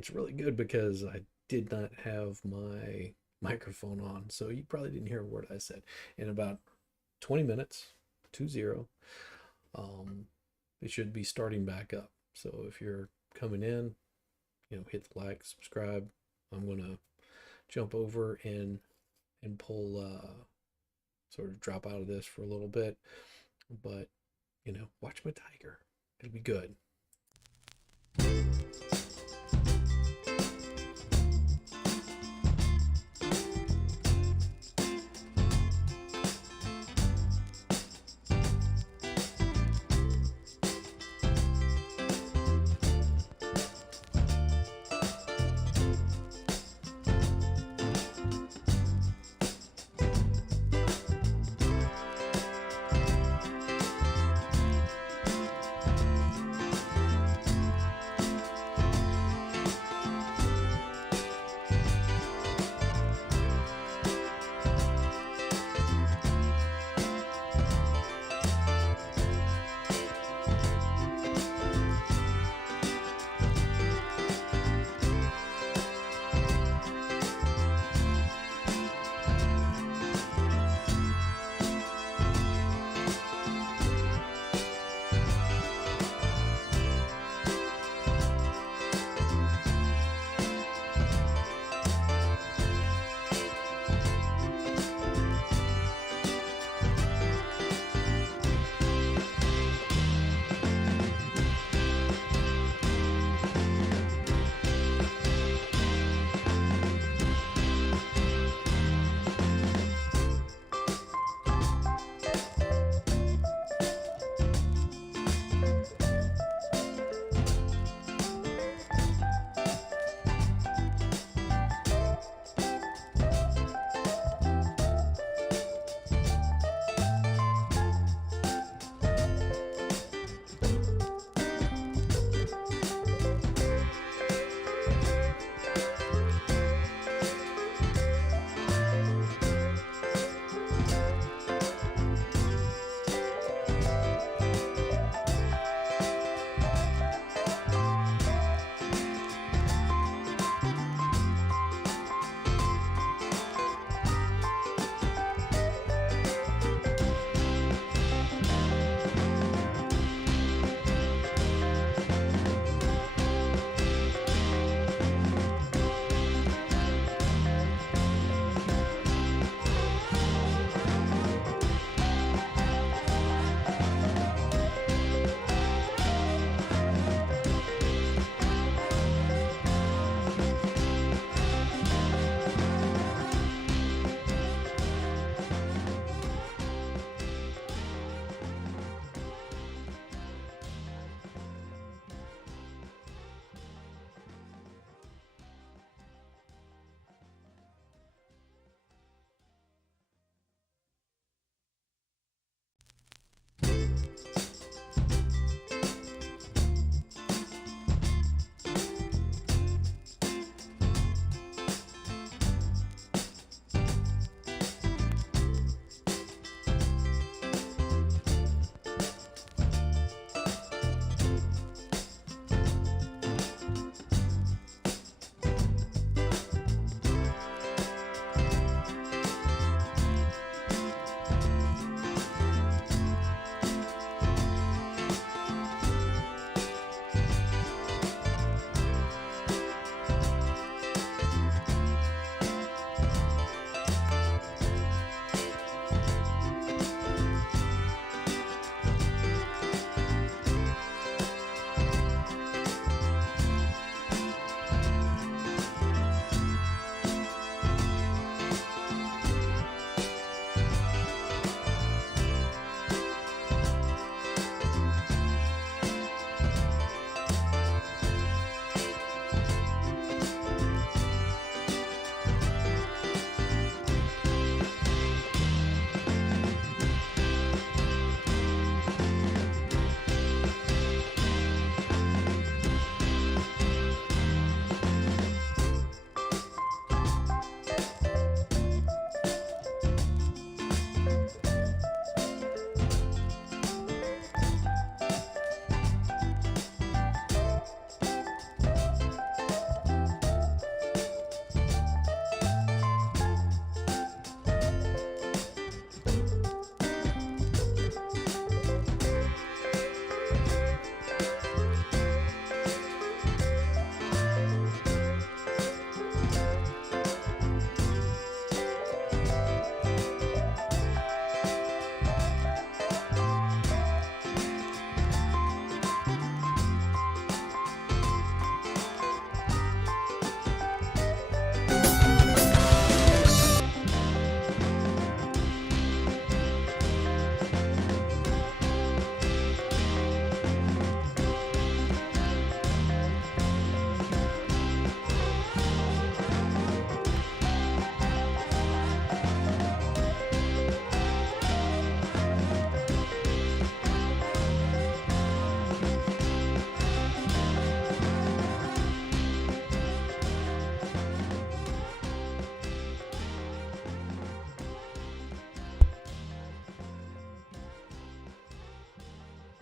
It's really good because I did not have my microphone on, so you probably didn't hear a word I said. In about 20 minutes, 20, um, it should be starting back up. So if you're coming in, hit the like, subscribe. I'm gonna jump over and pull sort of drop out of this for a little bit, but watch my tiger. It'll be good.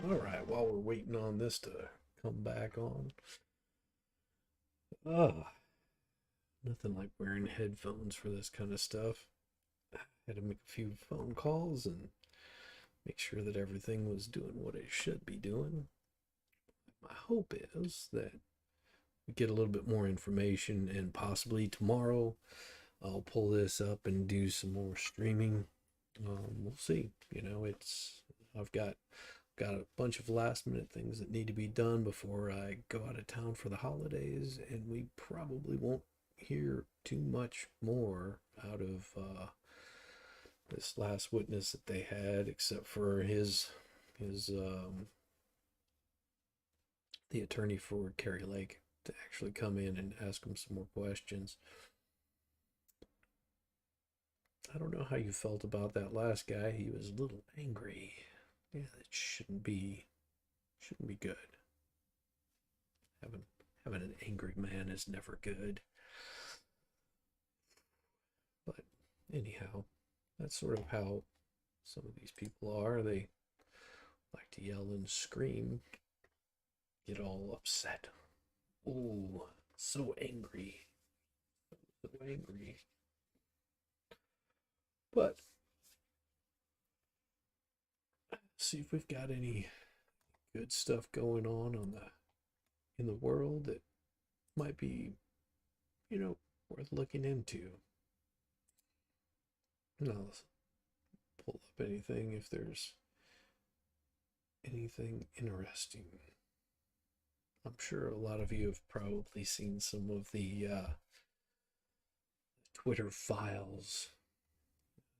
All right, while we're waiting on this to come back on, ah, nothing like wearing headphones for this kind of stuff. Had to make a few phone calls and make sure that everything was doing what it should be doing. My hope is that we get a little bit more information, and possibly tomorrow I'll pull this up and do some more streaming. We'll see. I've got a bunch of last minute things that need to be done before I go out of town for the holidays, and we probably won't hear too much more out of this last witness that they had, except for his the attorney for Carrie Lake to actually come in and ask him some more questions. I don't know how you felt about that last guy. He was a little angry. Yeah, that shouldn't be good. Having an angry man is never good. But anyhow, that's sort of how some of these people are. They like to yell and scream, get all upset. Oh, so angry. So angry. But see if we've got any good stuff going on in the world that might be, worth looking into. And I'll pull up anything if there's anything interesting. I'm sure a lot of you have probably seen some of the Twitter files,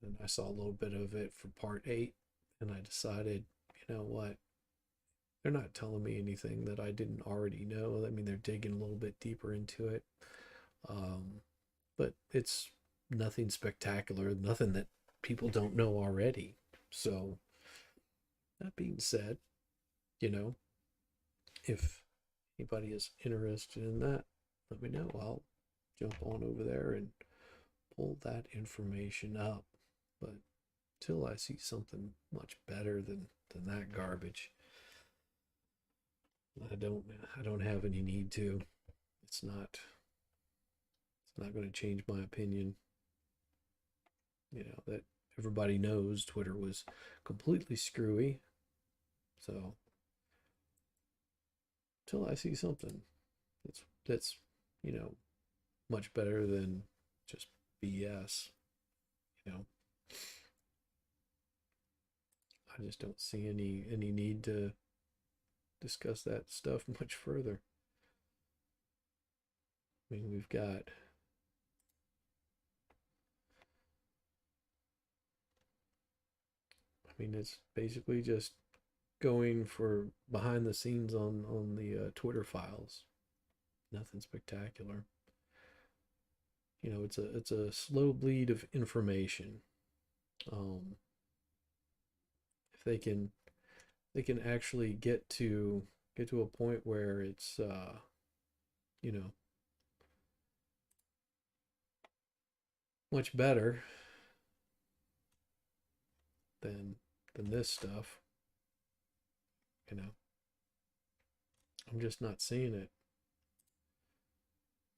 and I saw a little bit of it for part 8, and I decided, you know what? They're not telling me anything that I didn't already know. I mean, they're digging a little bit deeper into it. But it's nothing spectacular, nothing that people don't know already. So, that being said, if anybody is interested in that, let me know. I'll jump on over there and pull that information up. But till I see something much better than that garbage, I don't have any need to. It's not going to change my opinion. That everybody knows Twitter was completely screwy. So till I see something that's much better than just BS, I just don't see any need to discuss that stuff much further. I mean, it's basically just going for behind the scenes on the Twitter files. Nothing spectacular. It's a slow bleed of information. If they can actually get to a point where it's much better than this stuff. I'm just not seeing it.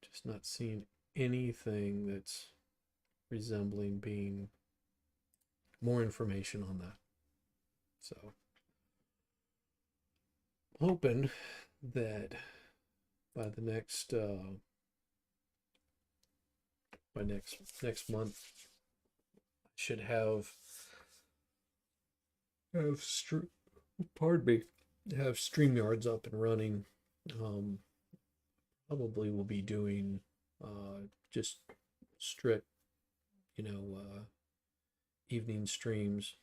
Just not seeing anything that's resembling being more information on that. So I'm hoping that by the next next month I should have pardon me, have StreamYards up and running. Probably will be doing just strict, evening streams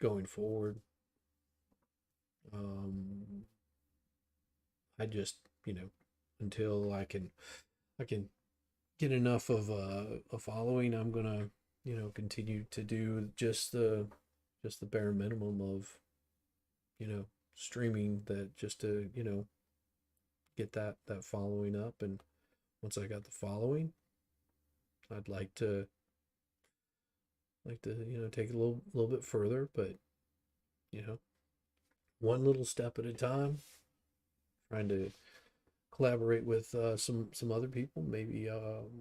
going forward. I just, until I can get enough of a following, I'm gonna, continue to do just the bare minimum of, streaming, that just to, get that following up. And once I got the following, I'd like to like to, take it a little bit further, but you know, one little step at a time. Trying to collaborate with some other people. Maybe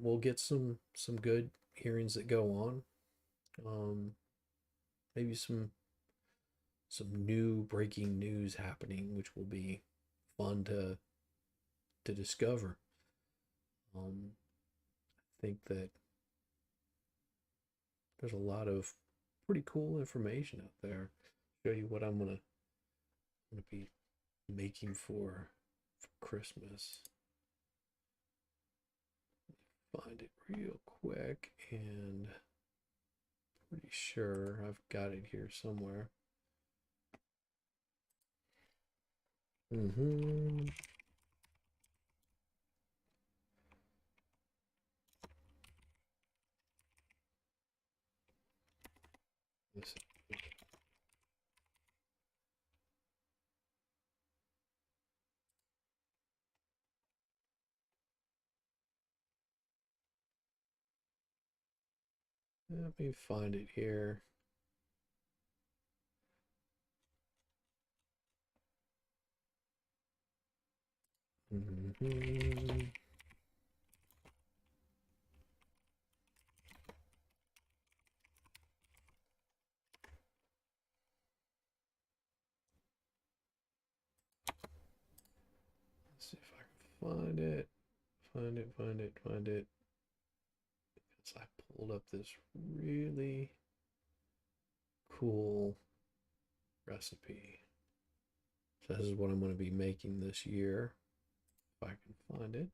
we'll get some good hearings that go on. Um, Maybe some new breaking news happening, which will be fun to discover. I think that there's a lot of pretty cool information out there. Show you what I'm gonna be making for Christmas. Find it real quick, and pretty sure I've got it here somewhere. Mm-hmm. This, let me find it here. Mm-hmm. Let's see if I can find it. Find it. So I pulled up this really cool recipe. So this is what I'm going to be making this year, if I can find it.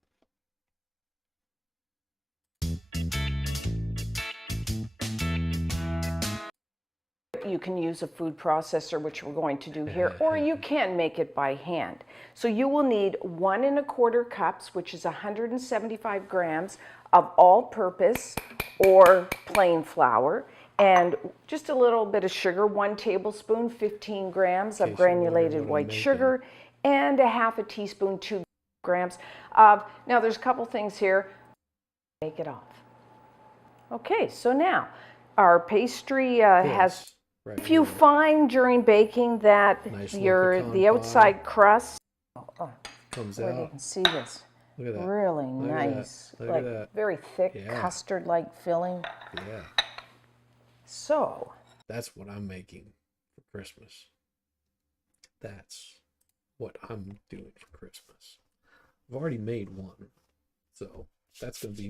You can use a food processor, which we're going to do here, or you can make it by hand. So you will need 1 1/4 cups, which is 175 grams of all-purpose or plain flour, and just a little bit of sugar, 1 tablespoon, 15 grams of granulated white sugar, and a 1/2 teaspoon, 2 grams of, now there's a couple things here, make it off. Okay, so now our pastry has, right if you find during baking that nice the outside crust comes where out. you can see this. Look at that. Really Look nice. Look like at that. very thick custard-like filling. Yeah. So that's what I'm making for Christmas. That's what I'm doing for Christmas. I've already made one, so that's gonna be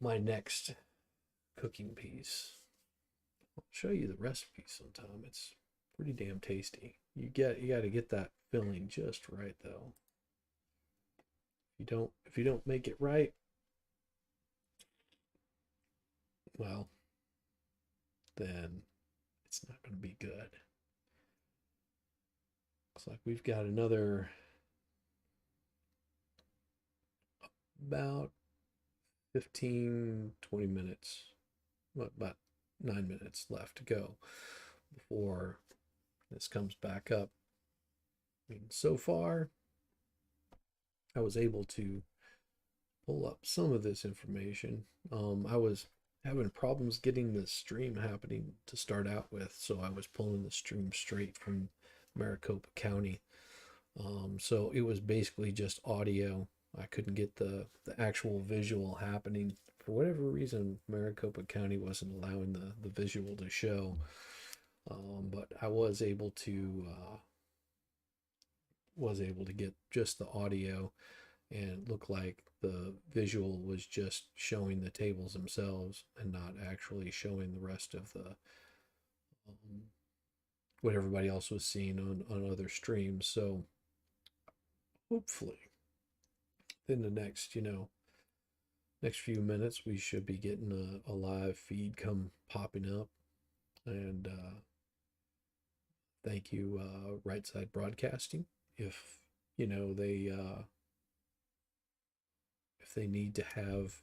my next cooking piece. I'll show you the recipe sometime. It's pretty damn tasty. You got to get that filling just right though. If you don't make it right, well, then it's not going to be good. Looks like we've got another about 15-20 minutes, about 9 minutes left to go before this comes back up. I mean, so far I was able to pull up some of this information. I was having problems getting the stream happening to start out with, so I was pulling the stream straight from Maricopa County. So it was basically just audio. I couldn't get the actual visual happening. For whatever reason, Maricopa County wasn't allowing the visual to show. But I was able to get just the audio, and it looked like the visual was just showing the tables themselves and not actually showing the rest of the what everybody else was seeing on other streams. So hopefully in the next next few minutes we should be getting a live feed come popping up. And thank you, Right Side Broadcasting. If they need to have,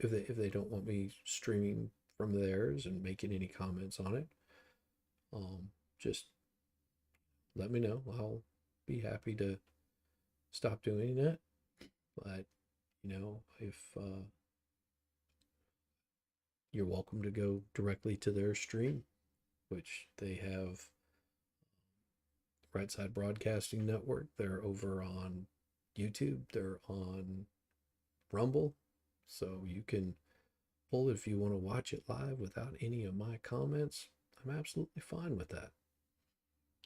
if they don't want me streaming from theirs and making any comments on it, just let me know. I'll be happy to stop doing it. But if you're welcome to go directly to their stream, which they have Right Side Broadcasting Network. They're over on YouTube. They're on Rumble. So you can pull it if you want to watch it live without any of my comments. I'm absolutely fine with that.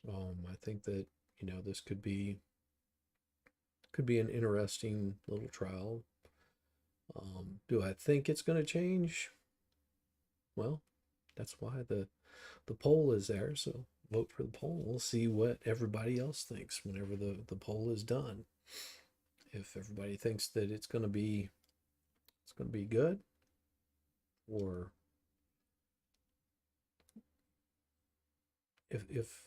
I think that, this could be an interesting little trial. Do I think it's going to change? Well, that's why the poll is there. So vote for the poll. We'll see what everybody else thinks whenever the poll is done. If everybody thinks that it's gonna be good, or if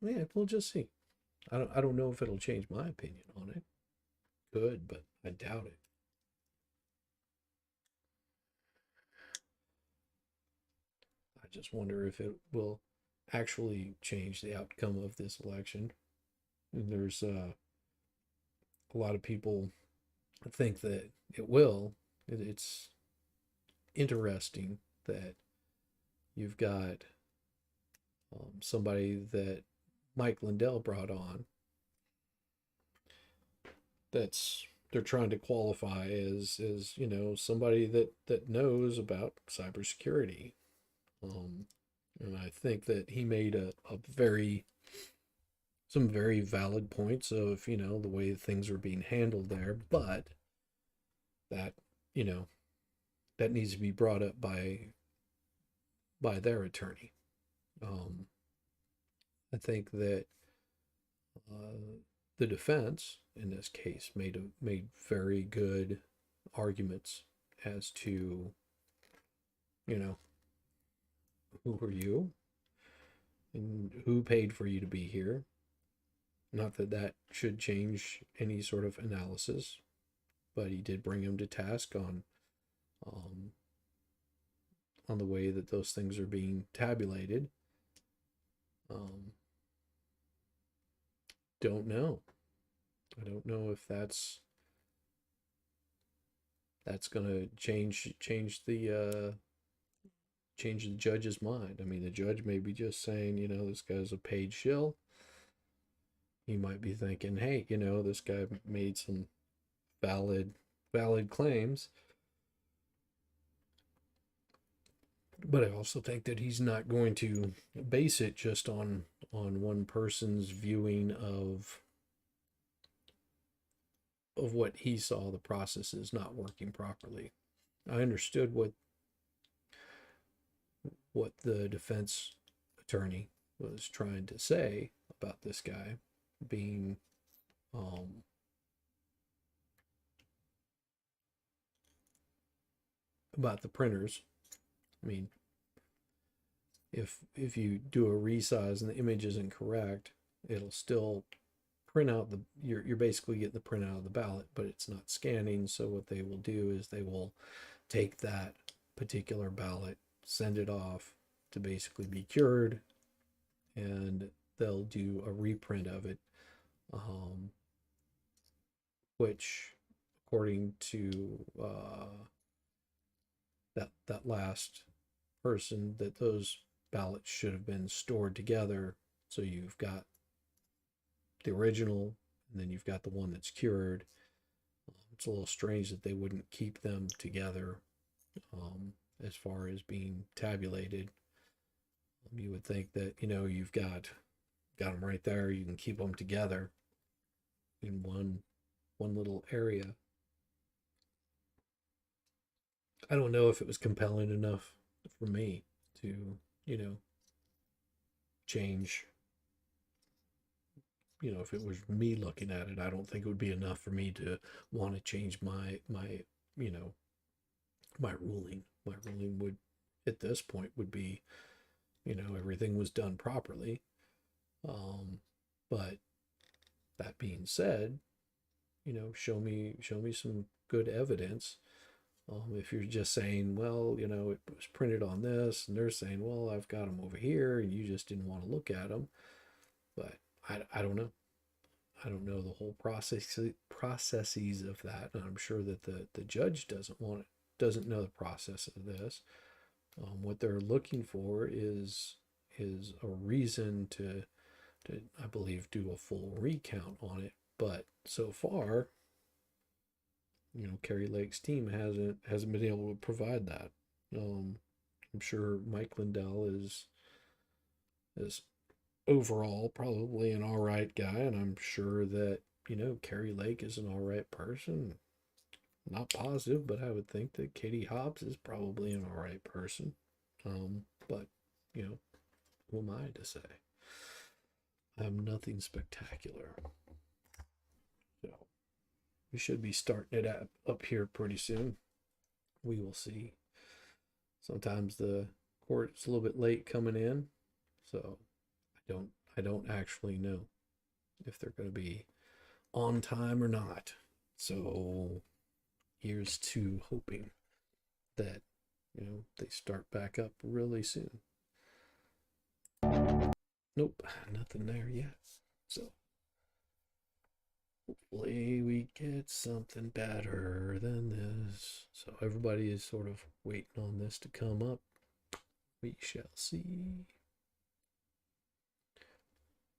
yeah, we'll just see. I don't know if it'll change my opinion on it. Could, but I doubt it. I just wonder if it will actually change the outcome of this election. And there's a lot of people think that it will. It's interesting that you've got somebody that Mike Lindell brought on that's they're trying to qualify as somebody that knows about cybersecurity. Um, and I think that he made a very some very valid points of the way things are being handled there, but that you know that needs to be brought up by their attorney. Um, I think that uh, the defense in this case made very good arguments as to you know who are you and who paid for you to be here. Not that that should change any sort of analysis, but he did bring him to task um, on the way that those things are being tabulated. Um, don't know. I don't know if that's gonna change the judge's mind. I mean, the judge may be just saying, this guy's a paid shill. He might be thinking, hey, this guy made some valid claims. But I also think that he's not going to base it just on one person's viewing of what he saw the process is not working properly. I understood what the defense attorney was trying to say about this guy being um, about the printers. I mean, if you do a resize and the image isn't correct, it'll still print out you're basically getting the printout of the ballot, but it's not scanning. So what they will do is they will take that particular ballot, send it off to basically be cured, and they'll do a reprint of it, um, which according to that last person, that those ballots should have been stored together. So you've got the original, and then you've got the one that's cured. It's a little strange that they wouldn't keep them together as far as being tabulated. You would think that you've got them right there. You can keep them together in one little area. I don't know if it was compelling enough for me to change. If it was me looking at it, I don't think it would be enough for me to want to change my you know my ruling. My ruling would, at this point, would be everything was done properly. But that being said, show me some good evidence. If you're just saying, well, it was printed on this, and they're saying, well, I've got them over here, and you just didn't want to look at them. But I don't know. I don't know the whole processes of that, and I'm sure that the judge doesn't know the process of this. What they're looking for is a reason to, I believe, do a full recount on it. But so far, Kerry Lake's team hasn't been able to provide that. I'm sure Mike Lindell is overall probably an all right guy, and I'm sure that Kerry Lake is an all right person. Not positive, but I would think that Katie Hobbs is probably an all right person. But who am I to say? I'm nothing spectacular. So we should be starting it up here pretty soon. We will see. Sometimes the court's a little bit late coming in, so I don't actually know if they're going to be on time or not. So here's to hoping that they start back up really soon. Nope, nothing there yet. So hopefully we get something better than this. So everybody is sort of waiting on this to come up. We shall see.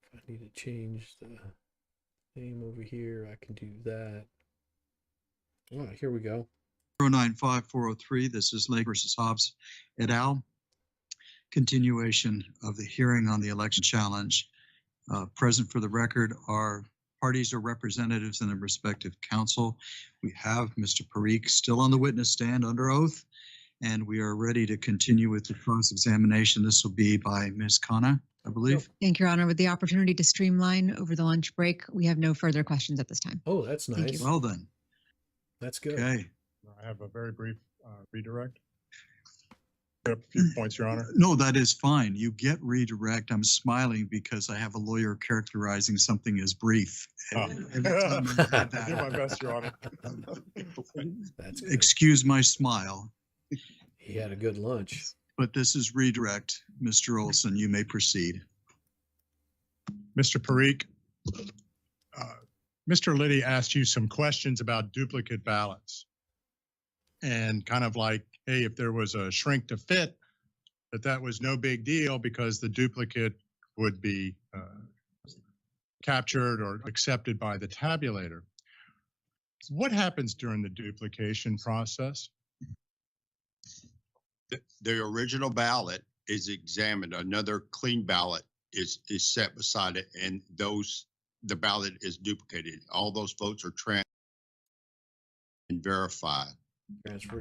If I need to change the name over here, I can do that. All right, here we go. 095403, this is Lake versus Hobbs et al. Continuation of the hearing on the election challenge. Present for the record are parties or representatives in their respective counsel. We have Mr. Parikh still on the witness stand under oath, and we are ready to continue with the cross-examination. This will be by Ms. Khanna, I believe. Thank you, Your Honor. With the opportunity to streamline over the lunch break, we have no further questions at this time. Oh, that's nice. Thank you. Well then. That's good. Okay. I have a very brief redirect. A few points, Your Honor. No, that is fine. You get redirect. I'm smiling because I have a lawyer characterizing something as brief. Every time I've had that I do my best, Your Honor. That's good. Excuse my smile. He had a good lunch. But this is redirect. Mr. Olson, you may proceed. Mr. Parikh, Mr. Liddy asked you some questions about duplicate ballots. And kind of like, hey, if there was a shrink to fit, that was no big deal because the duplicate would be captured or accepted by the tabulator. What happens during the duplication process? The original ballot is examined. Another clean ballot is set beside it, and the ballot is duplicated. All those votes are transferred and verified.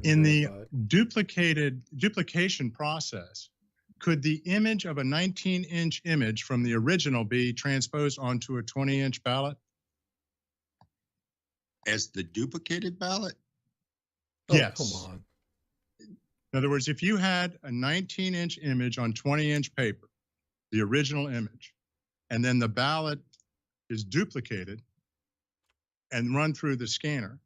In the duplication process, could the image of a 19-inch image from the original be transposed onto a 20-inch ballot? As the duplicated ballot? Oh, Yes. come on. In other words, if you had a 19-inch image on 20-inch paper, the original image, and then the ballot is duplicated and run through the scanner,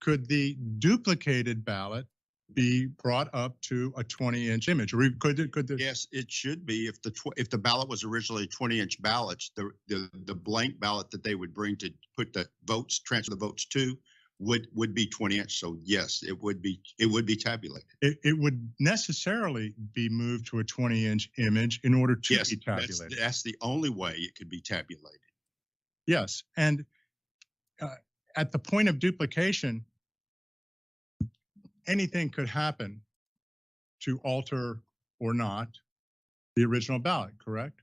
could the duplicated ballot be brought up to a 20-inch image? Or could the Yes, it should be. If the ballot was originally 20-inch ballots, the blank ballot that they would bring to put the votes, transfer the votes to, would be 20-inch. So yes, it would be tabulated. It would necessarily be moved to a 20-inch image in order to Yes, be tabulated. that's the only way it could be tabulated. Yes, and at the point of duplication, anything could happen to alter or not the original ballot, correct?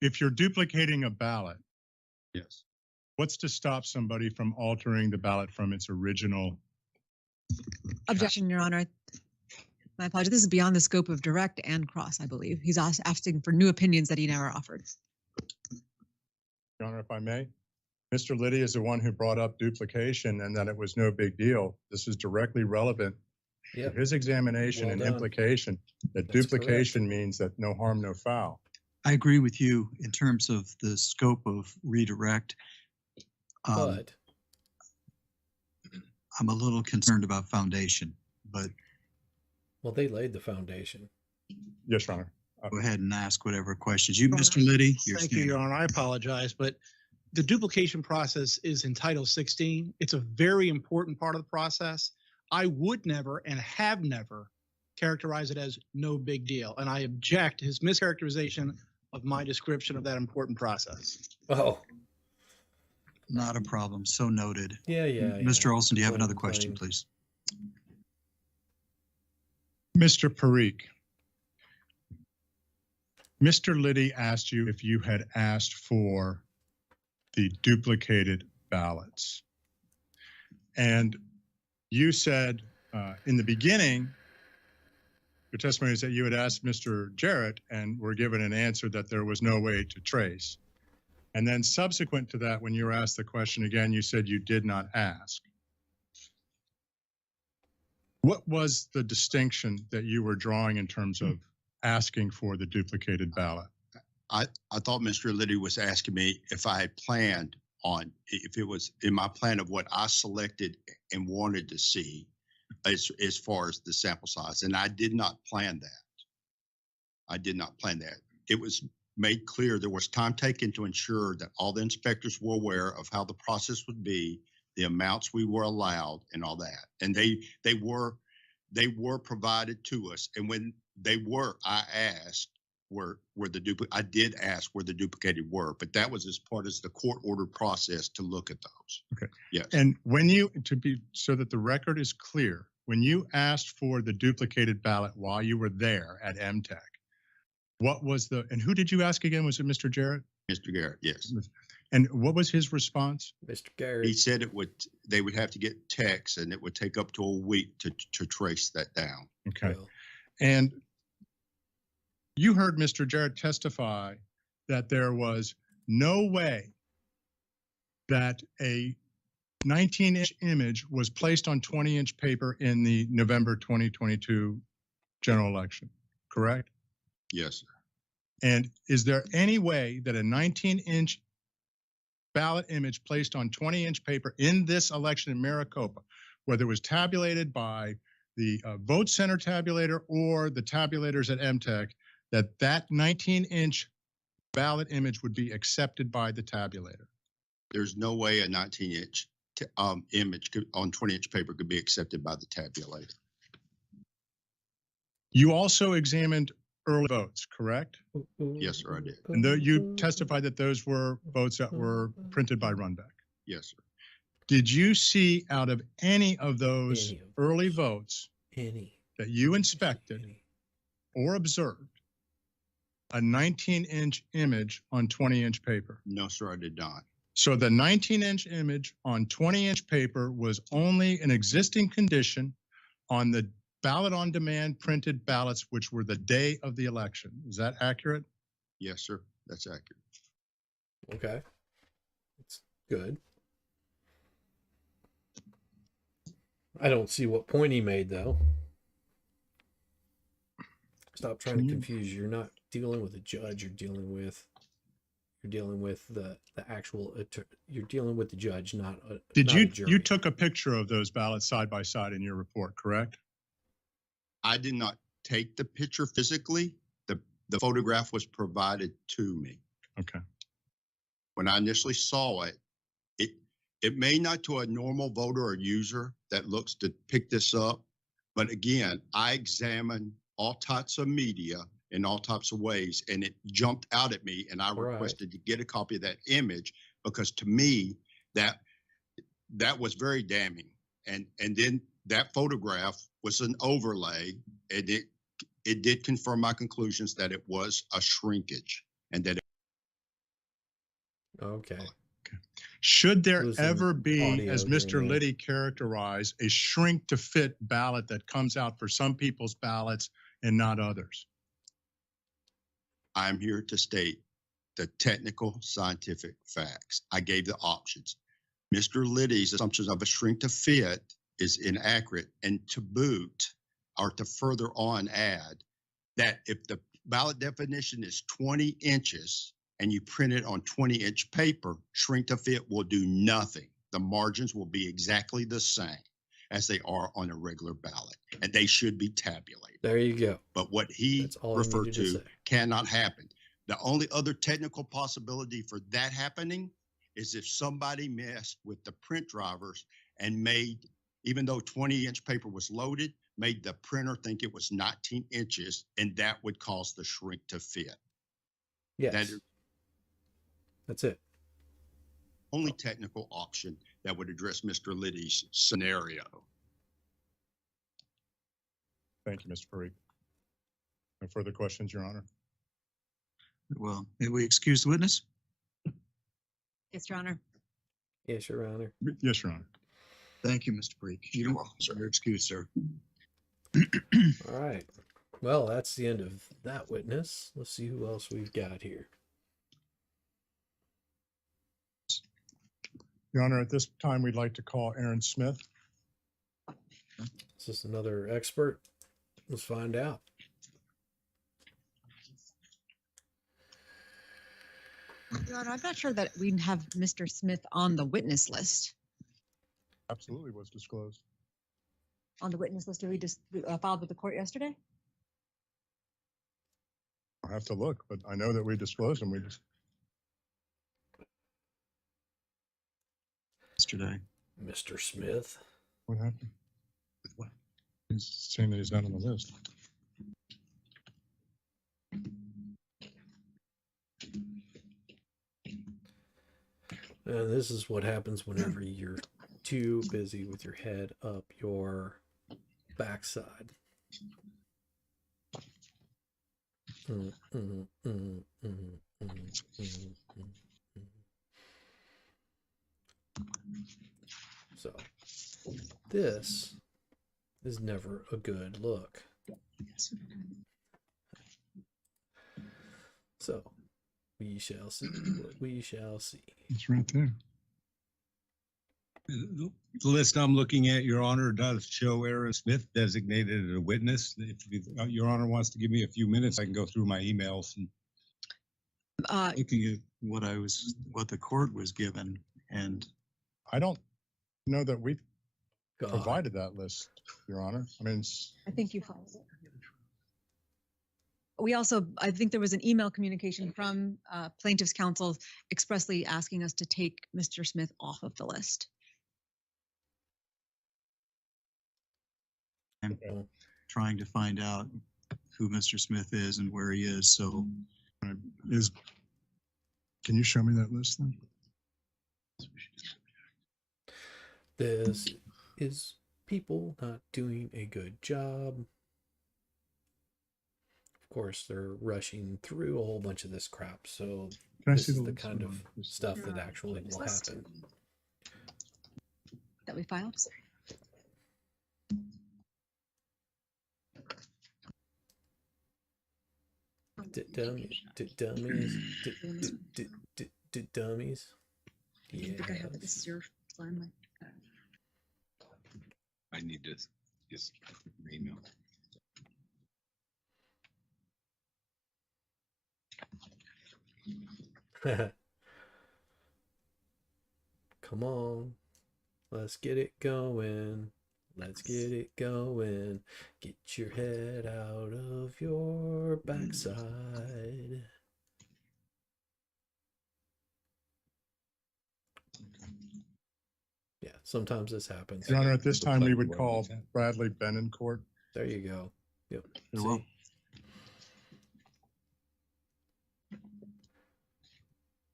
If you're duplicating a ballot, Yes. what's to stop somebody from altering the ballot from its original? Objection, Your Honor. My apologies. This is beyond the scope of direct and cross, I believe. He's asking for new opinions that he never offered. Your Honor, if I may, Mr. Liddy is the one who brought up duplication and that it was no big deal. This is directly relevant Yep. to his examination Well and done. implication that That's duplication means that no harm, no foul. I agree with you in terms of the scope of redirect. But I'm a little concerned about foundation, but well, they laid the foundation. Yes, Your Honor. go ahead and ask whatever questions. You, Mr. Liddy? Thank you, Your Honor. I apologize, but the duplication process is in Title 16. It's a very important part of the process. I would never and have never characterized it as no big deal. And I object to his mischaracterization of my description of that important process. Oh, Not a problem. So noted. yeah. Mr. Olson, do you have another Plain, question, plain. please? Mr. Parikh, Mr. Liddy asked you if you had asked for the duplicated ballots. And you said in the beginning, your testimony is that you had asked Mr. Jarrett and were given an answer that there was no way to trace. And then subsequent to that, when you were asked the question again, you said you did not ask. What was the distinction that you were drawing in terms of asking for the duplicated ballot? I thought Mr. Liddy was asking me if I had planned on, if it was in my plan of what I selected and wanted to see as far as the sample size. And I did not plan that. I did not plan that. It was made clear there was time taken to ensure that all the inspectors were aware of how the process would be, the amounts we were allowed, and all that. And they were provided to us. And when they were, I asked I did ask where the duplicated were, but that was as part of the court order process to look at those. Okay. Yes. And when you, so that the record is clear, when you asked for the duplicated ballot while you were there at MTech, what was and who did you ask again? Was it Mr. Jarrett? Mr. Garrett, yes. And what was his response? Mr. Garrett. He said they would have to get texts and it would take up to a week to trace that down. Okay. Well, And you heard Mr. Jarrett testify that there was no way that a 19-inch image was placed on 20-inch paper in the November 2022 general election, correct? Yes, sir. And is there any way that a 19-inch ballot image placed on 20-inch paper in this election in Maricopa, whether it was tabulated by the vote center tabulator or the tabulators at MTech, that 19-inch ballot image would be accepted by the tabulator? There's no way a 19-inch image on 20-inch paper could be accepted by the tabulator. You also examined early votes, correct? Yes, sir, I did. And you testified that those were votes that were printed by Runback. Yes, sir. Did you see out of any of those Any of early votes any that you inspected or observed a 19-inch image on 20-inch paper? No, sir, I did not. So the 19-inch image on 20-inch paper was only an existing condition on the ballot on demand printed ballots, which were the day of the election. Is that accurate? Yes, sir, that's accurate. Okay. That's good. I don't see what point he made though. Stop trying to confuse you. You're not dealing with a judge. You're dealing with the actual. You're dealing with the judge, not a. Did not you a jury. you took a picture of those ballots side by side in your report, correct? I did not take the picture physically. The photograph was provided to me. Okay. When I initially saw it, it may not to a normal voter or user that looks to pick this up, but again, I examined all types of media in all types of ways, and it jumped out at me, and I requested to get a copy of that image because to me that was very damning. And then that photograph was an overlay, and it did confirm my conclusions that it was a shrinkage and that. Okay. Should there Losing ever be, audio as Mr. during that. Liddy characterized, a shrink to fit ballot that comes out for some people's ballots and not others? I'm here to state the technical scientific facts. I gave the options. Mr. Liddy's assumptions of a shrink to fit is inaccurate, and to boot or to further on add that if the ballot definition is 20 inches and you print it on 20-inch paper, shrink to fit will do nothing. The margins will be exactly the same as they are on a regular ballot, and they should be tabulated. There you go. But what he That's all I referred needed to to say. cannot happen. The only other technical possibility for that happening is if somebody messed with the print drivers and made even though 20-inch paper was loaded, made the printer think it was 19 inches, and that would cause the shrink to fit. Yes. That is That's it. only technical option that would address Mr. Liddy's scenario. Thank you, Mr. Parikh. No further questions, Your Honor. Well, may we excuse the witness? Yes, Your Honor. Yes, Your Honor. Yes, Your Honor. Thank you, Mr. Parikh. You're welcome, sir. You're excused, sir. All right. Well, that's the end of that witness. Let's see who else we've got here. Your Honor, at this time, we'd like to call Aaron Smith. Is this another expert? Let's find out. Your Honor, I'm not sure that we have Mr. Smith on the witness list. Absolutely was disclosed. On the witness list that we just filed with the court yesterday? I'll have to look, but I know that we disclosed him. We just Yesterday. Mr. Smith. what happened? With what? He's saying that he's not on the list. And this is what happens whenever you're too busy with your head up your backside. So this is never a good look. So we shall see what we shall see. It's right there. The list I'm looking at, Your Honor, does show Aaron Smith designated as a witness. If Your Honor wants to give me a few minutes, I can go through my emails and Looking at what the court was given, and I don't know that we God. provided that list, Your Honor. I mean, I think you filed it. We also, I think there was an email communication from plaintiff's counsel expressly asking us to take Mr. Smith off of the list. I'm trying to find out who Mr. Smith is and where he is. So, can you show me that list then? This is people not doing a good job. Of course, they're rushing through a whole bunch of this crap. So Can I this see is the the list? kind Hold of on. stuff that actually will happen. That we filed? Dummies. I think I have it. This is your plan. I need to just email. Come on. Let's get it going. Let's get it going. Get your head out of your backside. Yeah, sometimes this happens. Your Honor, at this time, we would call Bradley Benencourt. There you go. Yep. Very well.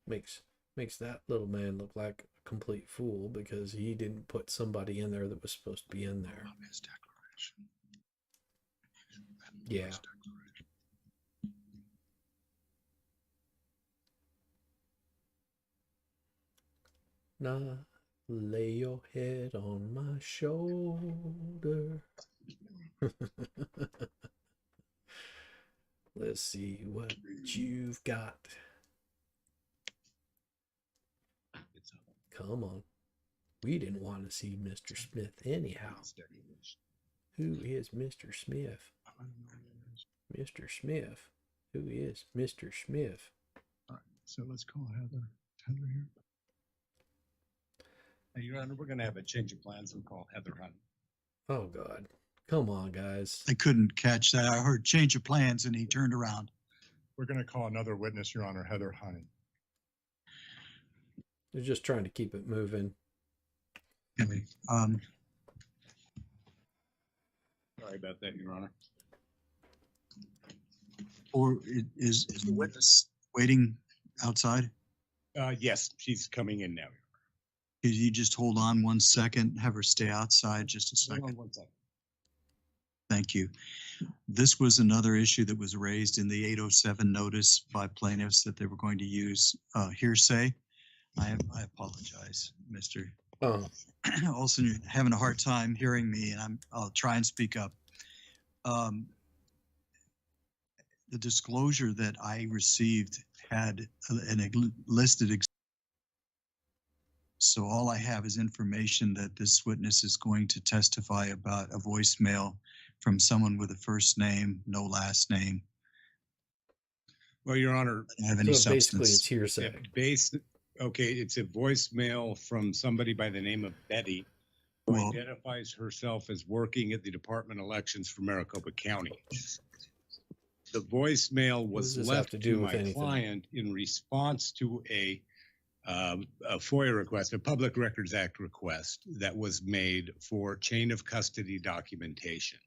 Makes that little man look like a complete fool because he didn't put somebody in there that was supposed to be in there. His declaration. Yeah. Nah, lay your head on my shoulder. Let's see what you've got. Come on. We didn't want to see Mr. Smith anyhow. Who is Mr. Smith? Mr. Smith. Who is Mr. Smith? All right, so let's call Heather. Heather here. Hey, Your Honor, we're going to have a change of plans and call Heather Hunt. Oh, God. Come on, guys. I couldn't catch that. I heard change of plans and he turned around. We're going to call another witness, Your Honor, Heather Honey. They're just trying to keep it moving. Okay. Sorry about that, Your Honor. Or is the witness waiting outside? Yes, she's coming in now. Could you just hold on 1 second, have her stay outside just a Hold second? on 1 second. Thank you. This was another issue that was raised in the 807 notice by plaintiffs that they were going to use hearsay. I apologize, Mr. Oh, Olson, you're having a hard time hearing me, and I'll try and speak up. The disclosure that I received had listed. So all I have is information that this witness is going to testify about a voicemail from someone with a first name, no last name. Well, Your Honor, Doesn't have any so basically substance. it's hearsay. okay, it's a voicemail from somebody by the name of Betty, who Well- identifies herself as working at the Department of Elections for Maricopa County. The voicemail What was does this have left to to do with my anything? client in response to a FOIA request, a Public Records Act request that was made for chain of custody documentation.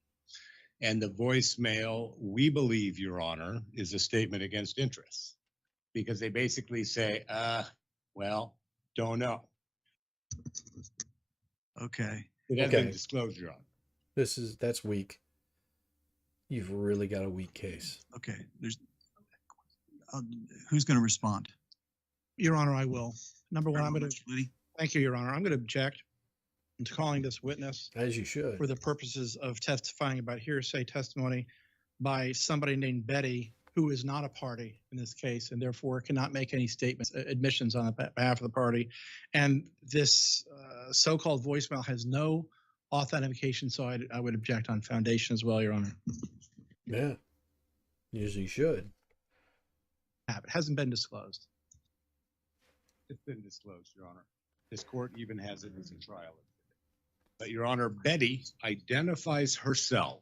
And the voicemail, we believe, Your Honor, is a statement against interest, because they basically say, well, don't know. Okay. It has Okay. been disclosed, Your Honor. That's weak. You've really got a weak case. Okay. Who's going to respond? Your Honor, I will. Number one, I'm going to, Mr. Liddy? thank you, Your Honor. I'm going to object to calling this witness As you should. for the purposes of testifying about hearsay testimony by somebody named Betty, who is not a party in this case, and therefore cannot make any statements, admissions on behalf of the party. And this so-called voicemail has no authentication, so I would object on foundation as well, Your Honor. Yeah. As you should. It hasn't been disclosed. It's been disclosed, Your Honor. This court even has it as a trial. But Your Honor, Betty identifies herself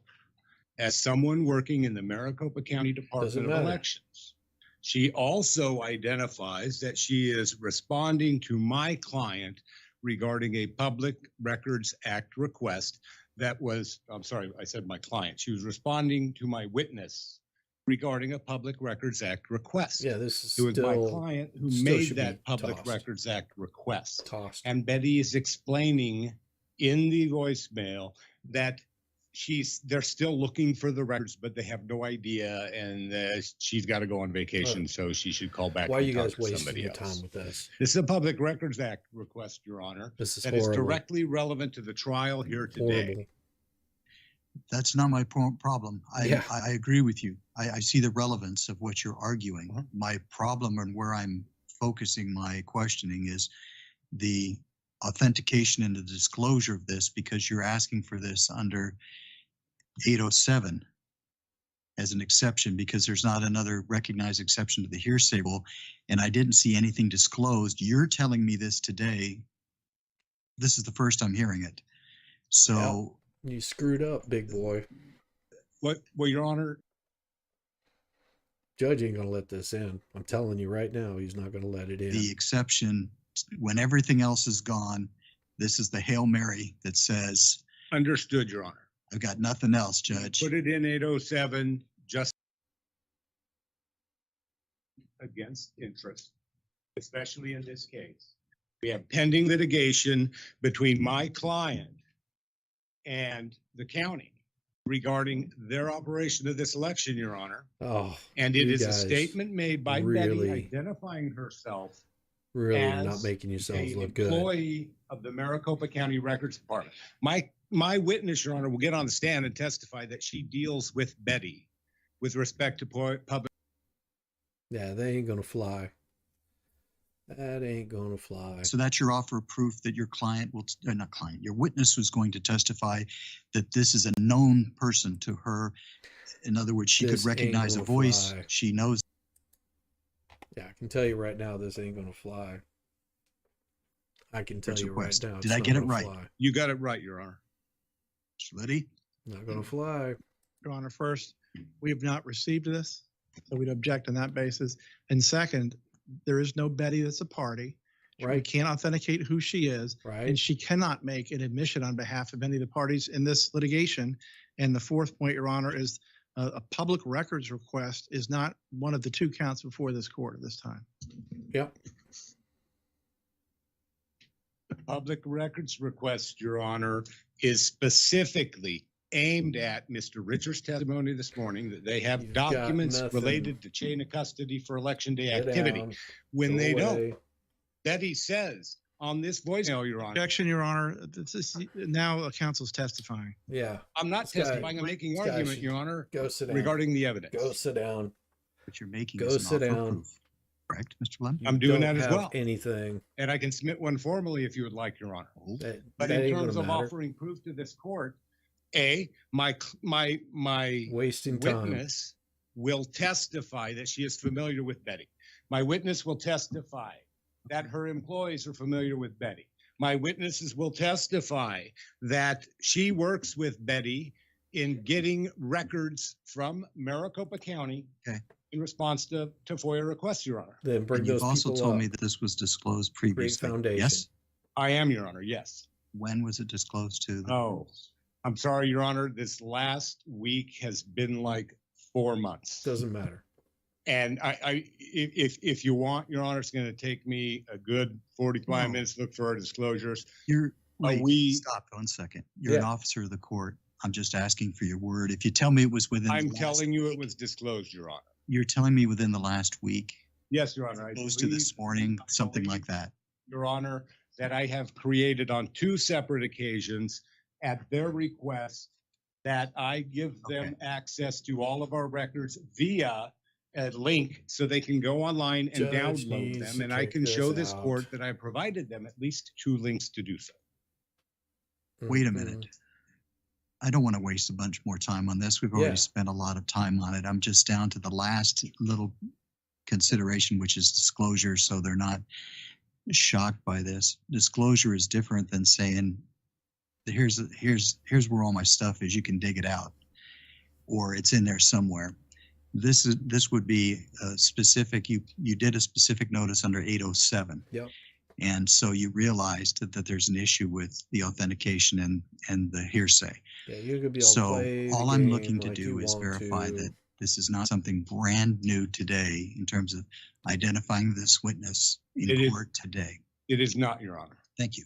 as someone working in the Maricopa County Department of matter. Elections. She also identifies that she is responding to my client regarding a Public Records Act request that was, I'm sorry, I said my client. She was responding to my witness regarding a Public Records Act request. Yeah, this is It was my still client who still made should be that Public tossed. Records Act request. tossed. And Betty is explaining in the voicemail that they're still looking for the records, but they have no idea, and she's got to go on vacation, so she should call back. Why are and you talk guys to wasting somebody your else. time with this? This is a Public Records Act request, Your Honor, This is that is horrible. directly relevant to the trial here today. Horrible. That's not my problem. Yeah. I agree with you. I see the relevance of what you're arguing. Uh-huh. My problem and where I'm focusing my questioning is the authentication and the disclosure of this, because you're asking for this under 807 as an exception, because there's not another recognized exception to the hearsay rule, and I didn't see anything disclosed. You're telling me this today. This is the first I'm hearing it. So You screwed up, big boy. Well, Your Honor, Judge ain't gonna let this in. I'm telling you right now, he's not gonna let it in. the exception, when everything else is gone, this is the Hail Mary that says, understood, Your Honor. I've got nothing else, Judge. Put it in 807 just against interest, especially in this case. We have pending litigation between my client and the county regarding their operation of this election, Your Honor. Oh, And it you is a guys statement made by really- Betty identifying herself really as not making yourselves an look good. employee of the Maricopa County Records Department. My witness, Your Honor, will get on the stand and testify that she deals with Betty with respect to public. Yeah, they ain't gonna fly. That ain't gonna fly. So that's your offer of proof that your client will, not client, your witness was going to testify that this is a known person to her. In other words, she This could ain't recognize a gonna voice. fly. She knows. Yeah, I can tell you right now, this ain't gonna fly. I can tell It's a you right request. now. Did it's I not get it gonna right? fly. You got it right, Your Honor. Mr. Liddy? Not gonna fly. Your Honor, first, we have not received this, so we'd object on that basis. And second, there is no Betty that's a party. We Right. can't authenticate who she is, Right. and she cannot make an admission on behalf of any of the parties in this litigation. And the fourth point, Your Honor, is a public records request is not one of the two counts before this court at this time. Yep. The public records request, Your Honor, is specifically aimed at Mr. Richards' testimony this morning that they have You've got documents nothing. related to chain of custody for election day Get activity. down, When go they don't, away. Betty says on this voicemail, Your Honor, Objection, Your Honor. Now counsel's testifying. Yeah. I'm not This guy- testifying, I'm making this guy argument, should Your Honor, Go sit down. regarding the evidence. Go sit down. What you're making Go is an sit offer down. proof, correct, Mr. Lem? You I'm doing don't that as have well. Anything. And I can submit one formally if you would like, Your Honor. That, But that in ain't terms gonna of matter. offering proof to this court, my Wasting time. witness will testify that she is familiar with Betty. My witness will testify that her employees are familiar with Betty. My witnesses will testify that she works with Betty in getting records from Maricopa County Okay. in response to FOIA requests, Your Honor. Then bring And those you've also people told up. me that this was disclosed previously. foundation. Yes? I am, Your Honor, yes. When was it disclosed to? Oh, I'm sorry, Your Honor. This last week has been like 4 months. Doesn't matter. And if you want, Your Honor, it's going to take me a good 45 No. minutes to look for our disclosures. You're, wait, we- stop 1 second. You're an Yeah. officer of the court. I'm just asking for your word. If you tell me it was within I'm the last telling you it week, was disclosed, Your Honor. You're telling me within the last week, Yes, Your Honor. I close to this believe- morning, I something believe, like that. Your Honor, that I have created on 2 separate occasions at their request that I give them Okay. access to all of our records via a link so they can go online and Judge download needs them. to And I kick can this show this out. court that I provided them at least 2 links to do so. Wait a Mhm. minute. I don't want to waste a bunch more time on this. We've already Yeah. spent a lot of time on it. I'm just down to the last little consideration, which is disclosure, so they're not shocked by this. Disclosure is different than saying, here's where all my stuff is. You can dig it out, or it's in there somewhere. This would be a specific. You did a specific notice under 807. Yep. And so you realized that there's an issue with the authentication and the hearsay. Yeah, you could be all So play the all I'm game looking to like do you is want verify to. that this is not something brand new today in terms of identifying this witness It in is- court today. It is not, Your Honor. Thank you.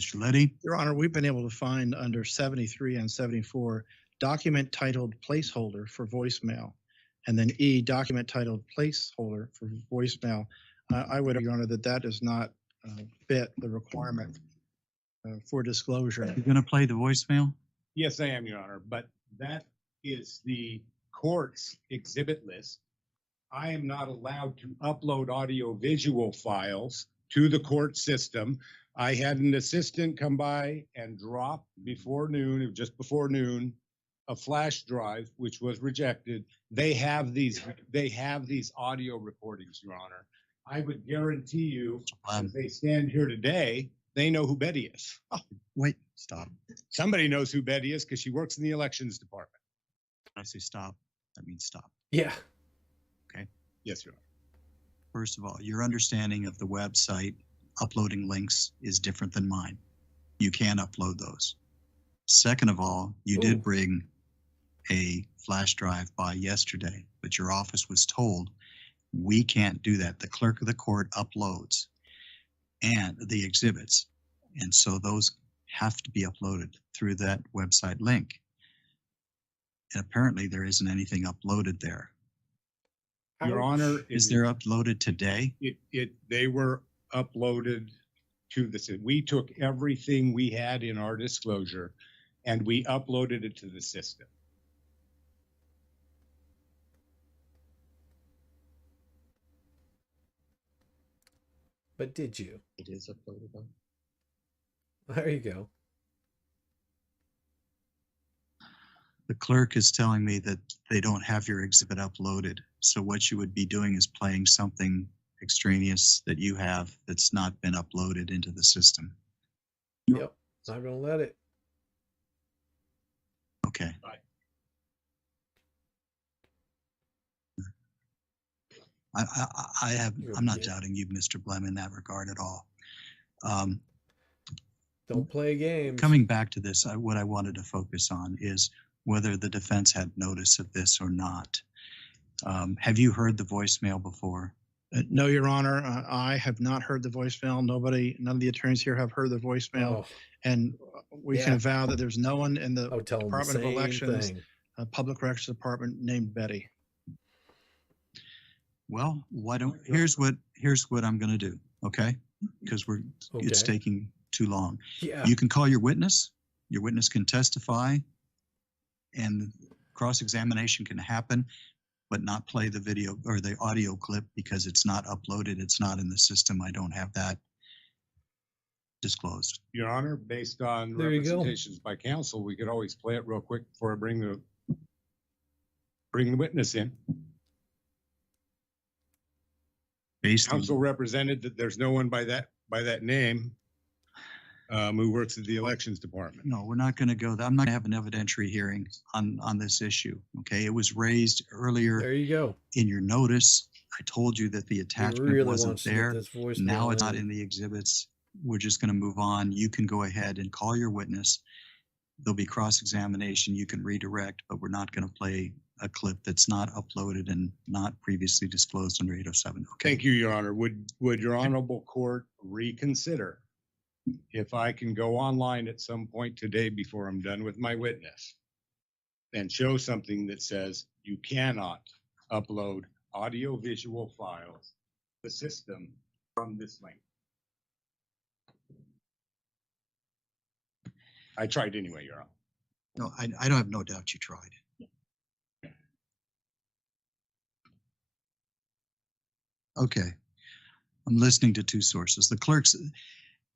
Mr. Letty? Your Honor, we've been able to find under 73 and 74 document titled placeholder for voicemail, and then E, document titled placeholder for voicemail. I would, Your Honor, that does not fit the requirement for disclosure. You're going to play the voicemail? Yes, I am, Your Honor, but that is the court's exhibit list. I am not allowed to upload audio visual files to the court system. I had an assistant come by and drop before noon, just before noon, a flash drive, which was rejected. They have these audio recordings, Your Honor. I would guarantee you, as they stand here today, they know who Betty is. Wait, stop. Somebody knows who Betty is because she works in the elections department. When I say stop, that means stop. Yeah. Yes, Your Honor. First of all, your understanding of the website uploading links is different than mine. You can upload those. Second of all, you Ooh. did bring a flash drive by yesterday, but your office was told we can't do that. The clerk of the court uploads and the exhibits. And so those have to be uploaded through that website link. And apparently there isn't anything uploaded there. Your Honor, Is there uploaded today? they were uploaded to the, we took everything we had in our disclosure and we uploaded it to the system. But did you? It is uploaded on. There you go. The clerk is telling me that they don't have your exhibit uploaded. So what you would be doing is playing something extraneous that you have that's not been uploaded into the system. Yep. Not gonna let it. Okay. Right. I'm not doubting you, Mr. Blem, in that regard at all. Don't play games. Coming back to this, what I wanted to focus on is whether the defense had notice of this or not. Have you heard the voicemail before? No, Your Honor, I have not heard the voicemail. None of the attorneys here have heard the voicemail. Oh, And we Yeah. can avow that there's no one in the I would tell them the Department of same Elections, thing. Public Records Department named Betty. Well, here's what I'm going to do, okay? Because it's Okay. taking too long. Yeah. You can call your witness. Your witness can testify, and cross-examination can happen, but not play the video or the audio clip because it's not uploaded. It's not in the system. I don't have that disclosed. Your Honor, based on There you go. representations by counsel, we could always play it real quick before I bring the witness in. Based on, Counsel represented that there's no one by that name who works at the elections department. no, we're not going to go. I'm not going to have an evidentiary hearing on this issue. Okay, it was raised earlier There you go. in your notice. I told you that the He attachment really wasn't wants to get there. this voicemail Now it's not in. in the exhibits. We're just going to move on. You can go ahead and call your witness. There'll be cross-examination. You can redirect, but we're not going to play a clip that's not uploaded and not previously disclosed under 807. Okay. Thank you, Your Honor. Would your honorable court reconsider if I can go online at some point today before I'm done with my witness and show something that says you cannot upload audio-visual files to the system from this link? I tried anyway, Your Honor. No, I don't have no doubt you tried. Okay. I'm listening to two sources.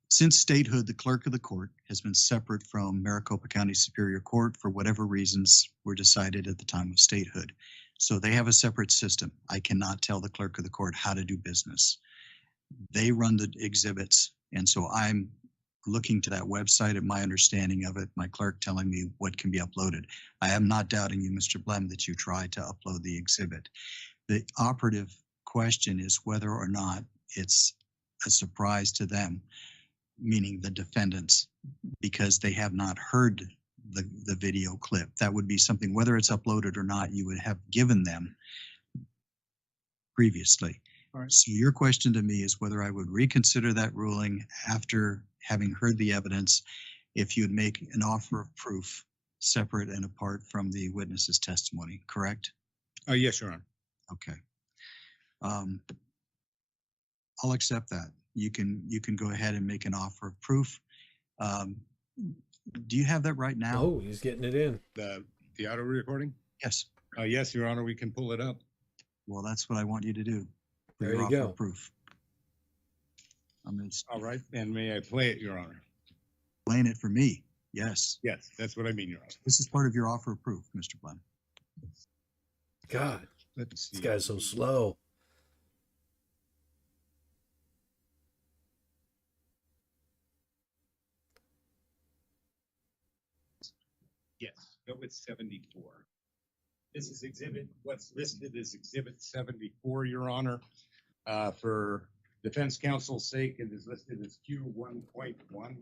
Since statehood, the clerk of the court has been separate from Maricopa County Superior Court for whatever reasons were decided at the time of statehood. So they have a separate system. I cannot tell the clerk of the court how to do business. They run the exhibits. And so I'm looking to that website and my understanding of it, my clerk telling me what can be uploaded. I am not doubting you, Mr. Blem, that you tried to upload the exhibit. The operative question is whether or not it's a surprise to them, meaning the defendants, because they have not heard the video clip. That would be something, whether it's uploaded or not, you would have given them previously. All right. So your question to me is whether I would reconsider that ruling after having heard the evidence, if you'd make an offer of proof separate and apart from the witness's testimony, correct? Yes, Your Honor. Okay. I'll accept that. You can go ahead and make an offer of proof. Do you have that right now? Oh, he's getting it in. The audio recording? Yes. Yes, Your Honor, we can pull it up. Well, that's what I want you to do. For There your you offer go. of proof. I'm going to All right, and may I play it, Your Honor? explain it for me. Yes. Yes, that's what I mean, Your Honor. This is part of your offer of proof, Mr. Blem. God, Let's see. this guy's so slow. Yes, go with 74. This is what's listed as exhibit 74, Your Honor. For defense counsel's sake, it is listed as Q1.1.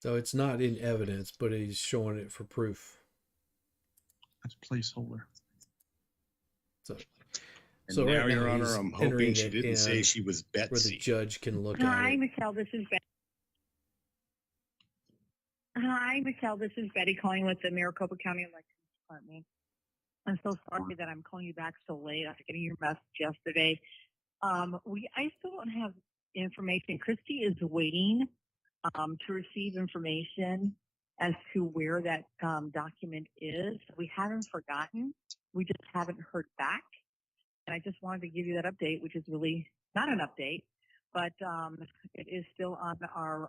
So it's not in evidence, but he's showing it for proof. That's a placeholder. So, And so now, right Your now Honor, he's I'm entering hoping she it didn't say in she was where the Betsy. judge can look Hi, at it. Michelle. This is Betty. Hi, Michelle. This is Betty calling with the Maricopa County Elections Department. I'm so sorry that I'm calling you back so late after getting your message yesterday. I still don't have information. Christy is waiting to receive information as to where that document is. We haven't forgotten. We just haven't heard back. And I just wanted to give you that update, which is really not an update, but it is still on our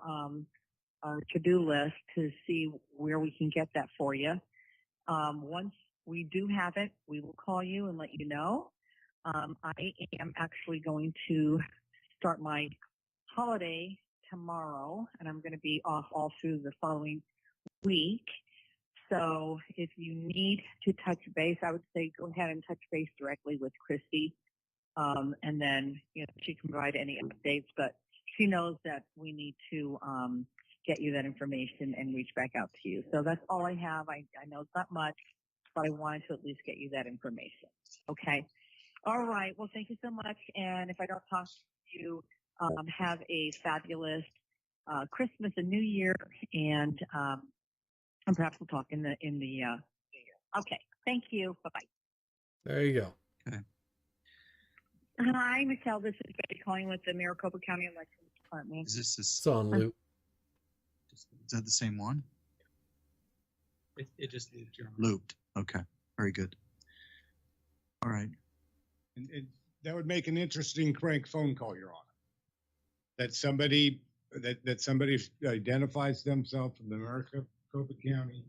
to-do list to see where we can get that for you. Once we do have it, we will call you and let you know. I am actually going to start my holiday tomorrow, and I'm going to be off all through the following week. So if you need to touch base, I would say go ahead and touch base directly with Christy, and then she can provide any updates. But she knows that we need to get you that information and reach back out to you. So that's all I have. I know it's not much, but I wanted to at least get you that information. Okay. All right. Well, thank you so much. And if I don't talk to you, have a fabulous Christmas and New Year, and perhaps we'll talk in the New Year. Okay. Thank you. Bye bye. There you go. Okay. Hi, Michelle. This is Betty calling with the Maricopa County Elections Department. Is this It's on loop. is that the same one? It just looped, Your Honor. Looped. Okay. Very good. All right. And that would make an interesting crank phone call, Your Honor. That somebody identifies themselves from the Maricopa County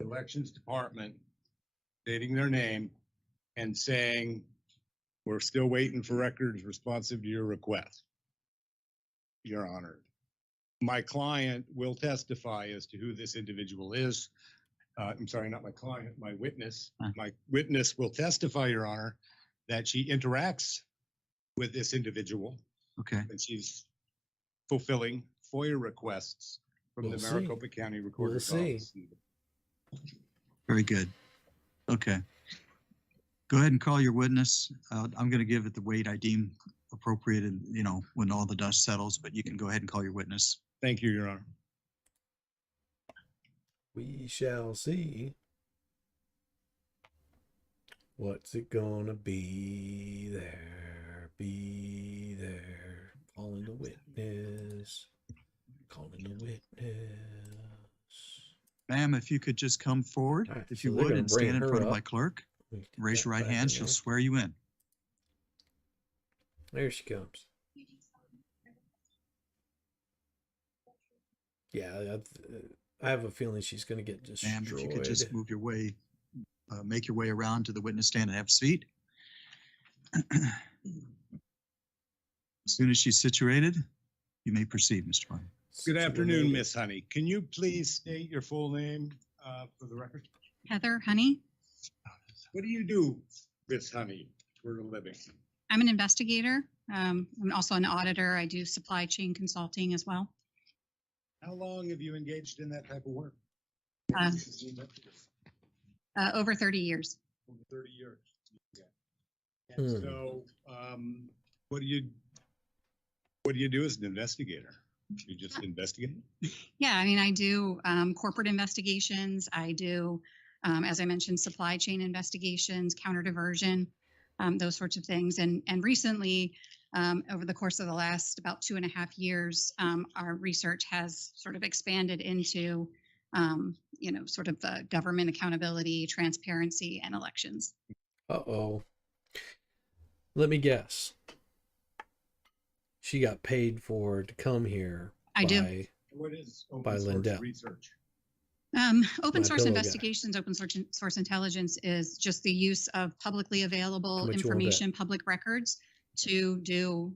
Elections Department, stating their name and saying, "We're still waiting for records responsive to your request, Your Honor." My client will testify as to who this individual is. I'm sorry, not my client, my witness. My witness will testify, Your Honor, that she interacts with this individual Okay. and she's fulfilling FOIA requests from We'll the see. Maricopa County Recorder's see. Office. Very good. Okay. Go ahead and call your witness. I'm going to give it the weight I deem appropriate, and when all the dust settles. But you can go ahead and call your witness. Thank you, Your Honor. We shall see. What's it gonna be there? Be there. Calling the witness. Calling the witness. Ma'am, if you could just come forward, All right, if so you they're would, gonna and bring stand in her front of my up. clerk. We get Raise that your right back hand. in She'll there. swear you in. There she comes. Yeah, I have a feeling she's going to get Ma'am, if you could just destroyed. move your way, make your way around to the witness stand and have a seat. As soon as she's situated, you may proceed, Mr. Martin. Good afternoon, Situated. Miss Honey. Can you please state your full name for the record? Heather Honey. What do you do, Miss Honey, for a living? I'm an investigator. I'm also an auditor. I do supply chain consulting as well. How long have you engaged in that type of work? Over 30 years. Over 30 years. Okay. And so, what do you do as an investigator? You just investigate? Yeah, I mean, I do corporate investigations. I do, as I mentioned, supply chain investigations, counter diversion, those sorts of things. And recently, over the course of the last about 2.5 years, our research has sort of expanded into, sort of government accountability, transparency, and elections. Uh-oh. Let me guess. She got paid to come here. I do. What is By open source Lindell. research? Open My source pillow guy. investigations, open source intelligence is just the use of publicly available How much you want to bet? information, public records to do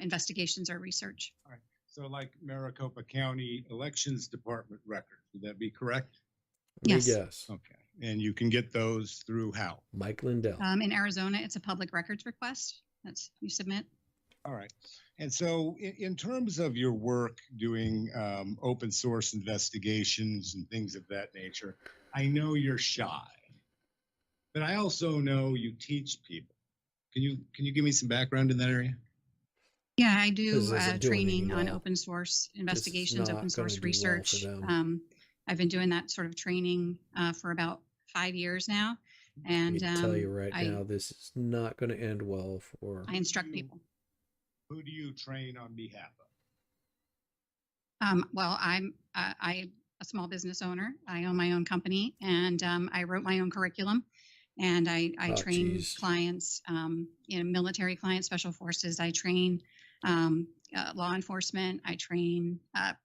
investigations or research. All right. So like Maricopa County Elections Department records, would that be correct? Let me Yes. guess. Okay. And you can get those through how? Mike Lindell. In Arizona, it's a public records request that you submit. All right. And so in terms of your work doing open source investigations and things of that nature, I know you're shy, but I also know you teach people. Can you give me some background in that area? Yeah, I do This isn't doing any training on well. open source This is investigations, not open source gonna do well for research. them. I've been doing that sort of training for about 5 years now. I And can tell you right I now, this is not going to end well for. instruct people. Who do you train on behalf of? Well, I'm a small business owner. I own my own company, and I wrote my own curriculum, and I Oh, train geez. clients, military clients, special forces. I train law enforcement. I train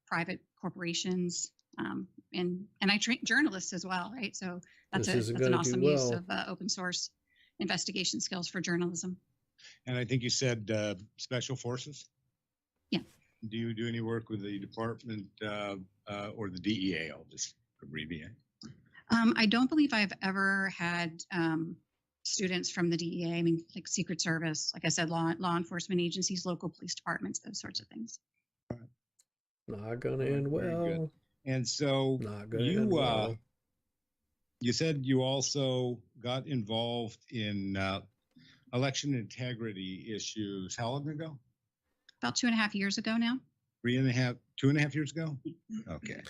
private corporations, and I train journalists as well, right? So This that's isn't an gonna do awesome use well. of open source investigation skills for journalism. And I think you said special forces? Yeah. Do you do any work with the department or the DEA? I'll just abbreviate. I don't believe I've ever had students from the DEA. I mean, like Secret Service, like I said, law enforcement agencies, local police departments, those sorts of things. Not gonna All right, end very good. well. And so Not gonna end well. you said you also got involved in election integrity issues. How long ago? About 2.5 years ago now. 2.5 years ago? Okay.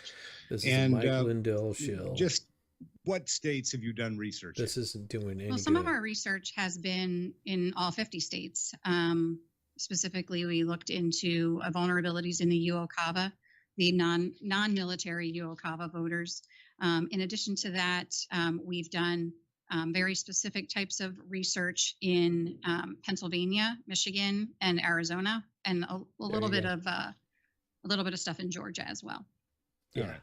This is And a Mike Lindell show. just what states have you done research This in? isn't doing any Well, some of good. our research has been in all 50 states. Specifically, we looked into vulnerabilities in the UOCAVA, the non-military UOCAVA voters. In addition to that, we've done very specific types of research in Pennsylvania, Michigan, and Arizona, and a little bit of stuff in Georgia as well. Yeah. All right.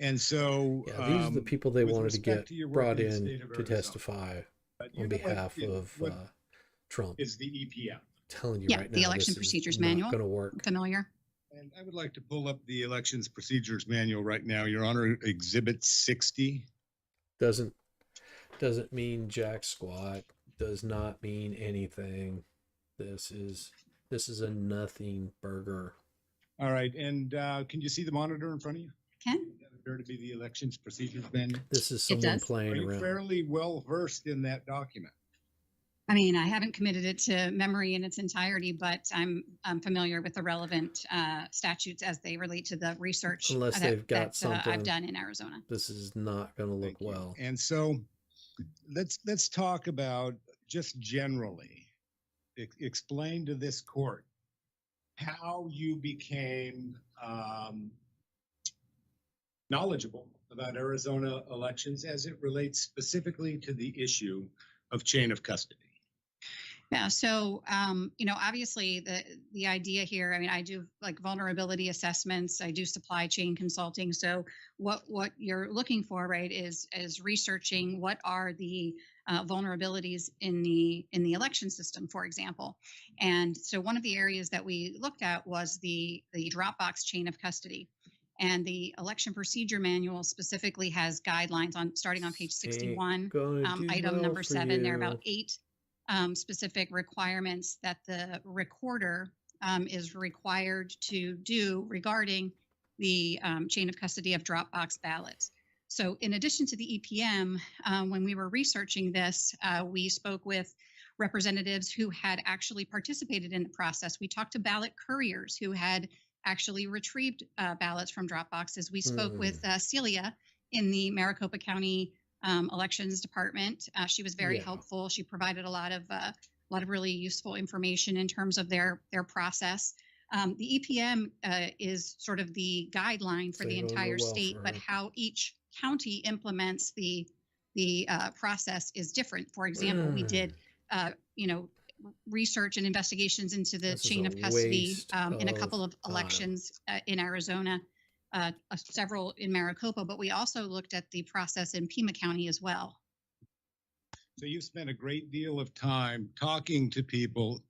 And so Yeah, these are the people they with wanted to respect get your work brought in the in state of to Arizona, testify you on know what behalf it- of what Trump. is the EPM. Telling you Yeah, right the now, Election this Procedures is Manual. not going to work. Familiar? And I would like to pull up the elections procedures manual right now, Your Honor, Exhibit 60. Doesn't mean jack squat. Does not mean anything. This is a nothing burger. All right, and can you see the monitor in front of you? Ken? Does that appear to be the elections procedures manual? This is It someone does. Are playing you around. fairly well versed in that document? I mean, I haven't committed it to memory in its entirety, but I'm familiar with the relevant statutes as they relate to the research Unless they've got something. I've done in Arizona. This is not going to look Thank you. well. And so let's talk about just generally explain to this court how you became knowledgeable about Arizona elections as it relates specifically to the issue of chain of custody. Yeah. So, obviously the idea here, I mean, I do like vulnerability assessments. I do supply chain consulting. So what you're looking for, right, is researching what are the vulnerabilities in the election system, for example. And so one of the areas that we looked at was the Dropbox chain of custody. And the election procedure manual specifically has guidelines on starting on page 61, item number 7. There are about 8 specific requirements that the recorder is required to do regarding the chain of custody of Dropbox ballots. So in addition to the EPM, when we were researching this, we spoke with representatives who had actually participated in the process. We talked to ballot couriers who had actually retrieved ballots from Dropboxes. We spoke with Celia in the Maricopa County elections department. She was very helpful. She provided a lot of really useful information in terms of their process. The EPM is sort of the guideline for the entire state, but how each county implements the process is different. For example, we did research and investigations into the chain of custody in a couple of elections in Arizona. Several in Maricopa, but we also looked at the process in Pima County as well. So you've spent a great deal of time talking to people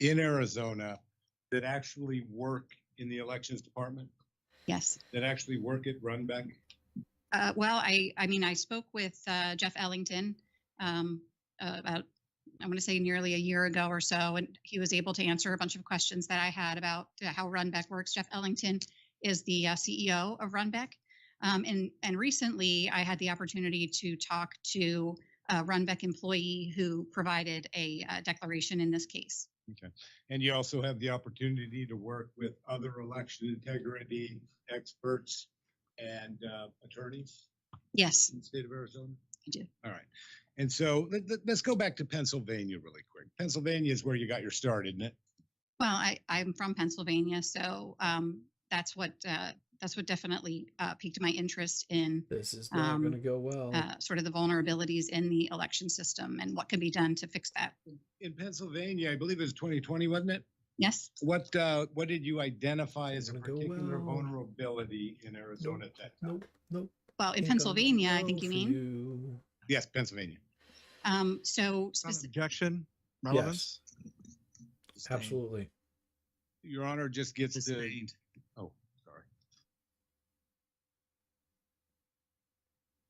in Arizona that actually work in the elections department? Yes. That actually work at Runbeck? Well, I spoke with Jeff Ellington about, I want to say nearly a year ago or so, and he was able to answer a bunch of questions that I had about how Runbeck works. Jeff Ellington is the CEO of Runbeck. And recently I had the opportunity to talk to a Runbeck employee who provided a declaration in this case. Okay. And you also have the opportunity to work with other election integrity experts and attorneys? Yes. In the state of Arizona? I do. All right. And so let's go back to Pennsylvania really quick. Pennsylvania is where you got your start, isn't it? Well, I'm from Pennsylvania, so that's what definitely piqued my interest in. This is not going to go well. Sort of the vulnerabilities in the election system and what can be done to fix that. In Pennsylvania, I believe it was 2020, wasn't it? Yes. What did you identify as a particular vulnerability in Arizona at that time? Nope. Well, in Pennsylvania, I think you mean. Yes, Pennsylvania. So objection, relevance. Yes. Absolutely. Your Honor just gets to. Oh, sorry.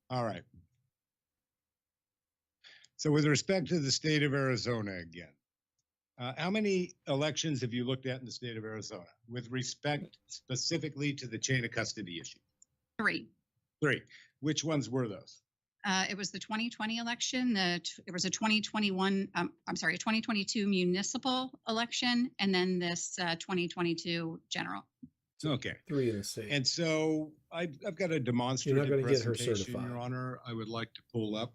All right. So with respect to the state of Arizona again, How many elections have you looked at in the state of Arizona with respect specifically to the chain of custody issue? 3. 3. Which ones were those? It was the 2020 election. There was a 2021, I'm sorry, a 2022 municipal election, and then this 2022 general. Okay. 3 in the state. And so I've got a demonstrative gonna get her presentation, certified. Your Honor, I would like to pull up.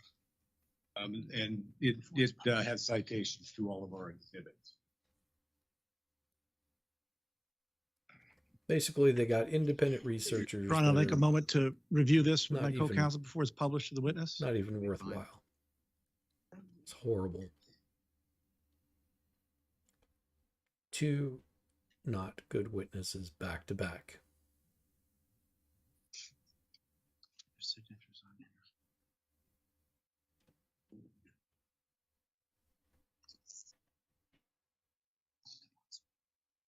And it has citations to all of our exhibits. Basically, they got independent researchers. Ron, I'll that take a are moment to review this with not my even- co-counsel before it's published to the witness. Not even worthwhile. It's horrible. 2 not good witnesses back to back. Signatures on here.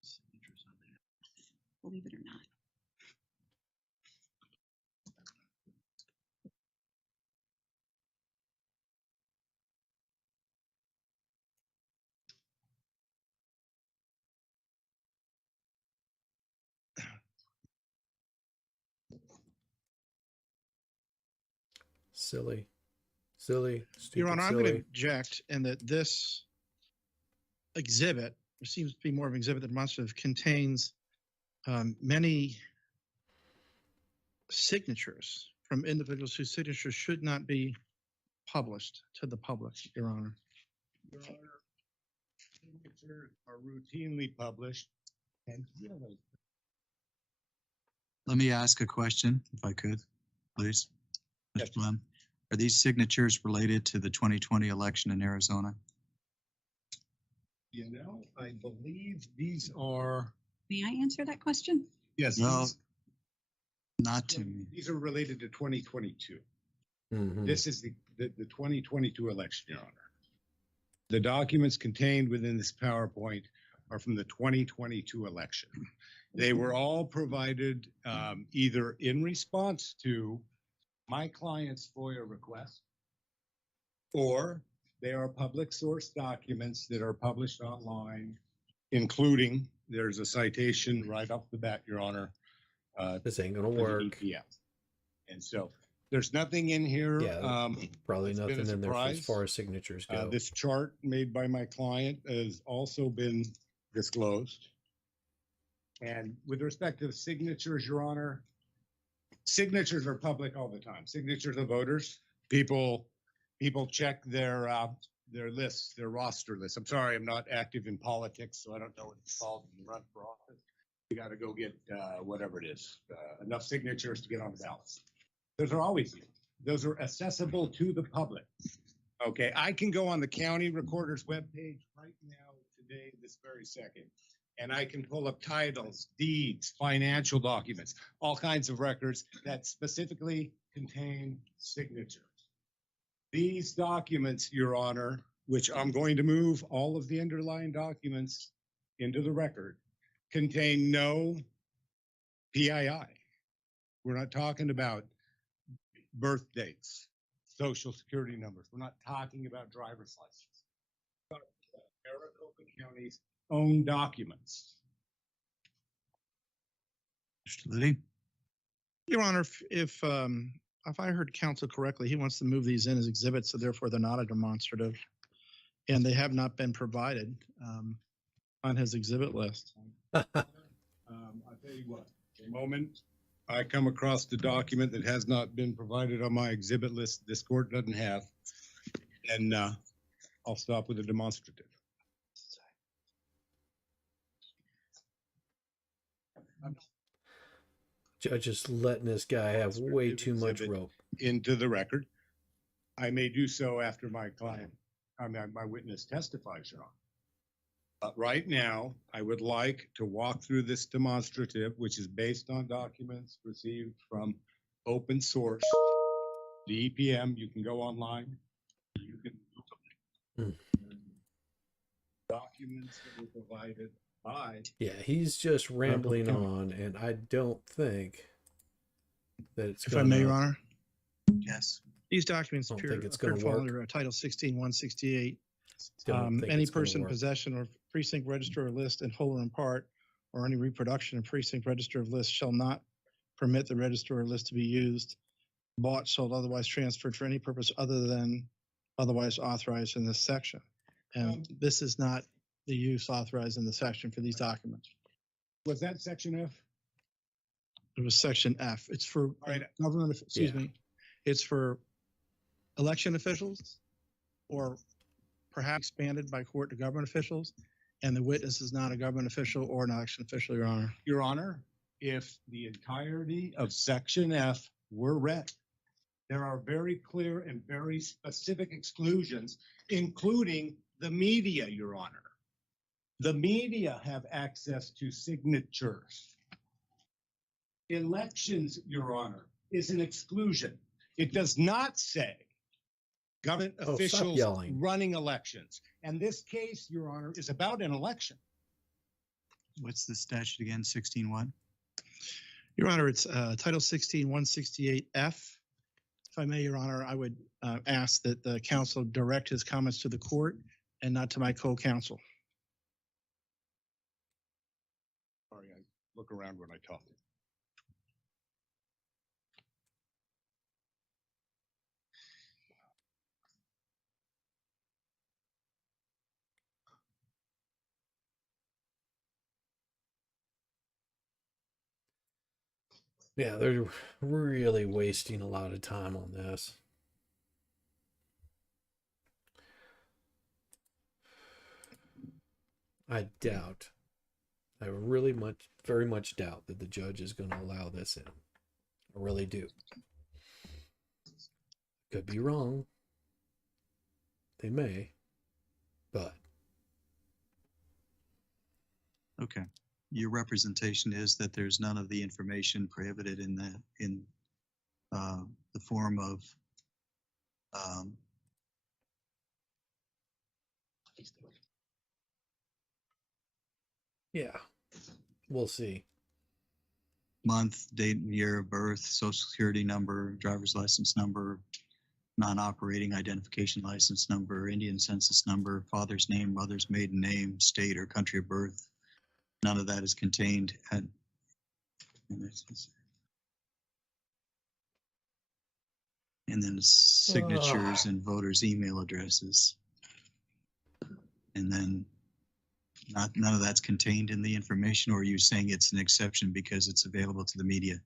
Signatures on there. Believe it or not. Silly, stupid, Your Honor, I'm going to silly. object in that this exhibit, which seems to be more of an exhibit than demonstrative, contains many signatures from individuals whose signatures should not be published to the public, Your Honor. Your Honor, signatures are routinely published. And Let me ask a question, if I could, please. Yes. Mr. Flynn. Are these signatures related to the 2020 election in Arizona? you know, I believe these are, May I answer that question? yes, No, not to me. these are related to 2022. Mhm. This is the 2022 election, Your Honor. The documents contained within this PowerPoint are from the 2022 election. They were all provided either in response to my client's FOIA request, or they are public source documents that are published online, including, there's a citation right off the bat, Your Honor. This ain't gonna for the work. EPM. And so there's nothing in here. Yeah, Probably it's been a nothing in there as surprise. far as signatures go. This chart made by my client has also been disclosed. And with respect to the signatures, Your Honor, signatures are public all the time. Signatures of voters, people check their lists, their roster lists. I'm sorry, I'm not active in politics, so I don't know what it's called when you run for office. You got to go get whatever it is, enough signatures to get on the ballots. Those are always used. Those are accessible to the public. Okay, I can go on the county recorder's webpage right now, today, this very second, and I can pull up titles, deeds, financial documents, all kinds of records that specifically contain signatures. These documents, Your Honor, which I'm going to move all of the underlying documents into the record, contain no PII. We're not talking about birth dates, social security numbers. We're not talking about driver's license. We're talking about Maricopa County's own documents. Mr. Liddy? Your Honor, if I heard counsel correctly, he wants to move these in as exhibits, so therefore they're not a demonstrative, and they have not been provided on his exhibit list. I'll tell you what, the moment I come across the document that has not been provided on my exhibit list, this court doesn't have, and I'll stop with a demonstrative. Judge is letting this guy have way too much Exhibit rope. Into the record. I may do so after my my witness testifies, Your Honor. But right now, I would like to walk through this demonstrative, which is based on documents received from open source, the EPM. You can go online. You can documents that were provided by. Yeah, he's just rambling on, and I don't think that it's If I may, Your Honor, Yes. these documents I don't appear think it's appear gonna to fall work. under Title 16, 168 think Any it's gonna person work. possession of precinct register or list in whole or in part, or any reproduction of precinct register of list shall not permit the register or list to be used, bought, sold, otherwise transferred for any purpose other than otherwise authorized in this section. And this is not the use authorized in the section for these documents. Was that section F? It was section F. It's for right. government, excuse Yeah. me. It's for election officials or perhaps expanded by court to government officials. And the witness is not a government official or an election official, Your Honor. Your Honor, if the entirety of section F were read, there are very clear and very specific exclusions, including the media, Your Honor. The media have access to signatures. Elections, Your Honor, is an exclusion. It does not say government Oh, stop officials yelling. running elections. And this case, Your Honor, is about an election. What's the statute again? 16 what? Your Honor, it's Title 16, 168F. If I may, Your Honor, I would ask that the counsel direct his comments to the court and not to my co-counsel. Sorry, I look around when I talk. Yeah, they're really wasting a lot of time on this. I very much doubt that the judge is going to allow this in. I really do. Could be wrong. They may, but Okay. Your representation is that there's none of the information prohibited in the form of yeah, we'll see. month, date, and year of birth, social security number, driver's license number, non-operating identification license number, Indian census number, father's name, mother's maiden name, state or country of birth. None of that is contained at. And then signatures and voters' email addresses. And then none of that's contained in the information, or are you saying it's an exception because it's available to the media?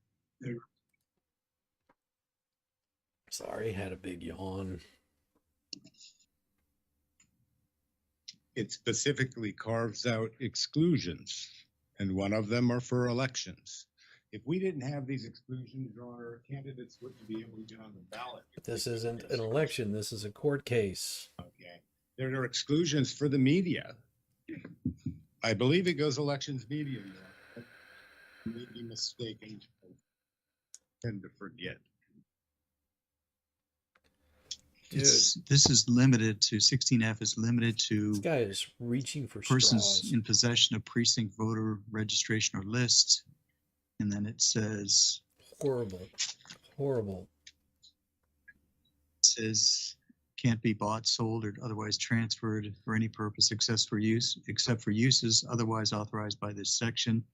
Sorry, had a big yawn. It specifically carves out exclusions, and one of them are for elections. If we didn't have these exclusions, Your Honor, candidates wouldn't be able to get on the ballot. This isn't an election. This is a court case. Okay. There are exclusions for the media. I believe it goes elections media. I may be mistaken. I tend to forget. This is limited to 16F is limited to This guy is reaching for persons straws. in possession of precinct voter registration or list. And then it says, Horrible. Horrible. it says can't be bought, sold, or otherwise transferred for any purpose except for uses otherwise authorized by this section.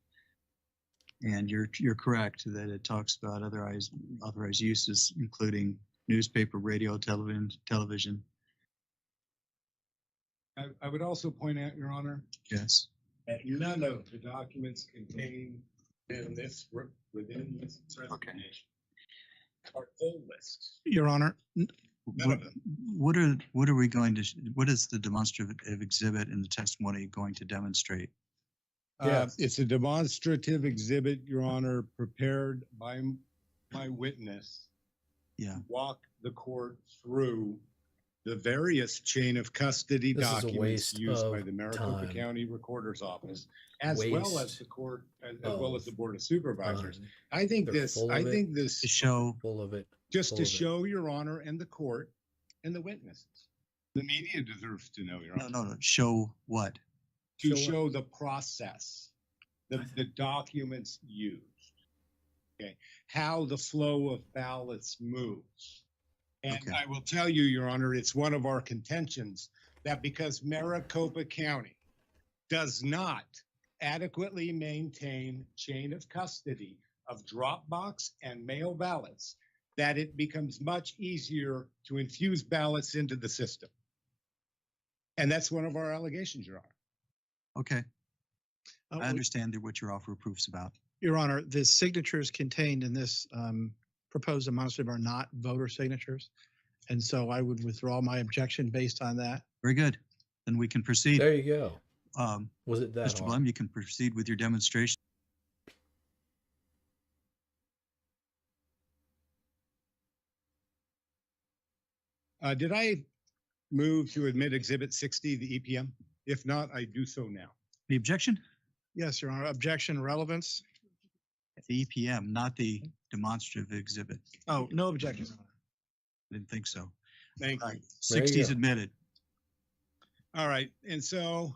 And you're correct that it talks about authorized uses, including newspaper, radio, television. I would also point out, Your Honor, Yes. that none of the documents contained in this within this presentation are full lists. Your Honor, None of them. What are we going to? What is the demonstrative exhibit in the testimony going to demonstrate? Yes. It's a demonstrative exhibit, Your Honor, prepared by my witness. Yeah. Walk the court through the various chain of custody This is a documents waste used by of the Maricopa time. County Recorder's Office, as well as Waste the court, as well as the Board of Supervisors. Fine. I think They're this, full I of it. think this, To show. Full of it. just full to of it. show Your Honor and the court and the witnesses. The media deserves to know, Your Honor. No. Show what? To Show show the process, the documents used. Okay, how the flow of ballots moves. And Okay. I will tell you, Your Honor, it's one of our contentions that because Maricopa County does not adequately maintain chain of custody of drop box and mail ballots, that it becomes much easier to infuse ballots into the system. And that's one of our allegations, Your Honor. Okay, Uh, I understand what your offer of proof's about. Your Honor, the signatures contained in this proposed demonstrative are not voter signatures. And so I would withdraw my objection based on that. Very good. Then we can proceed. There you go. Um, Was it that Mr. hard? Blum, you can proceed with your demonstration. Did I move to admit Exhibit 60, the EPM? If not, I do so now. The objection? Yes, Your Honor. Objection relevance. The EPM, not the demonstrative exhibit. Oh, no objection, Your Honor. I didn't think so. Thank All you. right, 60 is go. admitted. All right. And so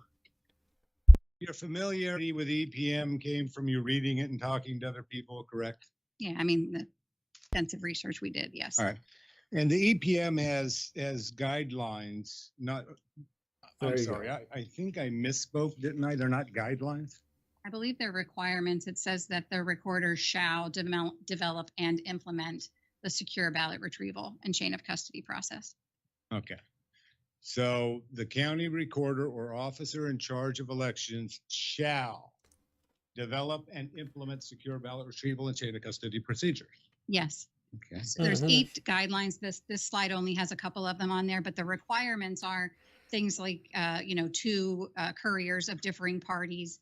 your familiarity with EPM came from you reading it and talking to other people, correct? Yeah, I mean, the extensive research we did, yes. All right. And the EPM has guidelines, not, There I'm you sorry, go. I think I misspoke, didn't I? They're not guidelines? I believe they're requirements. It says that the recorder shall develop and implement the secure ballot retrieval and chain of custody process. Okay. So the county recorder or officer in charge of elections shall develop and implement secure ballot retrieval and chain of custody procedures. Yes. Okay. So there's Mhm. 8 guidelines. This slide only has a couple of them on there, but the requirements are things like, 2 couriers of differing parties,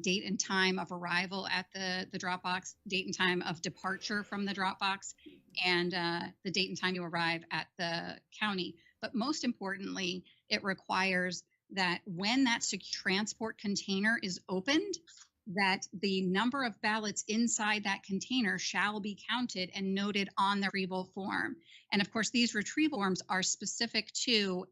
date and time of arrival at the drop box, date and time of departure from the drop box, and the date and time you arrive at the county. But most importantly, it requires that when that transport container is opened, that the number of ballots inside that container shall be counted and noted on the retrieval form. And of course, these retrieval forms are specific to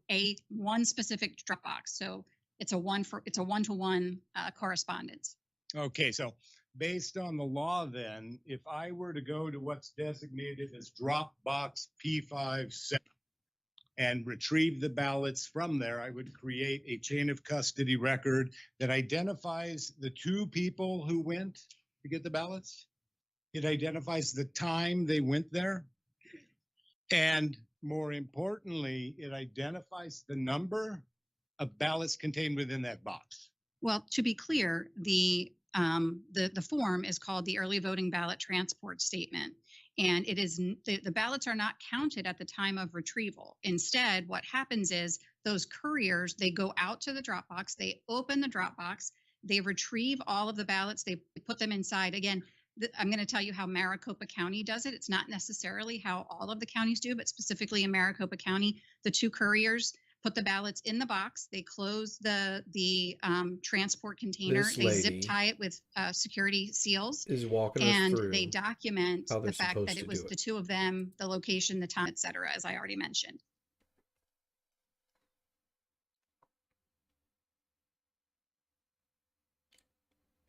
one specific drop box. So it's a one-to-one correspondence. Okay, so based on the law then, if I were to go to what's designated as drop box P57 and retrieve the ballots from there, I would create a chain of custody record that identifies the 2 people who went to get the ballots. It identifies the time they went there. And more importantly, it identifies the number of ballots contained within that box. Well, to be clear, the form is called the early voting ballot transport statement, and it is the ballots are not counted at the time of retrieval. Instead, what happens is those couriers, they go out to the drop box, they open the drop box, they retrieve all of the ballots, they put them inside. Again, I'm going to tell you how Maricopa County does it. It's not necessarily how all of the counties do, but specifically in Maricopa County, the 2 couriers put the ballots in the box. They close the transport container. This They zip lady tie it with security seals, is walking us and through they document how they're the fact that supposed it to was do the it. 2 of them, the location, the time, etc., as I already mentioned.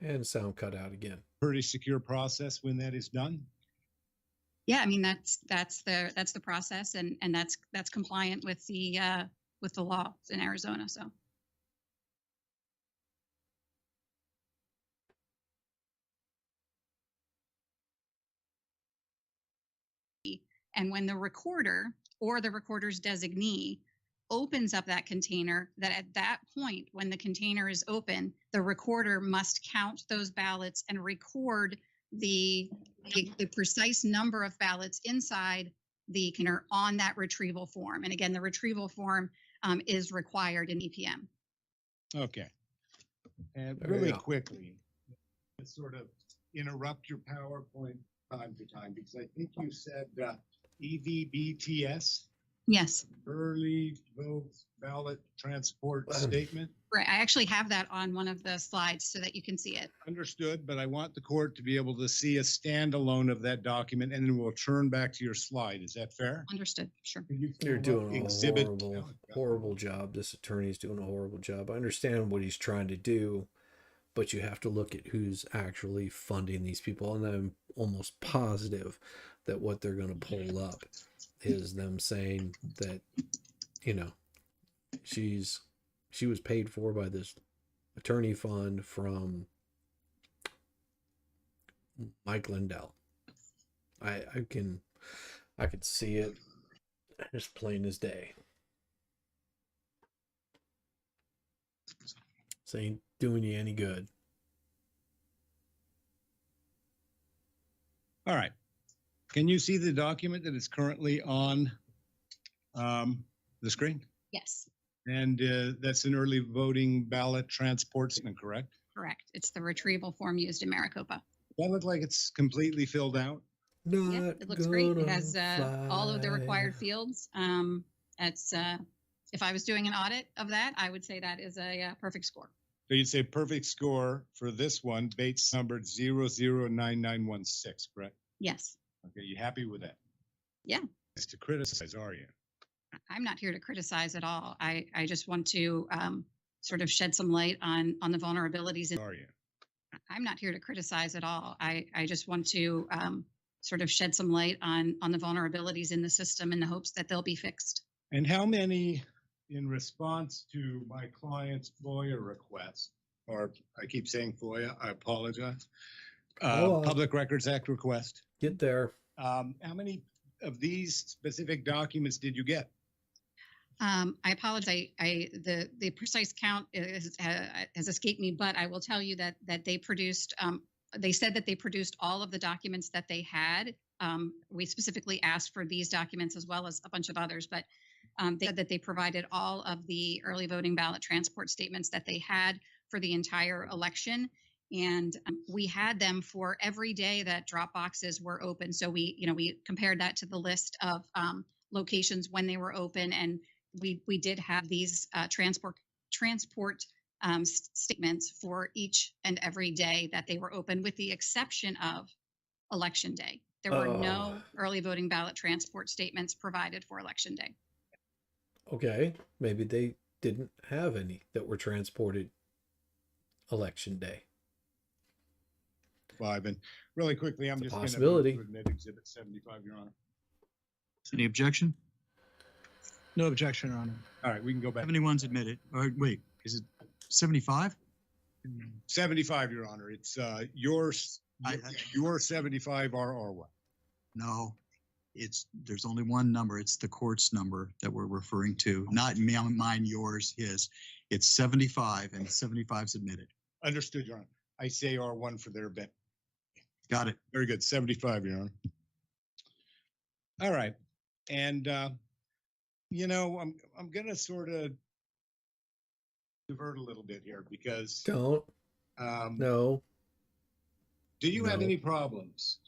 And sound cut out again. Pretty secure process when that is done. Yeah, I mean that's the process, and that's compliant with the law in Arizona. So. And when the recorder or the recorder's designee opens up that container, that at that point, when the container is open, the recorder must count those ballots and record the precise number of ballots inside the container on that retrieval form. And again, the retrieval form is required in EPM. Okay. And There you really go. quickly, let's sort of interrupt your PowerPoint time to time, because I think you said EVBTS, Yes, early vote ballot transport statement. right. I actually have that on one of the slides so that you can see it. Understood, but I want the court to be able to see a standalone of that document, and then we'll turn back to your slide. Is that fair? Understood. Sure. Can you You're pull up doing a exhibit? horrible job. This attorney's doing a horrible job. I understand what he's trying to do, but you have to look at who's actually funding these people. And I'm almost positive that what they're going to pull up is them saying that, she was paid for by this attorney fund from Mike Lindell. I can see it as plain as day. This ain't doing you any good. All right. Can you see the document that is currently on the screen? Yes, And that's an early voting ballot transport statement, correct? correct. It's the retrieval form used in Maricopa. That look like it's completely filled out. Not Yeah, it looks great. It gonna has all of the fly. required fields. It's if I was doing an audit of that, I would say that is a perfect score. So you'd say perfect score for this one, Bates numbered 009916, correct? Yes. Okay, you happy with that? Yeah. It's to criticize, are you? I'm not here to criticize at all. I just want to sort of shed some light on the vulnerabilities. Are you? I'm not here to criticize at all. I just want to sort of shed some light on the vulnerabilities in the system in the hopes that they'll be fixed. And how many, in response to my client's FOIA request, or I keep saying FOIA, I apologize, Hold on. Public Records Act request, Get there. how many of these specific documents did you get? I apologize. The precise count has escaped me, but I will tell you that they produced. They said that they produced all of the documents that they had. We specifically asked for these documents as well as a bunch of others, but they said that they provided all of the early voting ballot transport statements that they had for the entire election. And we had them for every day that drop boxes were open. So we compared that to the list of locations when they were open, and we did have these transport statements for each and every day that they were open, with the exception of Election Day. There were no early voting ballot transport statements provided for Election Day. Okay, maybe they didn't have any that were transported Election Day. Five. And really quickly, I'm It's a just going possibility. to admit Exhibit 75, Your Honor. Any objection? No objection, Your Honor. All right, we can go back. 71's admitted. Wait, is it 75? 75, Your Honor. It's yours. I- Your 75 RR1. No, there's only one number. It's the court's number that we're referring to, not mine, yours, his. It's 75, and 75's admitted. Understood, Your Honor. I say R1 for their bet. Got it. Very good. 75, Your Honor. All right. And, I'm going to sort of divert a little bit here because Don't. No. do you have No. any problems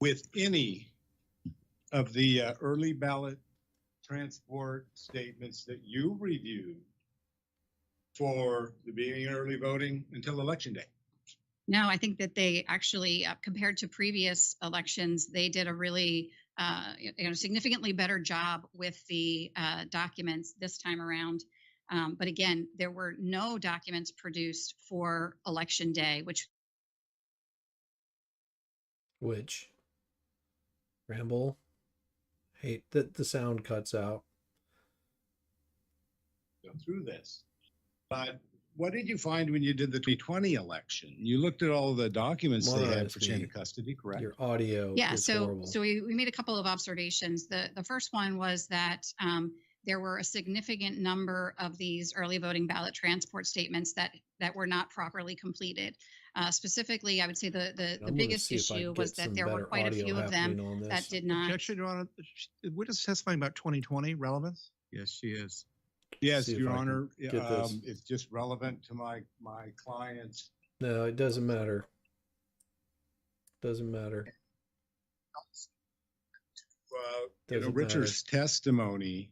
with any of the early ballot transport statements that you reviewed for the beginning of early voting until Election Day? No, I think that they actually, compared to previous elections, they did a really significantly better job with the documents this time around. But again, there were no documents produced for Election Day, which Ramble. Hate that the sound cuts out. Go through this. But what did you find when you did the 2020 election? You looked at all the documents they had for chain of custody, correct? Your audio is so horrible. so we made a couple of observations. The first one was that there were a significant number of these early voting ballot transport statements that were not properly completed. Specifically, I would say the gonna biggest see if I issue get was that some there were better quite a audio few of them happening on that this. did not. Objection, Your Honor. Witness testifying about 2020 relevance? Yes, she is. Yes, See if Your I can Honor. get this. It's just relevant to my client's. No, it doesn't matter. Doesn't matter. Doesn't Richard's testimony,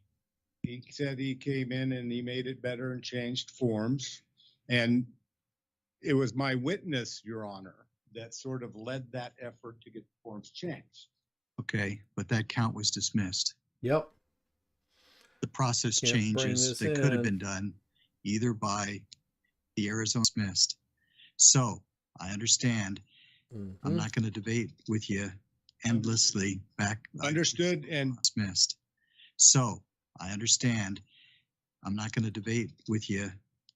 he said he came in and he made it better and changed forms. And it was my witness, Your Honor, that sort of led that effort to get the forms changed. Okay, but that count was dismissed. Yep. The process Can't bring changes this that could have in. been done either by the Arizona dismissed. So I understand. I'm Mhm. not going to debate with you endlessly back. Understood. And Dismissed. So I understand. I'm not going to debate with you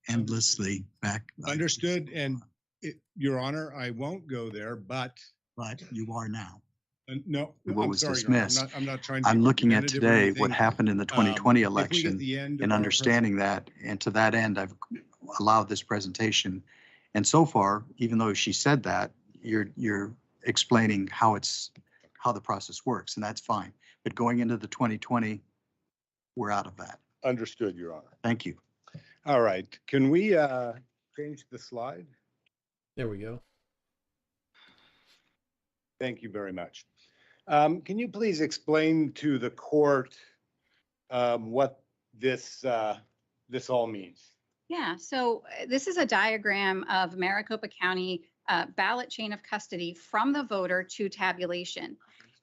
endlessly back. Understood. And Your Honor, I won't go there, but You are now. no, What I'm was sorry, Your Honor. dismissed. I'm not trying to be I'm looking at argumentative or today anything. what happened in the 2020 If we get election the end of and our understanding that. And to that end, I've allowed this presentation. And so far, even though she said that, you're explaining how the process works, and that's fine. But going into the 2020, we're out of that. Understood, Your Honor. Thank you. All right. Can we change the slide? There we go. Thank you very much. Can you please explain to the court what this all means? Yeah, so this is a diagram of Maricopa County ballot chain of custody from the voter to tabulation.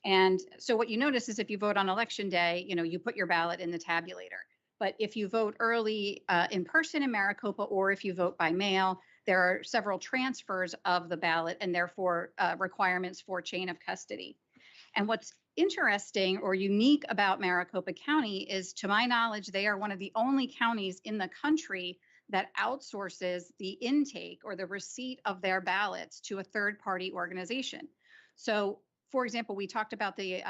And so what you notice is if you vote on election day, you put your ballot in the tabulator. But if you vote early in person in Maricopa, or if you vote by mail, there are several transfers of the ballot and therefore requirements for chain of custody. And what's interesting or unique about Maricopa County is, to my knowledge, they are one of the only counties in the country that outsources the intake or the receipt of their ballots to a third-party organization. So, for example, we talked about the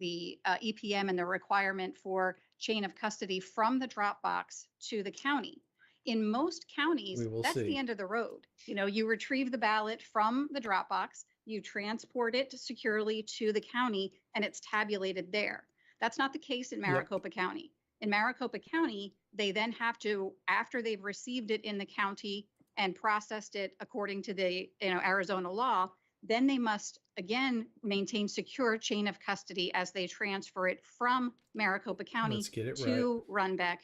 EPM and the requirement for chain of custody from the drop box to the county. In most counties, that's the end of the road. You retrieve the ballot from the drop box, you transport it securely to the county, and it's tabulated there. That's not the case in Maricopa County. In Maricopa County, they then have to, after they've received it in the county and processed it according to the Arizona law, then they must again maintain secure chain of custody as they transfer it from Maricopa County to Runbeck,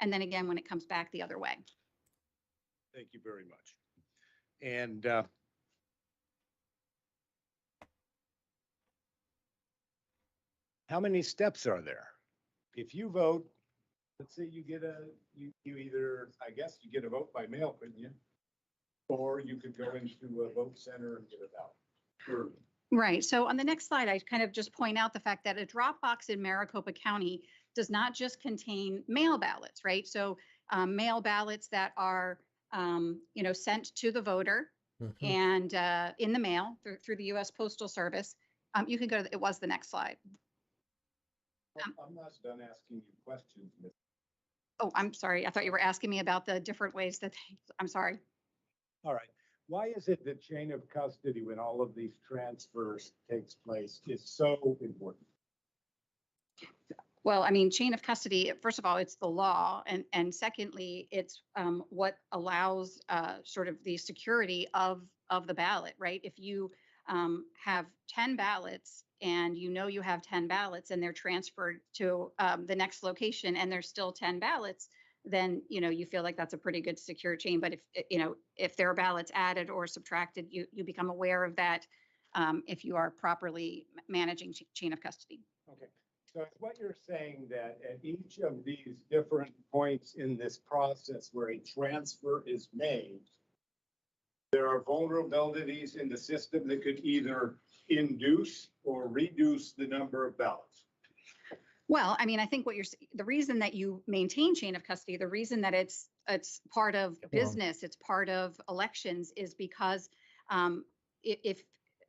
and then again when it comes back the other way. Thank you very much. And how many steps are there? If you vote, let's say you get you either, I guess you get a vote by mail, couldn't you? Or you could go into a vote center and get it out. Sure. Right. So on the next slide, I kind of just point out the fact that a drop box in Maricopa County does not just contain mail ballots, right? So mail ballots that are, sent to the voter and in the mail through the U.S. Postal Service. You can go to, it was the next slide. I'm not done asking you questions, Ms. Oh, I'm sorry. I thought you were asking me about the different ways that I'm sorry. All right. Why is it that chain of custody, when all of these transfers takes place, is so important? Well, I mean, chain of custody, first of all, it's the law. And secondly, it's what allows sort of the security of the ballot, right? If you have 10 ballots and you have 10 ballots and they're transferred to the next location and there's still 10 ballots, then, you feel like that's a pretty good secure chain. But if there are ballots added or subtracted, you become aware of that if you are properly managing chain of custody. Okay. So it's what you're saying, that at each of these different points in this process where a transfer is made, there are vulnerabilities in the system that could either induce or reduce the number of ballots. Well, I mean, I think the reason that you maintain chain of custody, the reason that it's part of business, it's part of elections, is because if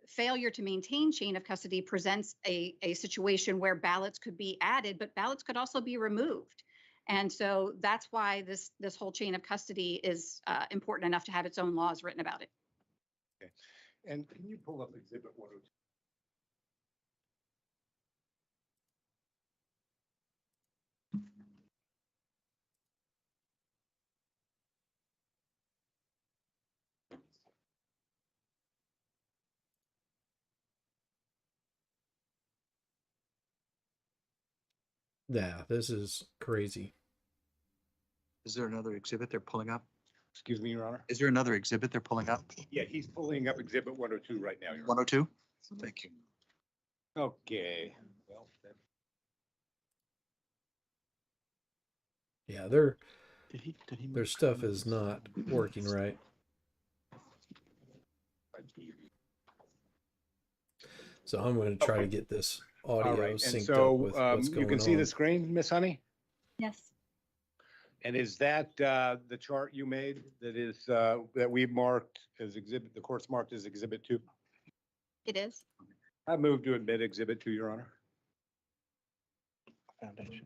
failure to maintain chain of custody presents a situation where ballots could be added, but ballots could also be removed. And so that's why this whole chain of custody is important enough to have its own laws written about it. Okay. And can you pull up Exhibit 102? Yeah, this is crazy. Is there another exhibit they're pulling up? Excuse me, Your Honor. Is there another exhibit they're pulling up? Yeah, he's pulling up Exhibit 102 right now, Your Honor. 102? Thank you. Okay. Well, Yeah, their stuff is not working right. So I'm going to try to get this audio synced up with what's going on. You can see the screen, Miss Honey? Yes. And is that the chart you made that is that we marked as exhibit, the court's marked as exhibit 2? It is. I move to admit exhibit 2, Your Honor. Foundation.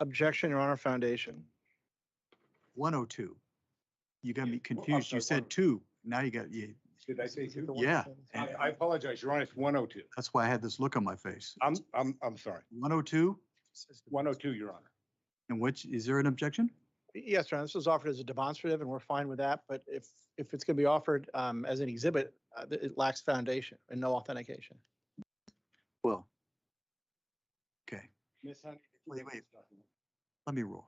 Objection, Your Honor, foundation. 102. You got me I'm confused. You sorry, said 2. Now you got, you. Did I say 2? Yeah. I apologize, Your Honor, it's 102. That's why I had this look on my face. I'm sorry. 102? 102, Your Honor. And which, is there an objection? Yes, Your Honor, this was offered as a demonstrative and we're fine with that. But if it's going to be offered as an exhibit, it lacks foundation and no authentication. Well. Okay, Ms. Honey. Wait. Let me roll.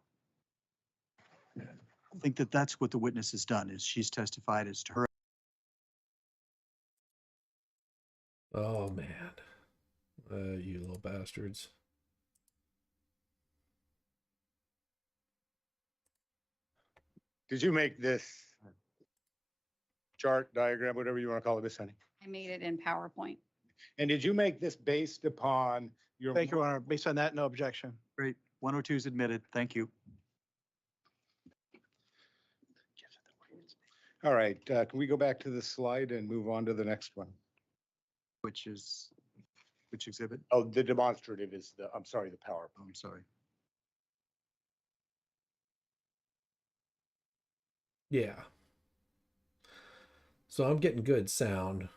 I think that that's what the witness has done, is she's testified as to her. Oh man, you little bastards. Did you make this chart, diagram, whatever you want to call it, Ms. Honey? I made it in PowerPoint. And did you make this based upon your? Thank you, Your Honor. Based on that, no objection. Great, 102 is admitted. Thank you. All right, can we go back to the slide and move on to the next one? Which exhibit? Oh, the demonstrative is I'm sorry, the PowerPoint. I'm sorry. Yeah. So I'm getting good sound,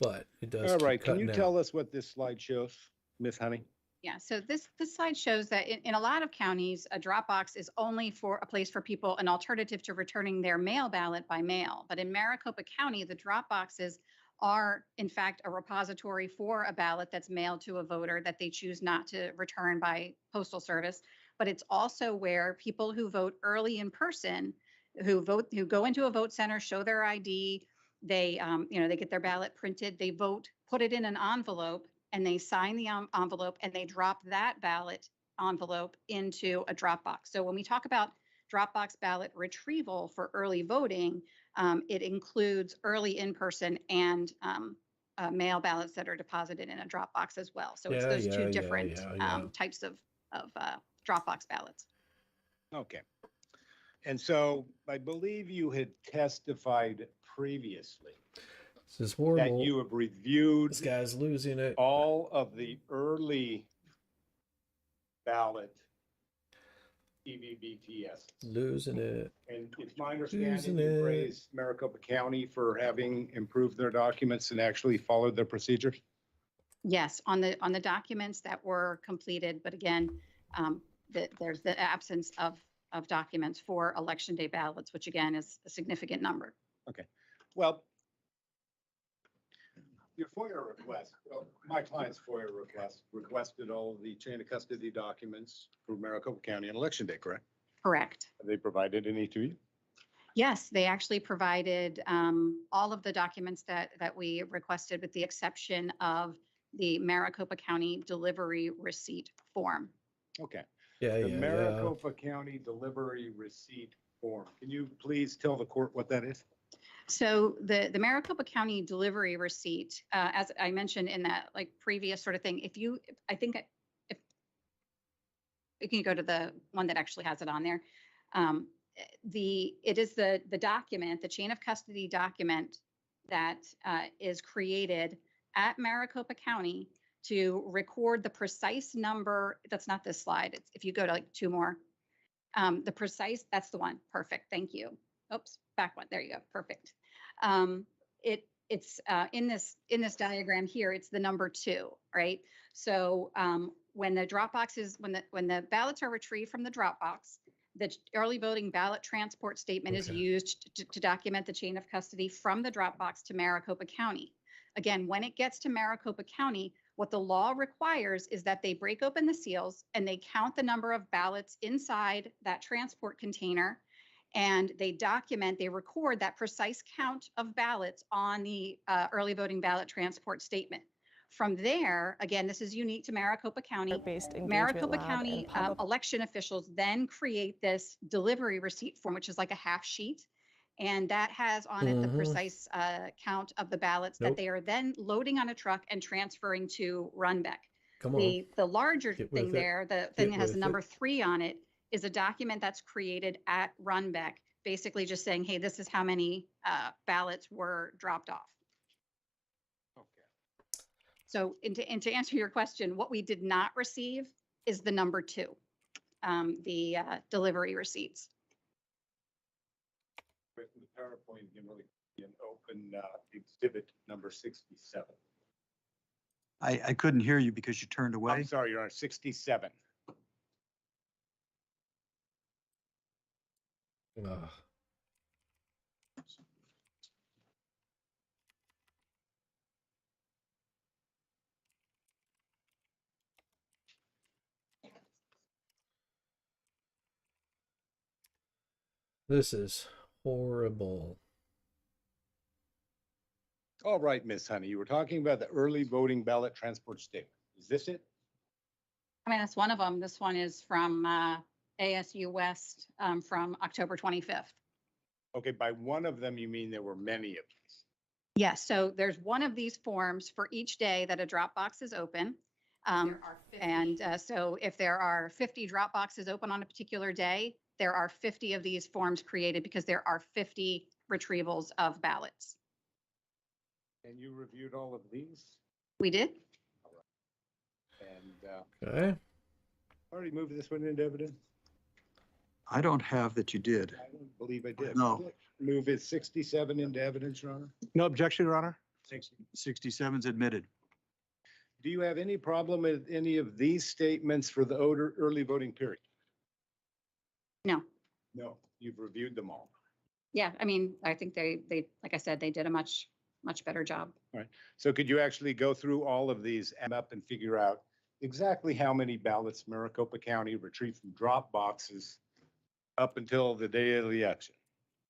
but it does. All keep right, can you cutting out. tell us what this slide shows, Ms. Honey? Yeah, so this slide shows that in a lot of counties, a drop box is only for a place for people, an alternative to returning their mail ballot by mail. But in Maricopa County, the drop boxes are in fact a repository for a ballot that's mailed to a voter that they choose not to return by postal service. But it's also where people who vote early in person, who go into a vote center, show their ID, they they get their ballot printed, they vote, put it in an envelope, and they sign the envelope and they drop that ballot envelope into a drop box. So when we talk about drop box ballot retrieval for early voting, it includes early in-person and mail ballots that are deposited in a drop box as well. So it's those two different types of drop box ballots. Okay. And so I believe you had testified previously This is horrible. that you have reviewed This guy's losing it. all of the early ballot EVBTS. Losing it. And it's my understanding Losing you it. praised Maricopa County for having improved their documents and actually followed their procedures? Yes, on the documents that were completed, but again, there's the absence of documents for election day ballots, which again is a significant number. Okay, well, your FOIA request, my client's FOIA request requested all of the chain of custody documents for Maricopa County on election day, correct? Correct. Have they provided any to you? Yes, they actually provided all of the documents that we requested, with the exception of the Maricopa County delivery receipt form. Okay. Yeah, The yeah, Maricopa County delivery receipt form. Can you please tell the court what that is? So the Maricopa County delivery receipt, as I mentioned in that like previous sort of thing, if you can go to the one that actually has it on there, it is the document, the chain of custody document that is created at Maricopa County to record the precise number. That's not this slide. It's, if you go to like two more, the precise, that's the one. Perfect. Thank you. Oops, back one. There you go. Perfect. It's in this diagram here, it's the number 2, right? So when the drop box is, when the ballots are retrieved from the drop box, the early voting ballot transport statement is used to document the chain of custody from the drop box to Maricopa County. Again, when it gets to Maricopa County, what the law requires is that they break open the seals and they count the number of ballots inside that transport container, and they document, they record that precise count of ballots on the early voting ballot transport statement. From there, again, this is unique to Maricopa County. Maricopa County election officials then create this delivery receipt form, which is like a half sheet. And that has on it the precise count of the ballots that they are then loading on a truck and transferring to Runbeck. Come on. The larger thing there, the thing that has the number 3 on it, is a document that's created at Runbeck, basically just saying, hey, this is how many ballots were dropped off. Okay. So, and to answer your question, what we did not receive is the number 2, the delivery receipts. With the PowerPoint, you can really open exhibit number 67. I couldn't hear you because you turned away. I'm sorry, Your Honor, 67. Ugh. This is horrible. All right, Miss Honey, you were talking about the early voting ballot transport statement. Is this it? I mean, that's one of them. This one is from ASU West from October 25th. Okay, by one of them, you mean there were many of these? Yes, so there's one of these forms for each day that a drop box is open. So if there are 50 drop boxes open on a particular day, there are 50 of these forms created because there are 50 retrievals of ballots. And you reviewed all of these? We did? And Okay. already moved this one into evidence? I don't have that you did. I don't believe I did. No. Move it 67 into evidence, Your Honor? No objection, Your Honor. 67's admitted. Do you have any problem with any of these statements for the early voting period? No. No, you've reviewed them all. Yeah, I mean, I think they like I said, they did a much better job. All right. So could you actually go through all of these, add up and figure out exactly how many ballots Maricopa County retrieved from drop boxes up until the day of the election?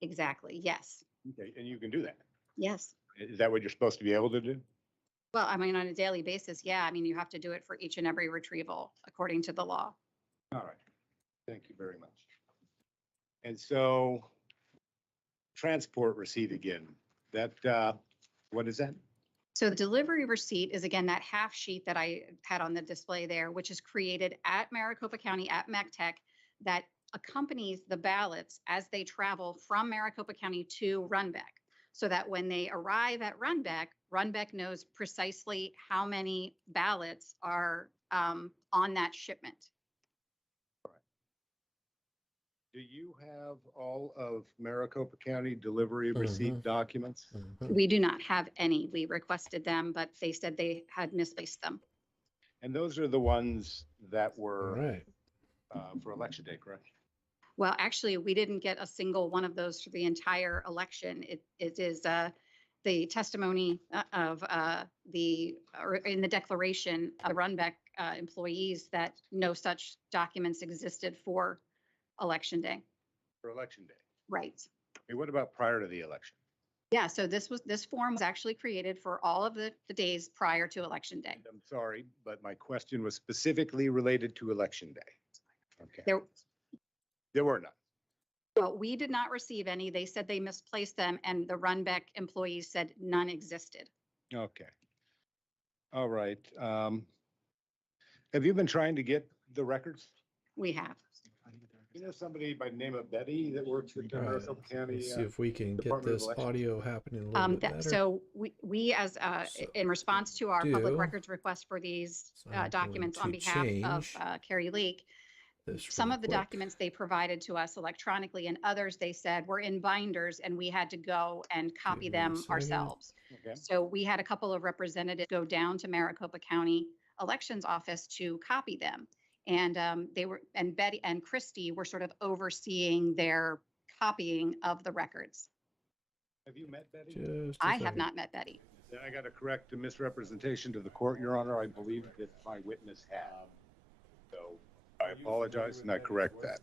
Exactly, yes. Okay, and you can do that. Yes. Is that what you're supposed to be able to do? Well, I mean, on a daily basis, yeah. I mean, you have to do it for each and every retrieval according to the law. All right. Thank you very much. And so transport receipt again, that, what is that? So the delivery receipt is, again, that half sheet that I had on the display there, which is created at Maricopa County at MECTEC that accompanies the ballots as they travel from Maricopa County to Runbeck, so that when they arrive at Runbeck, Runbeck knows precisely how many ballots are on that shipment. Do you have all of Maricopa County delivery receipt documents? We do not have any. We requested them, but they said they had misplaced them. And those are the ones that All were right. for election day, correct? Well, actually, we didn't get a single one of those for the entire election. It is the testimony of in the declaration of Runbeck employees that no such documents existed for election day. For election day. Right. Hey, what about prior to the election? Yeah. So this form was actually created for all of the days prior to election day. I'm sorry, but my question was specifically related to election day. Okay. There were none. Well, we did not receive any. They said they misplaced them, and the Runbeck employees said none existed. Okay. All right. Have you been trying to get the records? We have. You know somebody by the name of Betty that works with All right. Maricopa County? Let's see if we can get Department of this Elections. audio happening a little bit better. So we as So in response to our public do- records request for these So I'm documents on going to behalf of change Carrie Leak, this some real of the quick. documents they provided to us electronically, and others they said were in binders, and we had to go and copy Give me a them second. ourselves. Okay. So we had a couple of representatives go down to Maricopa County Elections Office to copy them. And Betty and Christy were sort of overseeing their copying of the records. Have you met Betty? Just a I have second. not met Betty. Then I got to correct a misrepresentation to the court, Your Honor. I believe that my witness had. So I apologize and I correct that.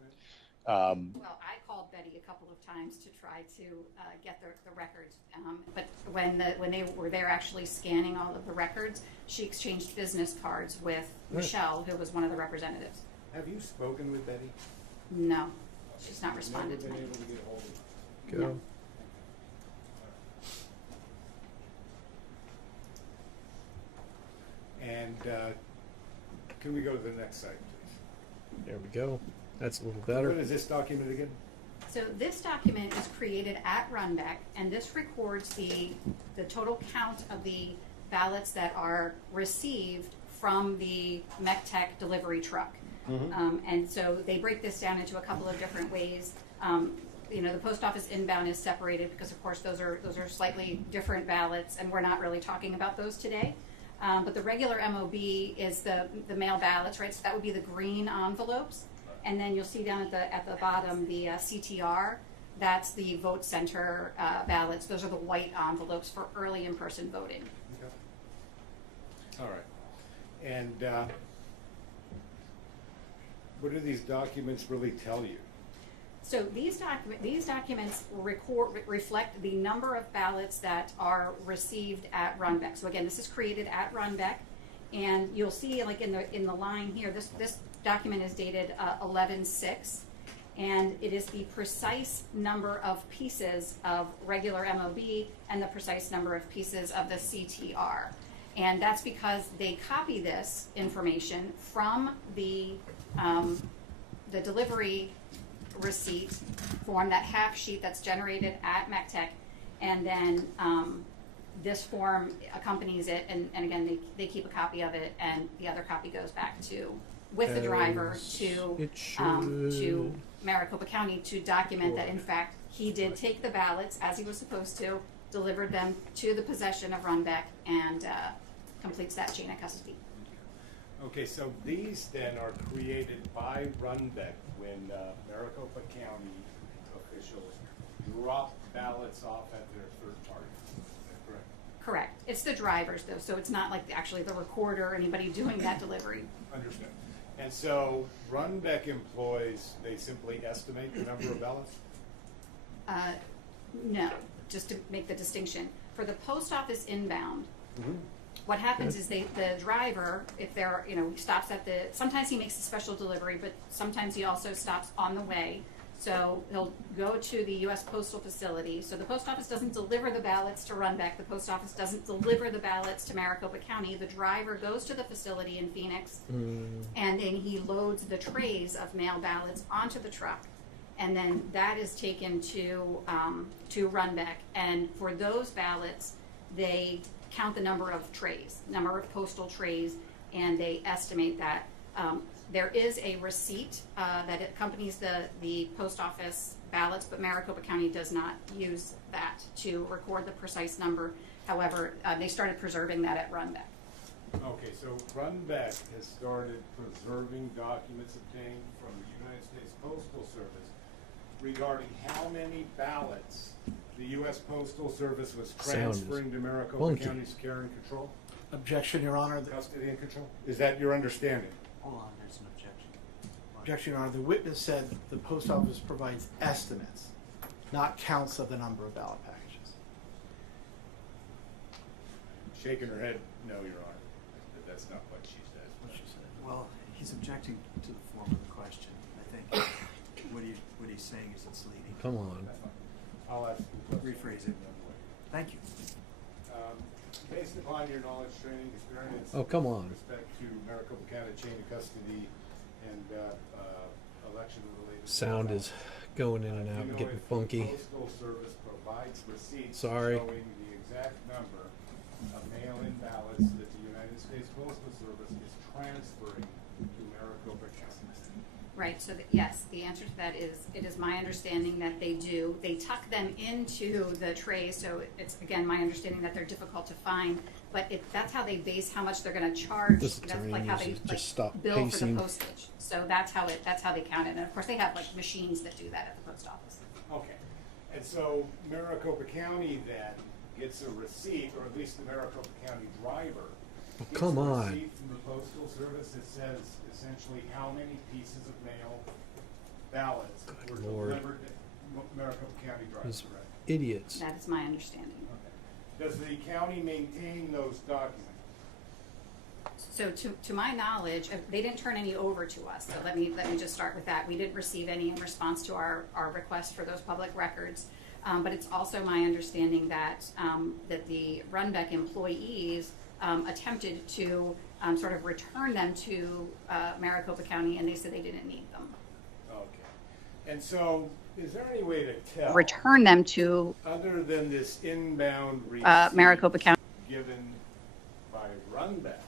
Well, I called Betty a couple of times to try to get the records, but when they were there actually scanning all of the records, she exchanged business cards with Michelle, who was one of the representatives. Have you spoken with Betty? No, she's not responded to me. Never been able to get hold of her. Go. No. And can we go to the next slide, please? There we go. That's a little What better. is this document again? So this document is created at Runbeck, and this records the total count of the ballots that are received from the MECTEC delivery truck. And so they break this down into a couple of different ways. You know, the post office inbound is separated because, of course, those are slightly different ballots, and we're not really talking about those today. But the regular MOB is the mail ballots, right? So that would be the green envelopes. And then you'll see down at the bottom the CTR. That's the vote center ballots. Those are the white envelopes for early in-person voting. Okay. All right. And what do these documents really tell you? So these documents reflect the number of ballots that are received at Runbeck. So again, this is created at Runbeck, and you'll see, like in the line here, this document is dated 11/6, and it is the precise number of pieces of regular MOB and the precise number of pieces of the CTR. And that's because they copy this information from the delivery receipt form, that half sheet that's generated at MECTEC, and then this form accompanies it, and again, they keep a copy of it, and the other copy goes back with the driver to Maricopa County to document that, in fact, he did take the ballots as he was supposed to, delivered them to the possession of Runbeck, and completes that chain of custody. Okay, so these then are created by Runbeck when Maricopa County officials drop ballots off at their third party. Is that correct? Correct. It's the drivers, though, so it's not like actually the recorder or anybody doing that delivery. Understood. And so Runbeck employees, they simply estimate the number of ballots? No, just to make the distinction. For the post office inbound, what happens is the driver, if they're, stops at sometimes he makes a special delivery, but sometimes he also stops on the way. So he'll go to the U.S. Postal Facility. So the post office doesn't deliver the ballots to Runbeck. The post office doesn't deliver the ballots to Maricopa County. The driver goes to the facility in Phoenix, and then he loads the trays of mail ballots onto the truck. And then that is taken to Runbeck. And for those ballots, they count the number of trays, number of postal trays, and they estimate that. There is a receipt that accompanies the post office ballots, but Maricopa County does not use that to record the precise number. However, they started preserving that at Runbeck. Okay, so Runbeck has started preserving documents obtained from the United States Postal Service regarding how many ballots the U.S. Postal Service was transferring to Maricopa County's care and control? Objection, Your Honor. Custody and control? Is that your understanding? Hold on, there's an objection. Objection, Your Honor. The witness said the post office provides estimates, not counts of the number of ballot packages. Shaking her head, no, Your Honor. That's not what she said. What she said. Well, he's objecting to the form of the question. I think what he's saying is it's leading. Come on. I'll ask Rephrase it. Thank you. Based upon your knowledge, training, experience. Oh, come on. With respect to Maricopa County chain of custody and election-related. Sound is going in and out, you know getting if funky. The Postal Service provides receipts Sorry. showing the exact number of mail-in ballots that the United States Postal Service is transferring to Maricopa County. Right, so yes, the answer to that is, it is my understanding that they do. They tuck them into the trays, so it's, again, my understanding that they're difficult to find, but that's how they base how much they're gonna charge. This That's attorney like how needs they to just stop bill pacing. for the postage. So that's how they count it, and of course, they have like machines that do that at the post office. Okay, and so Maricopa County then gets a receipt, or at least the Maricopa County driver Oh, gets come a on. receipt from the Postal Service that says essentially how many pieces of mail ballots Good were Lord. delivered to Maricopa County drivers, These correct? idiots. That is my understanding. Okay. Does the county maintain those documents? So to my knowledge, they didn't turn any over to us, so let me just start with that. We didn't receive any in response to our request for those public records. But it's also my understanding that that the Runbeck employees attempted to sort of return them to Maricopa County, and they said they didn't need them. Okay. And so, is there any way to tell? Return them to Other than this inbound receipt Maricopa County. given by Runback.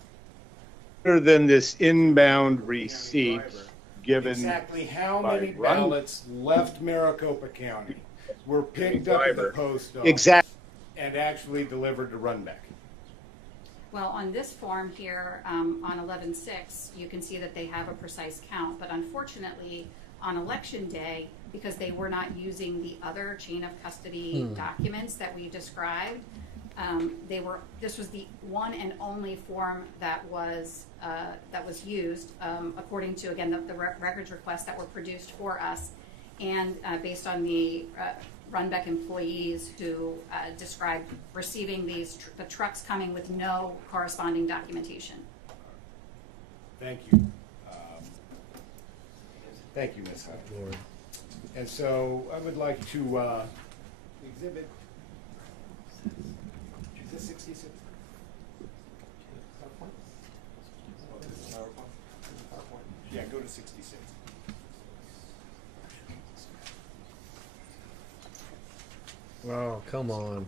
Other than this inbound receipt given. Exactly how many ballots left Maricopa County were picked up at the post office? Exactly. And actually delivered to Runback? Well, on this form here, on 11/6, you can see that they have a precise count, but unfortunately, on election day, because they were not using the other chain of custody documents that we described, this was the one and only form that was used, according to, again, the records requests that were produced for us, and based on the Runback employees who described receiving the trucks coming with no corresponding documentation. Thank you. Thank you, Ms. Hunt. Lord. And so I would like to exhibit, is this 66? Yeah, go to 66. Oh, come on.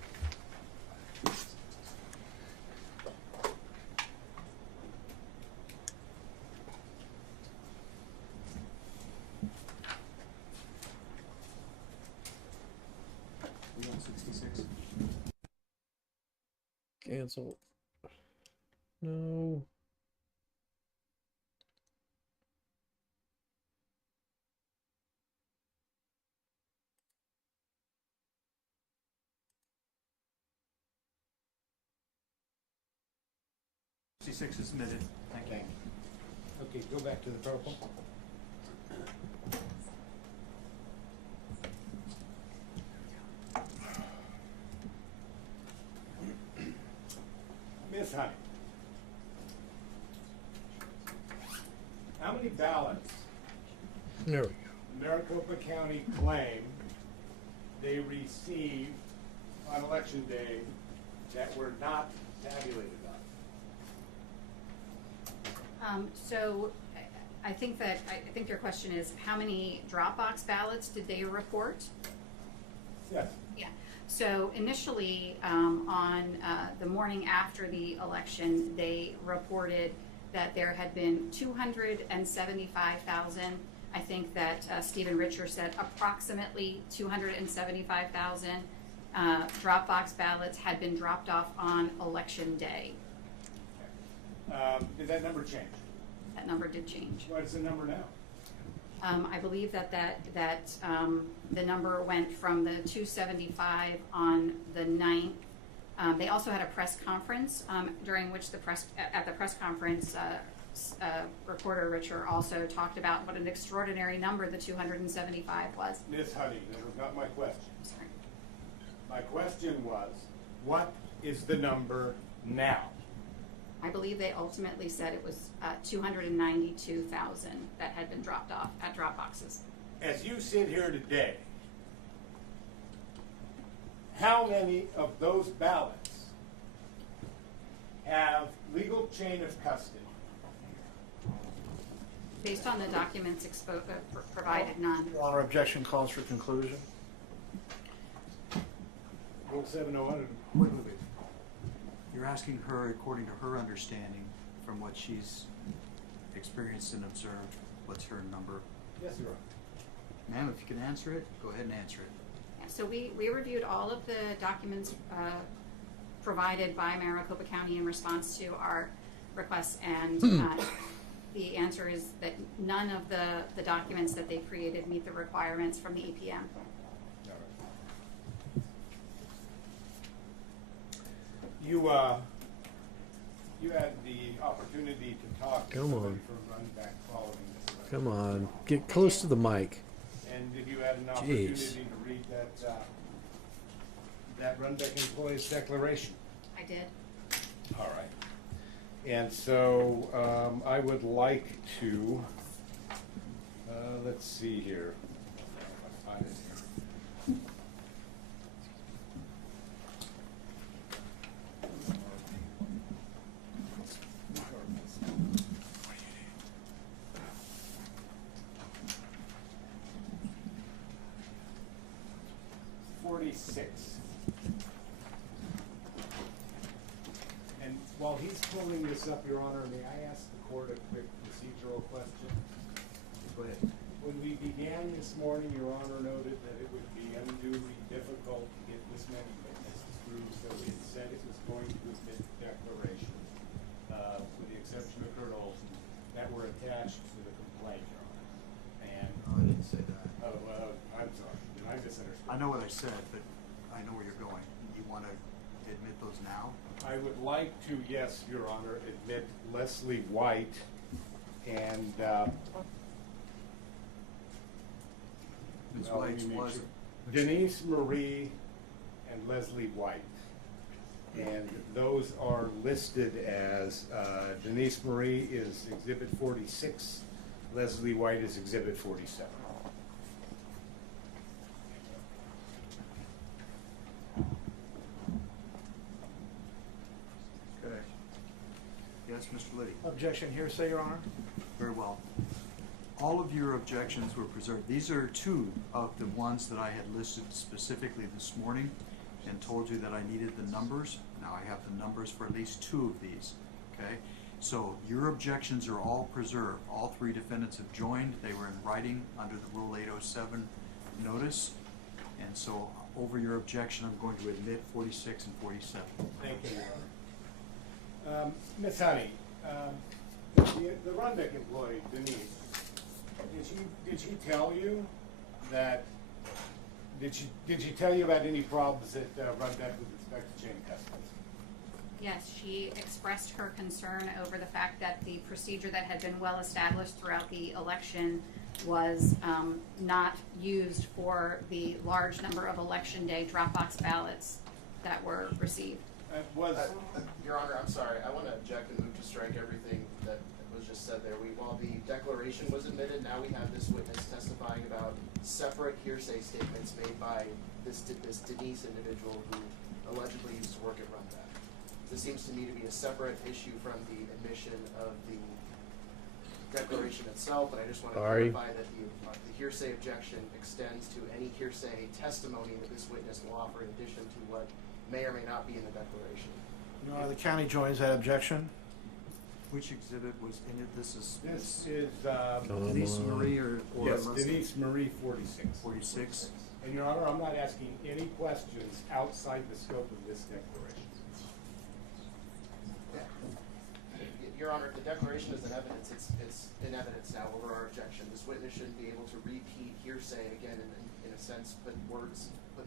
We on 66? Cancel. No. Six is submitted. Thank you. Okay, go back to the purple. Ms. Honey, how many ballots There we go. Maricopa County claim they received on election day that were not tabulated on? So I think your question is, how many Dropbox ballots did they report? Yes. Yeah. So initially, on the morning after the election, they reported that there had been 275,000. I think that Stephen Richer said approximately 275,000 Dropbox ballots had been dropped off on election day. Did that number change? That number did change. What's the number now? I believe that the number went from the 275 on the 9th. They also had a press conference during which at the press conference, reporter Richer also talked about what an extraordinary number the 275 was. Ms. Honey, that was not my question. Sorry. My question was, what is the number now? I believe they ultimately said it was 292,000 that had been dropped off at Dropboxes. As you sit here today, how many of those ballots have legal chain of custody? Based on the documents provided, none. Your Honor, objection calls for conclusion. Rule 701. Wait. You're asking her, according to her understanding, from what she's experienced and observed, what's her number? Yes, Your Honor. Ma'am, if you can answer it, go ahead and answer it. Yeah, so we reviewed all of the documents provided by Maricopa County in response to our requests, and the answer is that none of the documents that they created meet the requirements from the EPM. You had the opportunity to talk to Come somebody on. from Runback following this. Right? Come on. Get close to the mic. And did you have an opportunity Jeez. to read that Runback employee's declaration? I did. All right. And so I would like to, let's see here. I'll find it here. 46. And while he's pulling this up, Your Honor, may I ask the court a quick procedural question? Go ahead. When we began this morning, Your Honor noted that it would be unduly difficult to get this many witnesses through, so it said it was going to admit declarations, with the exception of Kurt Olson, that were attached to the complaint, Your Honor. And I didn't say that. I'm sorry, did I misunderstand? I know what I said, but I know where you're going. You want to admit those now? I would like to, yes, Your Honor, admit Leslie White and, Ms. well, let White's me make was, sure. Denise Marie and Leslie White. And those are listed as, Denise Marie is Exhibit 46, Leslie White is Exhibit 47. okay. Yes, Mr. Liddy. Objection hearsay, Your Honor. Very well. All of your objections were preserved. These are two of the ones that I had listed specifically this morning and told you that I needed the numbers. Now I have the numbers for at least two of these, okay? So your objections are all preserved. All three defendants have joined. They were in writing under the Rule 807 notice. And so over your objection, I'm going to admit 46 and 47. Thank you, Your Honor. Ms. Honey, the Rundeck employee, Denise, did she tell you that, did she tell you about any problems at Rundeck with respect to chain of custody? Yes, she expressed her concern over the fact that the procedure that had been well established throughout the election was not used for the large number of election day drop-box ballots that were received. Your Honor, I'm sorry. I want to object and move to strike everything that was just said there. While the declaration was admitted, now we have this witness testifying about separate hearsay statements made by this Denise individual who allegedly used to work at Rundeck. This seems to me to be a separate issue from the admission of the declaration itself, but I just want to clarify that the hearsay objection extends to any hearsay testimony that this witness will offer in addition to what may or may not be in the declaration. Your Honor, the county joins that objection. Which exhibit was in it? This is Denise Marie or yes, Leslie? Denise Marie 46. 46. And Your Honor, I'm not asking any questions outside the scope of this declaration. Your Honor, the declaration is in evidence. It's in evidence now over our objection. This witness shouldn't be able to repeat hearsay again in a sense, put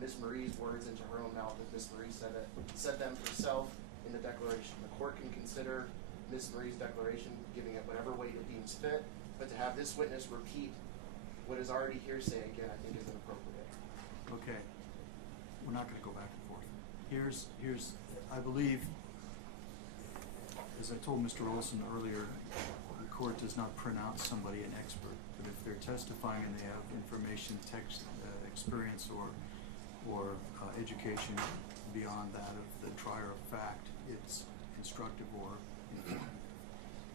Ms. Marie's words into her own mouth if Ms. Marie said them herself in the declaration. The court can consider Ms. Marie's declaration, giving it whatever weight it deems fit, but to have this witness repeat what is already hearsay again, I think is inappropriate. Okay. We're not going to go back and forth. Here's, I believe, as I told Mr. Olson earlier, the court does not pronounce somebody an expert, but if they're testifying and they have information, text, experience, or education beyond that of the trier of fact, it's instructive or informed.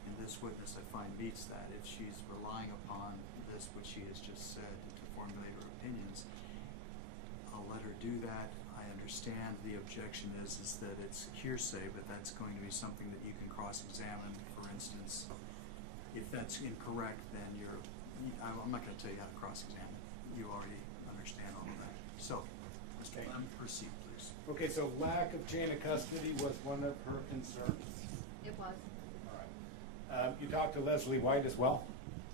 And this witness, I find, meets that. If she's relying upon this, which she has just said, to formulate her opinions, I'll let her do that. I understand the objection is that it's hearsay, but that's going to be something that you can cross-examine. For instance, if that's incorrect, then I'm not going to tell you how to cross-examine. You already understand all of that. So, Mr. Lemon, proceed, please. Okay, so lack of chain of custody was one of her concerns. It was. All right. You talked to Leslie White as well?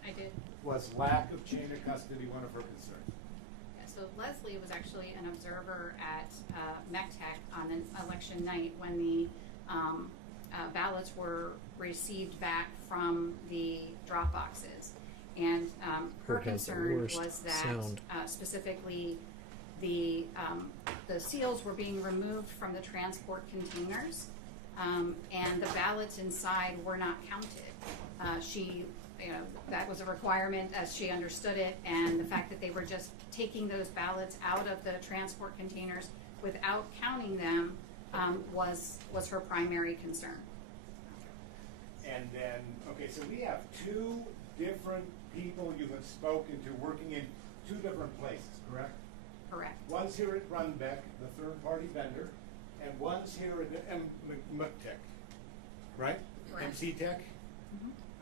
I did. Was lack of chain of custody one of her concerns? Yeah, so Leslie was actually an observer at MECTEC on an election night when the ballots were received back from the drop boxes. And her concern was that specifically the seals were being removed from the transport containers and the ballots inside were not counted. That was a requirement as she understood it, and the fact that they were just taking those ballots out of the transport containers without counting them was her primary concern. And then, okay, so we have two different people you have spoken to working in two different places, correct? Correct. One's here at Runbeck, the third-party vendor, and one's here at McTech, right? Correct. MC Tech?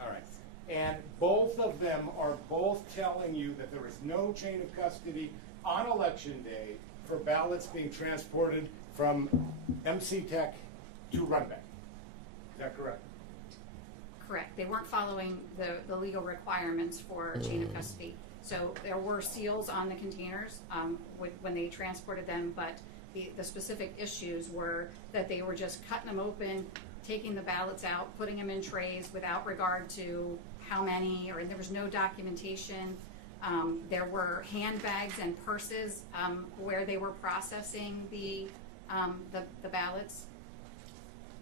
All right. And both of them are both telling you that there is no chain of custody on election day for ballots being transported from MC Tech to Runbeck. Is that correct? Correct. They weren't following the legal requirements for chain of custody. So there were seals on the containers when they transported them, but the specific issues were that they were just cutting them open, taking the ballots out, putting them in trays without regard to how many, or there was no documentation. There were handbags and purses where they were processing the ballots.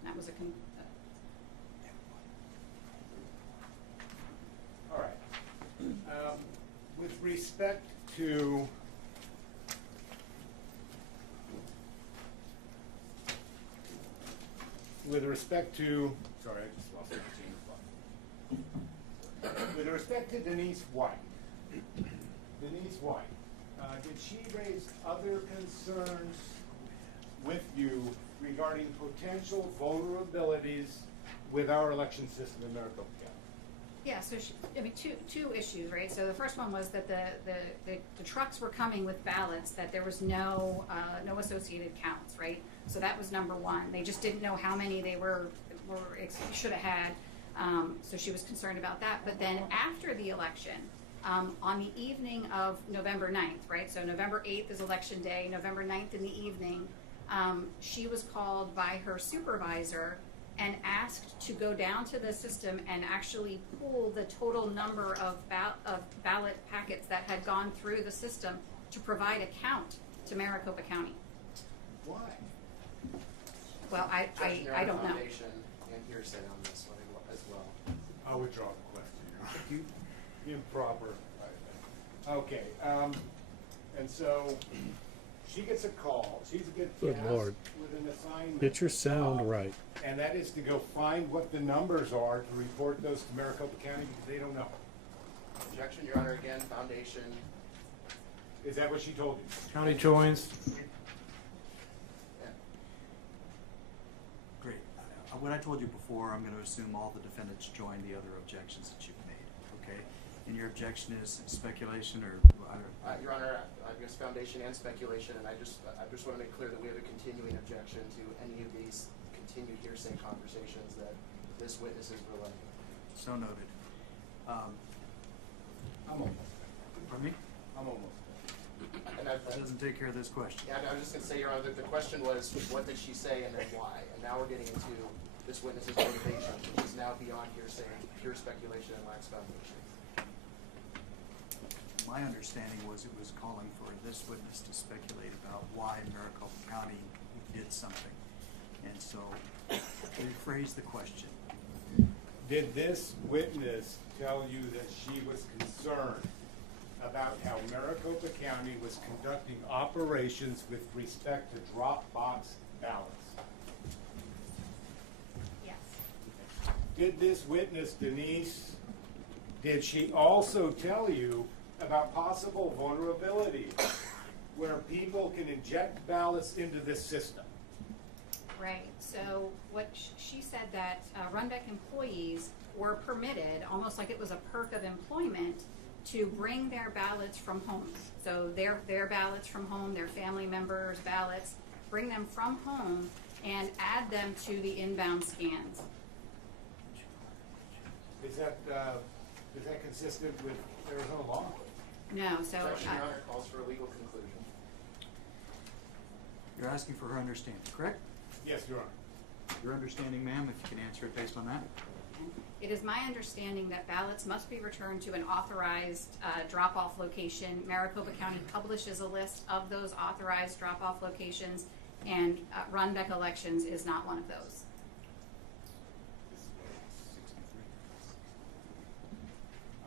That was All right. With respect to sorry, I just lost my chain of thought. With respect to Denise White, did she raise other concerns with you regarding potential vulnerabilities with our election system in Maricopa County? Yeah, so two issues, right? So the first one was that the trucks were coming with ballots that there was no associated counts, right? So that was number one. They just didn't know how many they should have had. So she was concerned about that. But then after the election, on the evening of November 9th, right? So November 8th is election day. November 9th in the evening, she was called by her supervisor and asked to go down to the system and actually pull the total number of ballot packets that had gone through the system to provide a count to Maricopa County. Why? Well, I don't know. Foundation and hearsay on this one as well. I'll withdraw the question. Improper. Okay. And so she gets a call. She's Good tasked Lord. with an assignment. Get your sound right. And that is to go find what the numbers are to report those to Maricopa County because they don't know. Objection, Your Honor, again, Foundation. Is that what she told you? County joins. Yeah. Great. What I told you before, I'm going to assume all the defendants join the other objections that you've made, okay? And your objection is speculation or? Your Honor, I guess Foundation and speculation, and I just want to make clear that we have a continuing objection to any of these continued hearsay conversations that this witness is relaying. So noted. I'm almost. Pardon me? I'm almost. And That doesn't take care of this question. Yeah, I was just going to say, Your Honor, that the question was, what did she say and then why? And now we're getting into this witness's motivation, which is now beyond hearsay, pure speculation and lacks foundation. My understanding was it was calling for this witness to speculate about why Maricopa County did something. And so, rephrase the question. Did this witness tell you that she was concerned about how Maricopa County was conducting operations with respect to drop box ballots? Yes. Did this witness, Denise, did she also tell you about possible vulnerabilities where people can inject ballots into this system? Right. So what she said that Runbeck employees were permitted, almost like it was a perk of employment, to bring their ballots from home. So their ballots from home, their family members' ballots, bring them from home and add them to the inbound scans. Is that consistent with Arizona law? No. So Objection, Your Honor, calls for a legal conclusion. You're asking for her understanding, correct? Yes, Your Honor. Your understanding, ma'am, if you can answer it based on that. it is my understanding that ballots must be returned to an authorized drop-off location. Maricopa County publishes a list of those authorized drop-off locations, and Runbeck Elections is not one of those.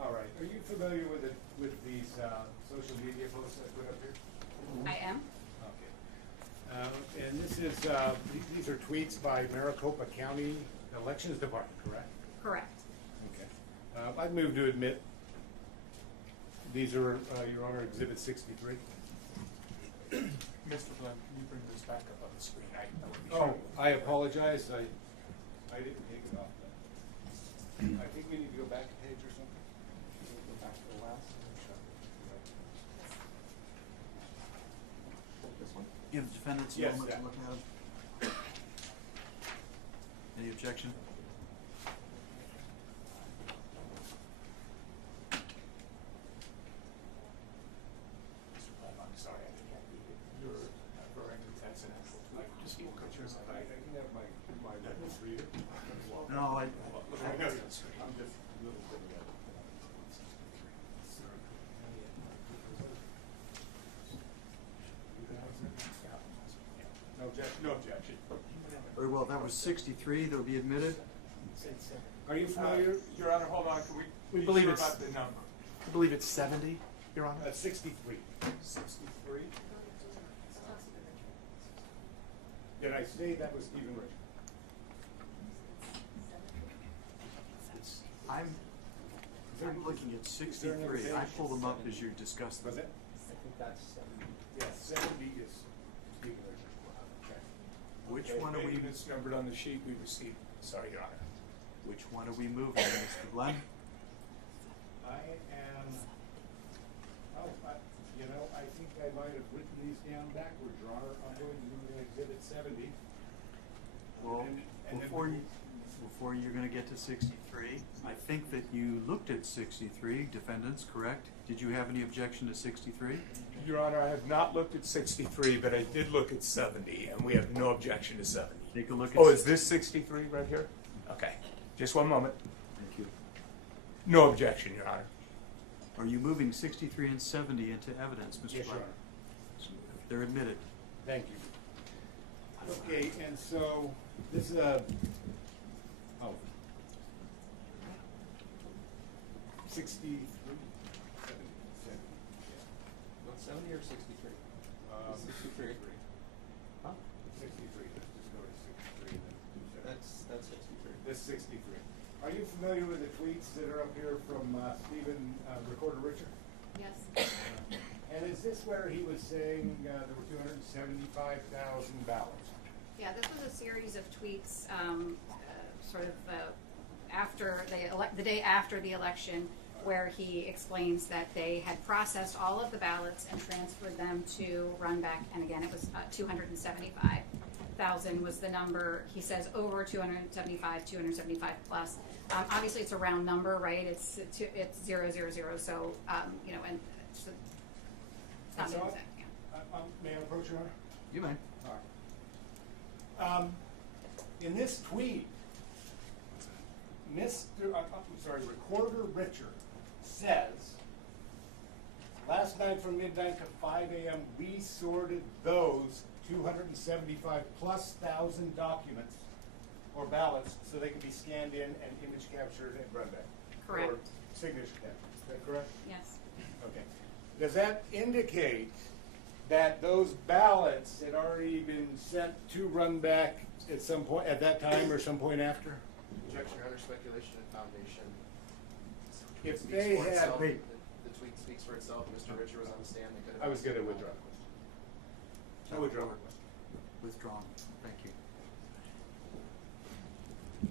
All right. Are you familiar with these social media posts I put up here? I am. Okay. And this is these are tweets by Maricopa County Elections Department, correct? Correct. Okay. I'd move to admit these are, Your Honor, Exhibit 63. Mr. Flynn, can you bring this back up on the screen? I would be Oh, sure. I apologize. I didn't take it off then. I think we need to go back a page or something. Go back to the last. This one? Give the defendants a Yes, moment yeah. to look at it. Any objection? Mr. Flynn, I'm sorry, I can't read it. You're referring to that's an actual tweet. Just look at yours. I can have my witness read it. No, I, Look at it on the screen. I'm just a little bit of no objection. very well, that was 63 that would be admitted. Are you familiar? Your Honor, hold on, can We be believe sure it's- about the number? I believe it's 70, Your Honor. 63. 63? Did I say that was Stephen Richard? I'm looking at 63. I pulled them up as you discussed them. Was it? I think that's 70. Yeah, 70 is Stephen Richard. Okay. Which Okay, one are we, maybe it's numbered on the sheet we received. Sorry, Your Honor. which one are we moving, Mr. Glenn? I am, you know, I think I might have written these down backwards, Your Honor. I'm going to move in Exhibit 70. Well, And then before you're gonna get to 63, I think that you looked at 63, defendants, correct? Did you have any objection to 63? Your Honor, I have not looked at 63, but I did look at 70, and we have no objection to 70. Take a look at. Oh, is this 63 right here? Okay, just one moment. Thank you. No objection, Your Honor. Are you moving 63 and 70 into evidence, Mr. Yes, Your Glenn? Honor. They're admitted. Thank you. Okay, and so this is a, oh, 63, 70, What, 70 or 63? 63. Huh? 63, let's just go to 63 and then do 70. That's 63. This 63. Are you familiar with the tweets that are up here from Stephen Recorder Richard? Yes. And is this where he was saying there were 275,000 ballots? Yeah, this was a series of tweets, after the day after the election, where he explains that they had processed all of the ballots and transferred them to Runback, and again, it was 275,000 was the number. He says over 275 plus. Obviously, it's a round number, right? It's 000. So you know, and it's not So, exact. Yeah. may I approach your Honor? You may. All right. In this tweet, Recorder Richard says, last night from midnight to 5 a.m., we sorted those 275 plus thousand documents or ballots so they can be scanned in and image captured and run back. Correct. Or signature captured. Is that correct? Yes. Okay. Does that indicate that those ballots had already been sent to Runback at some point, at that time or some point after? Objection, Your Honor, speculation and foundation. If Speaks they for had- itself. Wait. The tweet speaks for itself. Mr. Richard was on the stand. They could have. I was going to withdraw the question. I withdraw my question. Withdrawn. Thank you.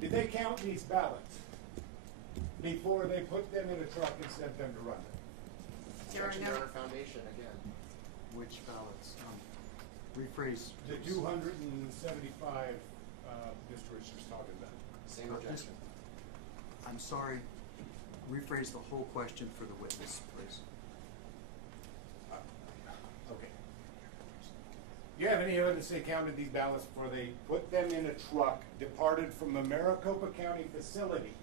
Did they count these ballots before they put them in a truck and sent them to Runback? There are Objection, no. Your Honor, foundation again. Which ballots? Rephrase. The 275 Mr. Richard's talking about. Same objection. I'm sorry. Rephrase the whole question for the witness, please. Okay. Do you have any evidence they counted these ballots before they put them in a truck, departed from the Maricopa County facility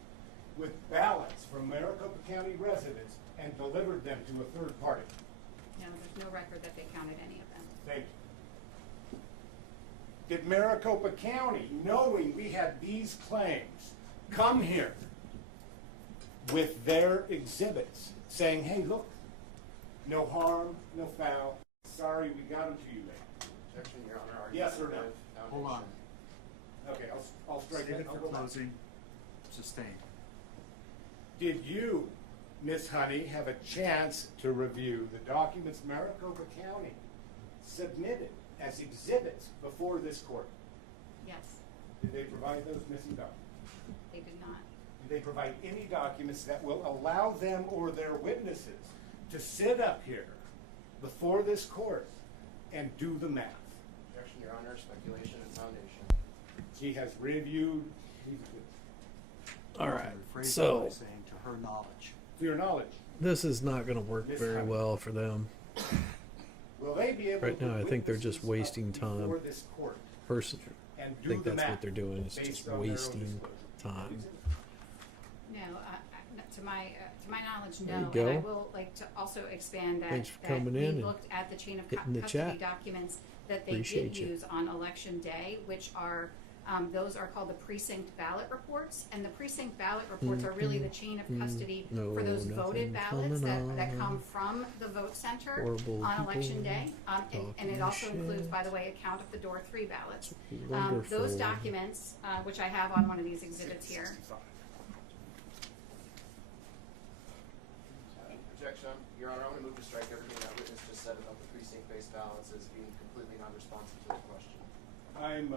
with ballots from Maricopa County residents and delivered them to a third party? No, there's no record that they counted any of them. Thank you. Did Maricopa County, knowing we had these claims, come here with their exhibits saying, hey, look, no harm, no foul, sorry we got them to you late? Objection, Your Honor. Yes or no? Argumentative Hold on. foundation. Okay, I'll strike Save that. it I'll for go back. closing. Sustained. Did you, Ms. Honey, have a chance to review the documents Maricopa County submitted as exhibits before this court? Yes, Did they provide those missing documents? they did not. Did they provide any documents that will allow them or their witnesses to sit up here before this court and do the math? Objection, Your Honor, speculation and foundation. He has reviewed these. All right. Rephrase it So by saying to her knowledge. To your knowledge, this is not going to work very well for them. will they be able Right to now, I put think they're just witnesses up wasting time. before this court Person, and I do think the that's math what they're doing. Is based just on their own wasting disclosure? time. No, to my knowledge, There you no. go. And I will like to also expand that, Thanks for that coming we in and looked at the chain of hitting the custody chat. documents that they Appreciate did you. use on election day, which are those are called the precinct ballot reports, and the precinct ballot reports are really the chain of custody No, for those voted nothing ballots coming that on. come from the vote center Horrible on election people day. And it talking also includes, shit. by the way, a count of the door 3 ballots. Wonderful. Those documents, which I have on one of these exhibits here. Objection, Your Honor, I want to move to strike everything that witness just said about the precinct-based ballots as being completely non-responsive to the question. I'm,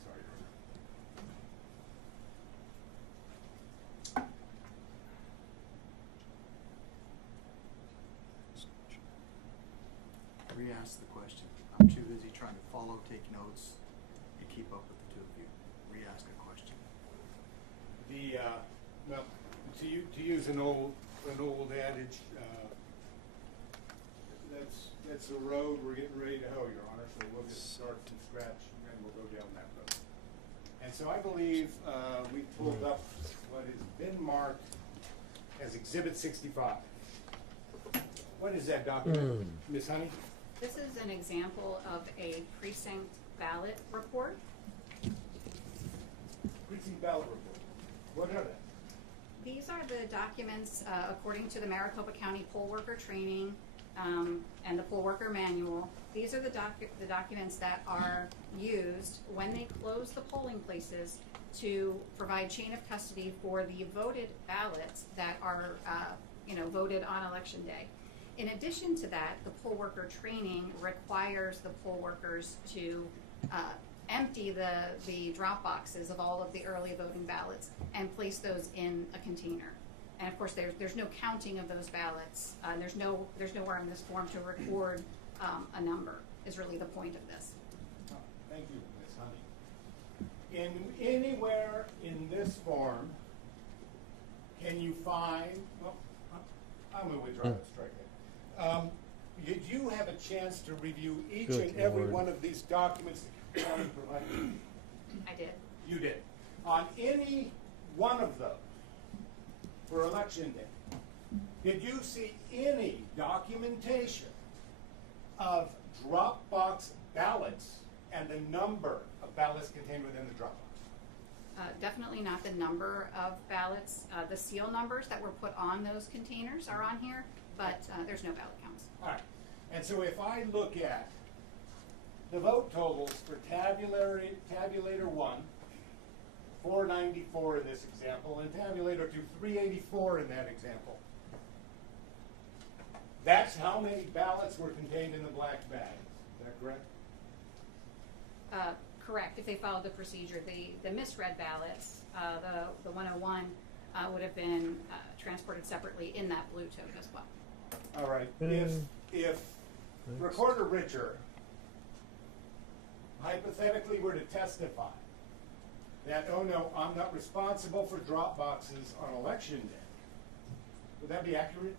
sorry, Your Honor. Re-ask the question. I'm too busy trying to follow, take notes, and keep up with the two of you. Re-ask a question. The, well, to use an old adage, that's a road we're getting ready to hoe, Your Honor, so we'll just start from scratch and we'll go down that road. And so I believe, we pulled up what has been marked as Exhibit 65. What is that document, Ms. Honey? This is an example of a precinct ballot report. Precinct ballot report. What are they? These are the documents, according to the Maricopa County Poll Worker Training and the Poll Worker Manual. These are the documents that are used when they close the polling places to provide chain of custody for the voted ballots that are, voted on election day. In addition to that, the poll worker training requires the poll workers to empty the drop boxes of all of the early voting ballots and place those in a container. And of course, there's no counting of those ballots. There's nowhere in this form to record a number. Is really the point of this. Oh, thank you, Ms. Honey. Anywhere in this form, can you find? Well, I'm going to withdraw that strike. Did you have a chance to review each Good and every Lord. one of these documents that the county provided? I did. You did. On any one of those for election day, did you see any documentation of drop box ballots and the number of ballots contained within the drop box? Definitely not the number of ballots. The seal numbers that were put on those containers are on here, but there's no ballot counts. All right. And so if I look at the vote totals for tabulator 1, 494 in this example, and tabulator 2, 384 in that example, that's how many ballots were contained in the black bag. Is that correct? Correct. If they followed the procedure, the misread ballots, the 101 would have been transported separately in that blue tote as well. All right. If Recorder Richard hypothetically were to testify that, oh no, I'm not responsible for drop boxes on election day, would that be accurate?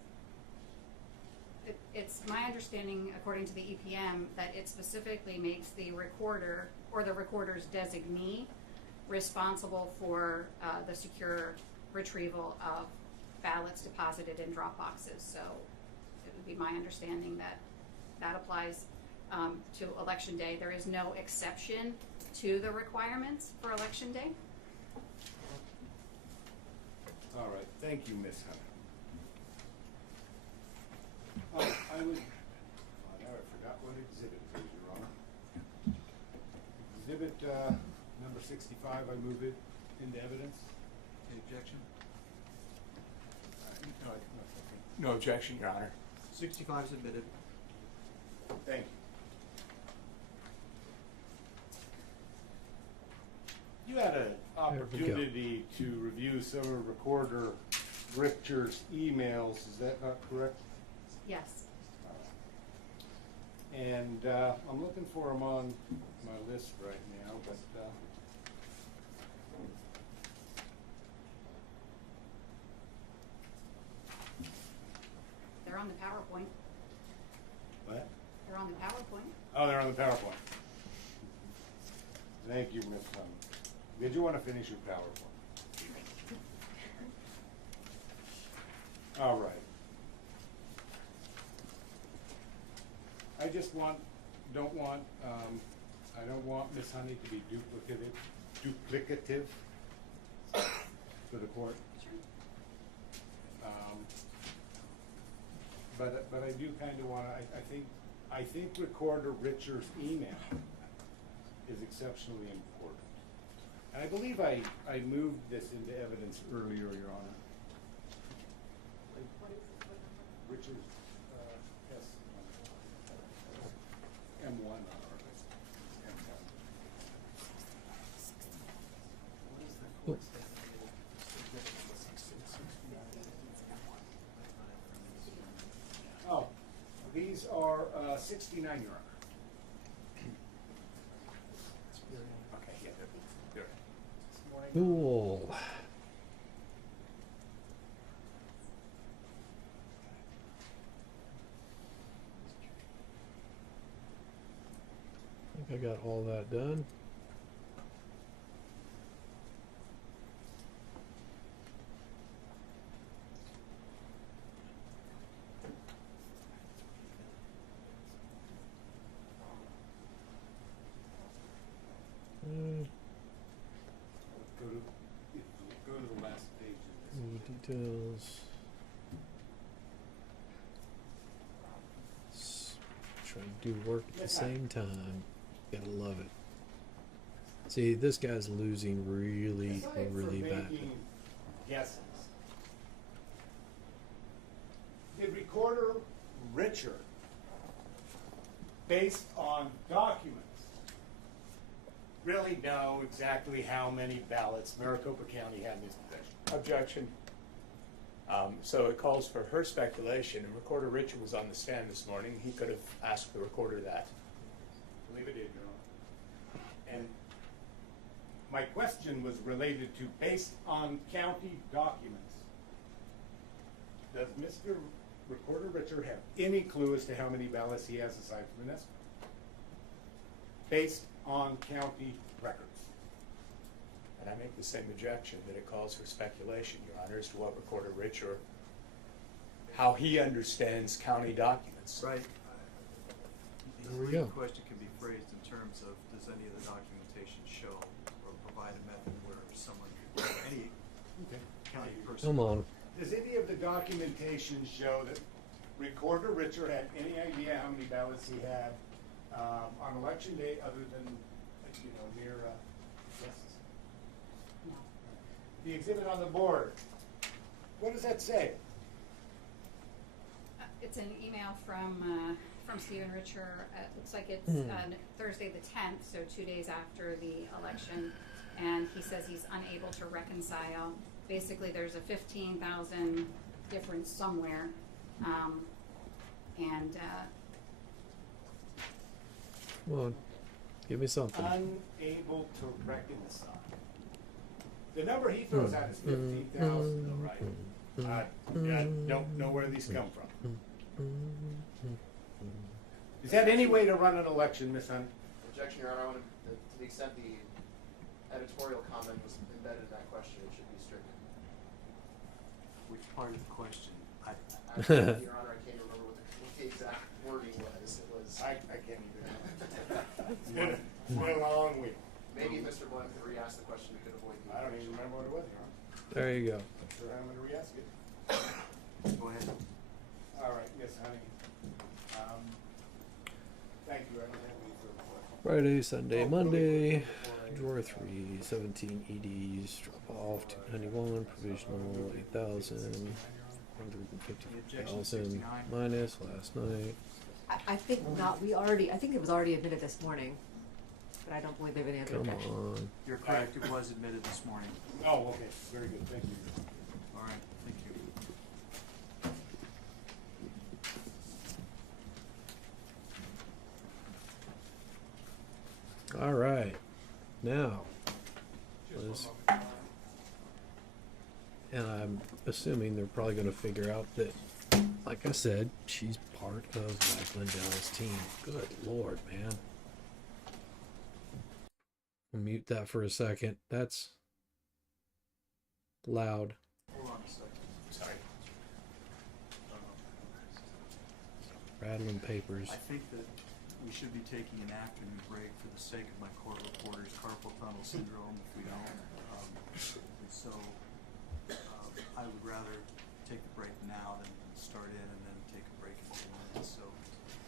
It's my understanding, according to the EPM, that it specifically makes the recorder or the recorder's designee responsible for the secure retrieval of ballots deposited in drop boxes. So it would be my understanding that that applies to election day. There is no exception to the requirements for election day. All right. Thank you, Ms. Hunter. Oh, I would, now I forgot what exhibit it is, Your Honor. Exhibit number 65, I move it into evidence. Any objection? No objection, Your Honor. 65 is admitted. Thank you. You had an opportunity to review some of Recorder Richard's emails, is that not correct? Yes. And I'm looking for them on my list right now, but They're on the PowerPoint. what? They're on the PowerPoint. Oh, they're on the PowerPoint. Thank you, Ms. Hunt. Did you want to finish your PowerPoint? All right. I just don't want Ms. Honey to be duplicative for the court. But I do kind of want to, I think Recorder Richard's email is exceptionally important. And I believe I moved this into evidence earlier, Your Honor. Richard's, yes. M1 on our list. M1. Cool. Oh, these are 69, Your Honor. Okay, yeah, they're right. Cool. I think I got all that done. Go to the last page of More this. details. Trying to do work at the same time. Gotta love it. See, this guy's losing really, Aside really from bad. making guesses, did Recorder Richard, based on documents, really know exactly how many ballots Maricopa County had in its possession? Objection. So it calls for her speculation, and Recorder Richard was on the stand this morning. He could have asked the recorder that. I believe it did, Your Honor. And my question was related to based on county documents. Does Mr. Recorder Richard have any clue as to how many ballots he has aside from Vanessa? Based on county records. And I make the same objection that it calls for speculation, Your Honor, as to what Recorder Richard, how he understands county documents. Right. There we The go. question can be phrased in terms of, does any of the documentation show or provide a method where someone, any county person. Come on. Does any of the documentation show that Recorder Richard had any idea how many ballots he had on election day other than, mere guesses? The exhibit on the board, what does that say? It's an email from Stephen Richer. It looks like it's Thursday the 10th, so 2 days after the election, and he says he's unable to reconcile. Basically, there's a 15,000 difference somewhere, and Come on. Give me something. Unable to reconcile. The number he throws out is 15,000, though, right? I don't know where these come from. Is that any way to run an election, Ms. Hunt? Objection, Your Honor. I want to the extent the editorial comment was embedded in that question, it should be stricken. Which part of the question? Actually, Your Honor, I can't remember what the exact wording was. It was. I can't even. It's been a long week. Maybe Mr. Blunt could re-ask the question. We could avoid the. I don't even remember what it was, Your Honor. There you go. I'm sure I'm going to re-ask it. Go ahead. All right, Ms. Honey. Thank you. I don't have any further questions. Friday, Sunday, Monday. Drawer 3, 17 EDs. Drop off 291. Provisional 8,000. 150,000 minus last night. I think not. I think it was already admitted this morning, but I don't believe they have any other Come objection. on. You're correct, it was admitted this morning. Oh, okay, very good, thank you. All right, thank you. All right. Now, let's, and I'm assuming they're probably going to figure out that, like I said, she's part of Mike Lindell's team. Good Lord, man. I'll mute that for a second. That's loud. Hold on a second. Sorry. Rattling papers. I think that we should be taking an afternoon break for the sake of my court reporters, carpal tunnel syndrome, if we don't. And so I would rather take the break now than start in and then take a break in 2 minutes. So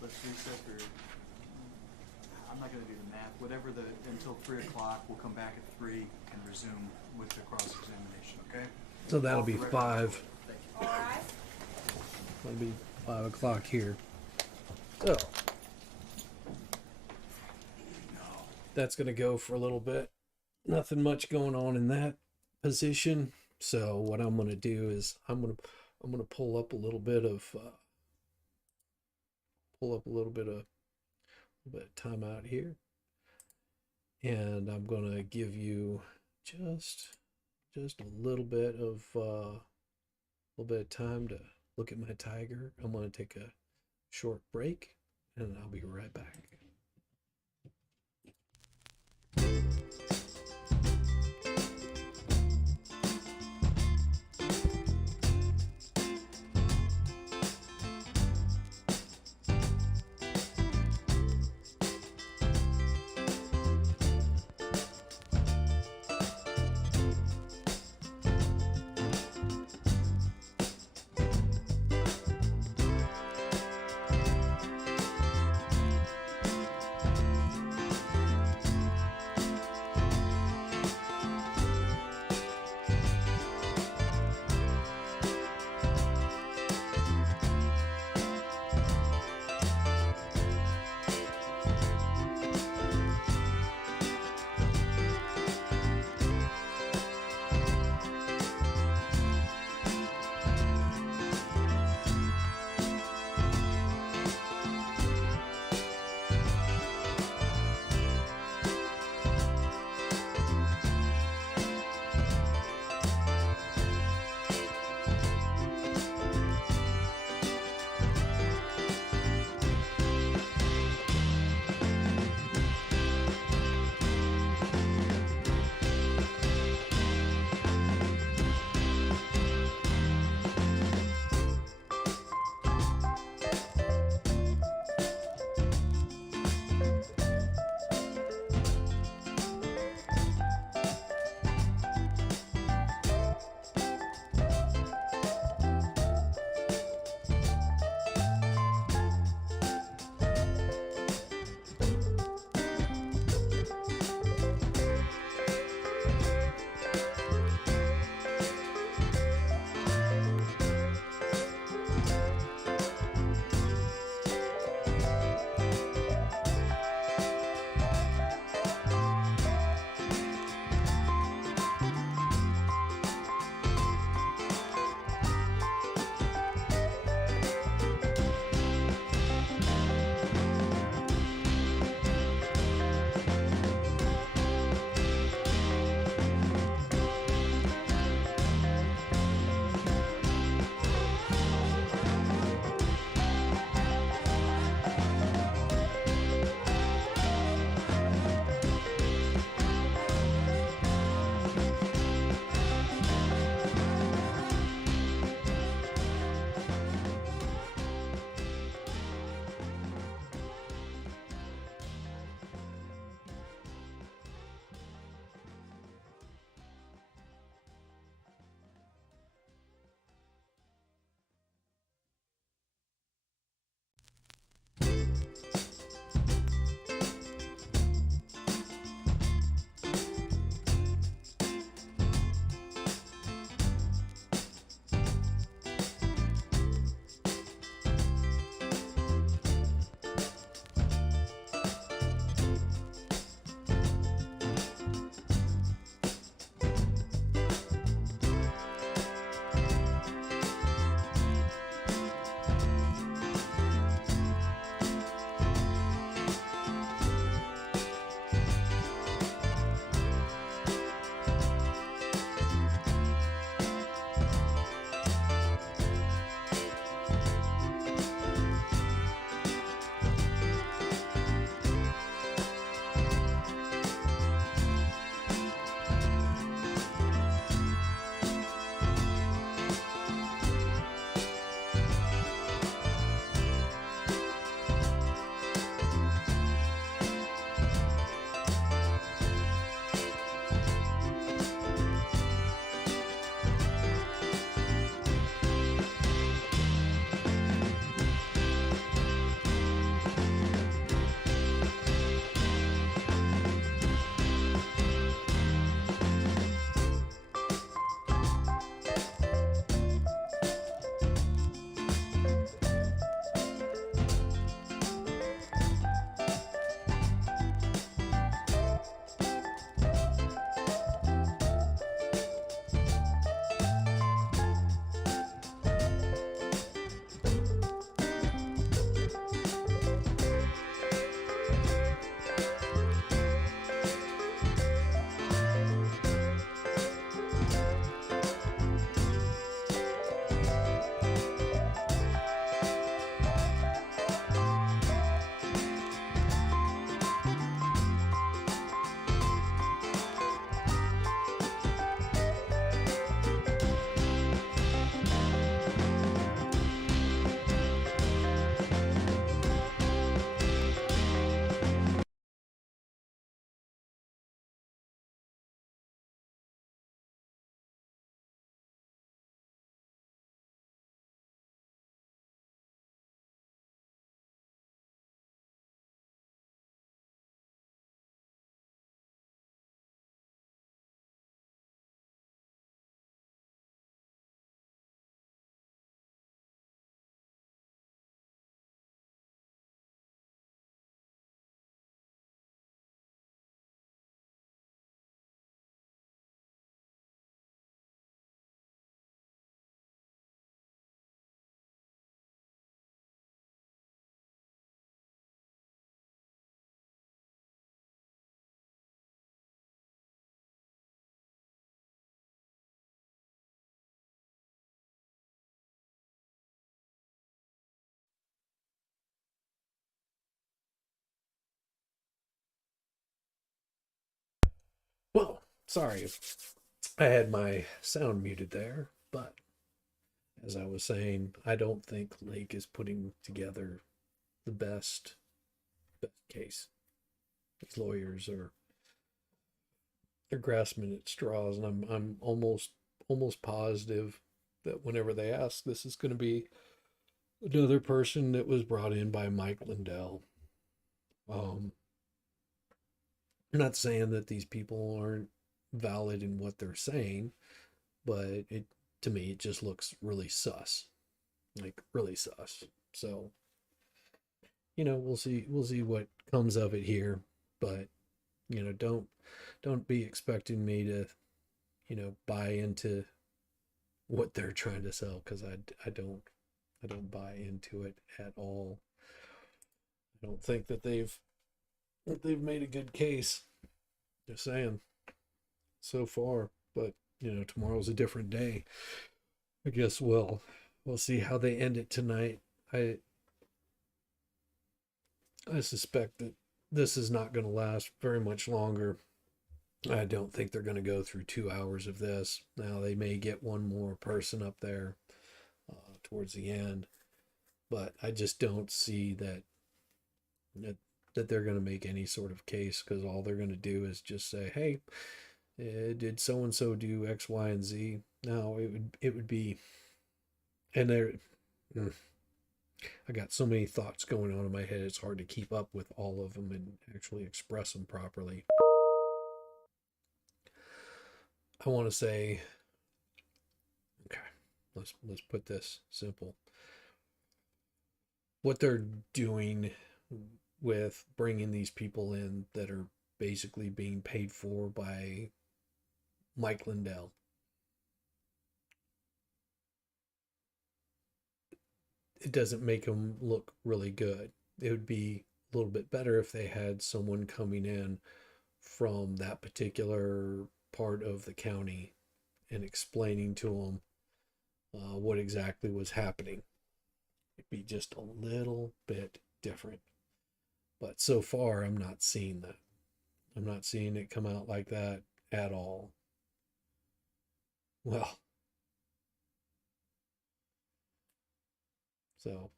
let's reset for, I'm not going to do the math, whatever until 3 o'clock, we'll come back at 3 and resume with the cross-examination, okay? So that'll be Off the 5. record. Thank you. All right. That'll be 5 o'clock here. So that's going to go for a little bit. Nothing much going on in that position. So what I'm going to do is I'm going to pull up a little bit of time out here, and I'm going to give you just a little bit of time to look at my tiger. I'm going to take a short break, and I'll be right back. sorry if I had my sound muted there, but as I was saying, I don't think Lake is putting together the best case. These lawyers are they're grasping at straws, and I'm almost positive that whenever they ask, this is going to be another person that was brought in by Mike Lindell. I'm not saying that these people aren't valid in what they're saying, but to me it just looks really sus, like really sus. So we'll see what comes of it here, but don't be expecting me to buy into what they're trying to sell, because I don't buy into it at all. I don't think that they've made a good case. Just saying, so far. But tomorrow's a different day. I guess we'll see how they end it tonight. I suspect that this is not going to last very much longer. I don't think they're going to go through 2 hours of this. Now, they may get one more person up there towards the end, but I just don't see that they're going to make any sort of case, because all they're going to do is just say, hey, did so and so do X, Y, and Z? No, it would be, and I got so many thoughts going on in my head, it's hard to keep up with all of them and actually express them properly. I want to say, okay, let's put this simple. What they're doing with bringing these people in that are basically being paid for by Mike Lindell, it doesn't make them look really good. It would be a little bit better if they had someone coming in from that particular part of the county and explaining to them what exactly was happening. It'd be just a little bit different. But so far, I'm not seeing that. I'm not seeing it come out like that at all. Well, so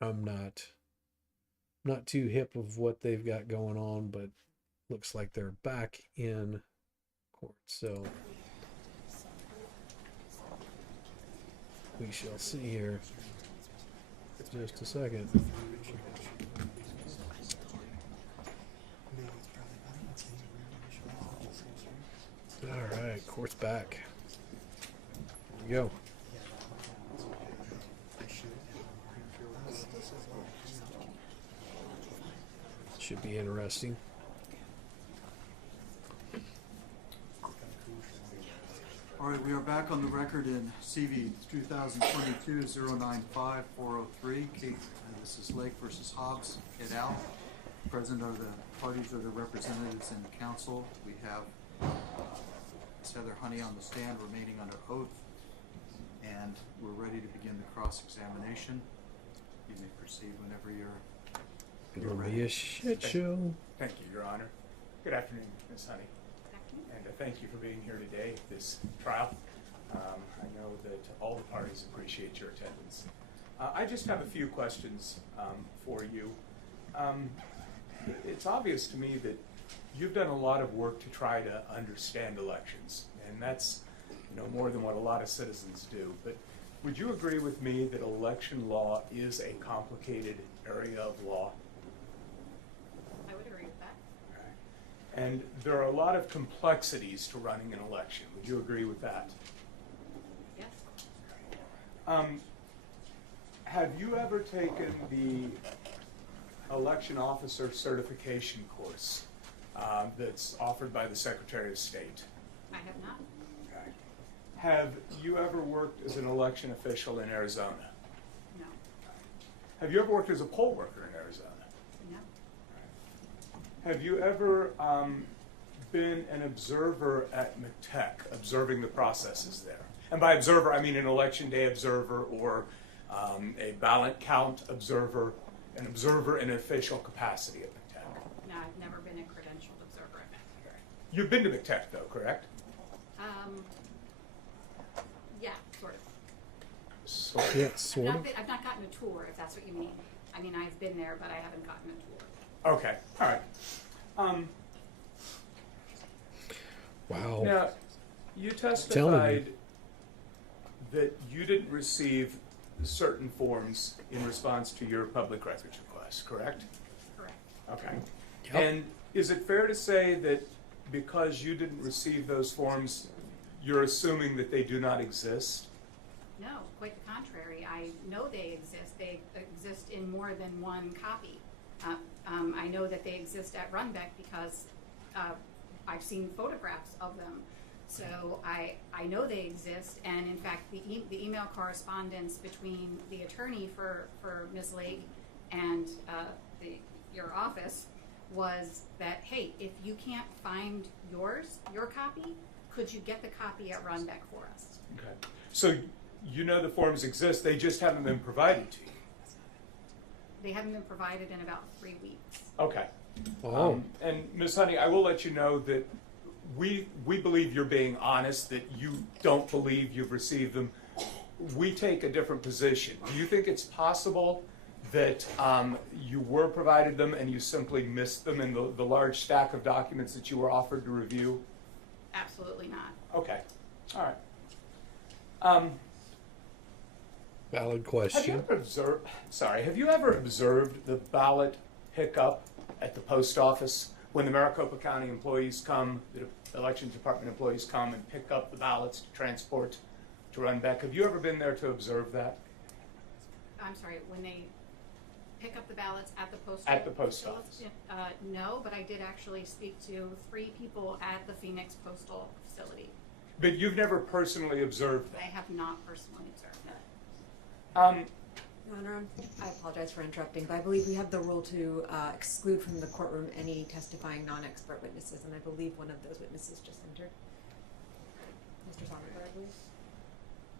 I'm not too hip of what they've got going on, but looks like they're back in court. So we shall see here in just a second. All right, court's back. Here we go. Should be interesting. All right, we are back on the record in CV 2022-095-403. This is Lake versus Hobbs et al. Present are the parties or the representatives in the council. We have Ms. Heather Honey on the stand remaining under oath, and we're ready to begin the cross-examination. You may proceed whenever you're It'll be a shit show. Thank you, Your Honor. Good afternoon, Ms. Honey. And thank you for being here today at this trial. I know that all the parties appreciate your attendance. I just have a few questions for you. It's obvious to me that you've done a lot of work to try to understand elections, and that's more than what a lot of citizens do. But would you agree with me that election law is a complicated area of law? I would agree with that. And there are a lot of complexities to running an election. Would you agree with that? Yes. Have you ever taken the election officer certification course that's offered by the Secretary of State? I have not. Okay. Have you ever worked as an election official in Arizona? No. Have you ever worked as a poll worker in Arizona? No. Have you ever been an observer at METEC, observing the processes there? And by observer, I mean an election day observer or a ballot count observer, an official capacity at METEC. No, I've never been a credentialed observer at METEC. You've been to McTech, though, correct? Yeah, sort of. Yeah, sort of. I've not gotten a tour, if that's what you mean. I mean, I've been there, but I haven't gotten a tour. Okay, all right. Wow. Now, you testified that you didn't receive certain forms in response to your public records request, correct? Correct. Okay. Yep. And is it fair to say that because you didn't receive those forms, you're assuming that they do not exist? No, quite the contrary. I know they exist. They exist in more than one copy. I know that they exist at Runbeck because I've seen photographs of them. So I know they exist, and in fact, the email correspondence between the attorney for Ms. Lake and your office was that, hey, if you can't find your copy, could you get the copy at Runbeck for us? Okay. So you know the forms exist, they just haven't been provided to you. They haven't been provided in about 3 weeks. Okay. Oh. And Ms. Honey, I will let you know that we believe you're being honest, that you don't believe you've received them. We take a different position. Do you think it's possible that you were provided them and you simply missed them in the large stack of documents that you were offered to review? Absolutely not. Okay. All right. Valid Have you question. ever observed the ballot pickup at the post office when the Maricopa County employees come, the election department employees come and pick up the ballots to transport to Runbeck? Have you ever been there to observe that? I'm sorry, when they pick up the ballots at the post At the post office. No, but I did actually speak to 3 people at the Phoenix Postal Facility. But you've never personally observed I that? have not personally observed that. Your Honor, I apologize for interrupting, but I believe we have the rule to exclude from the courtroom any testifying non-expert witnesses, and I believe one of those witnesses just entered. Mr. Sondergaard, I believe.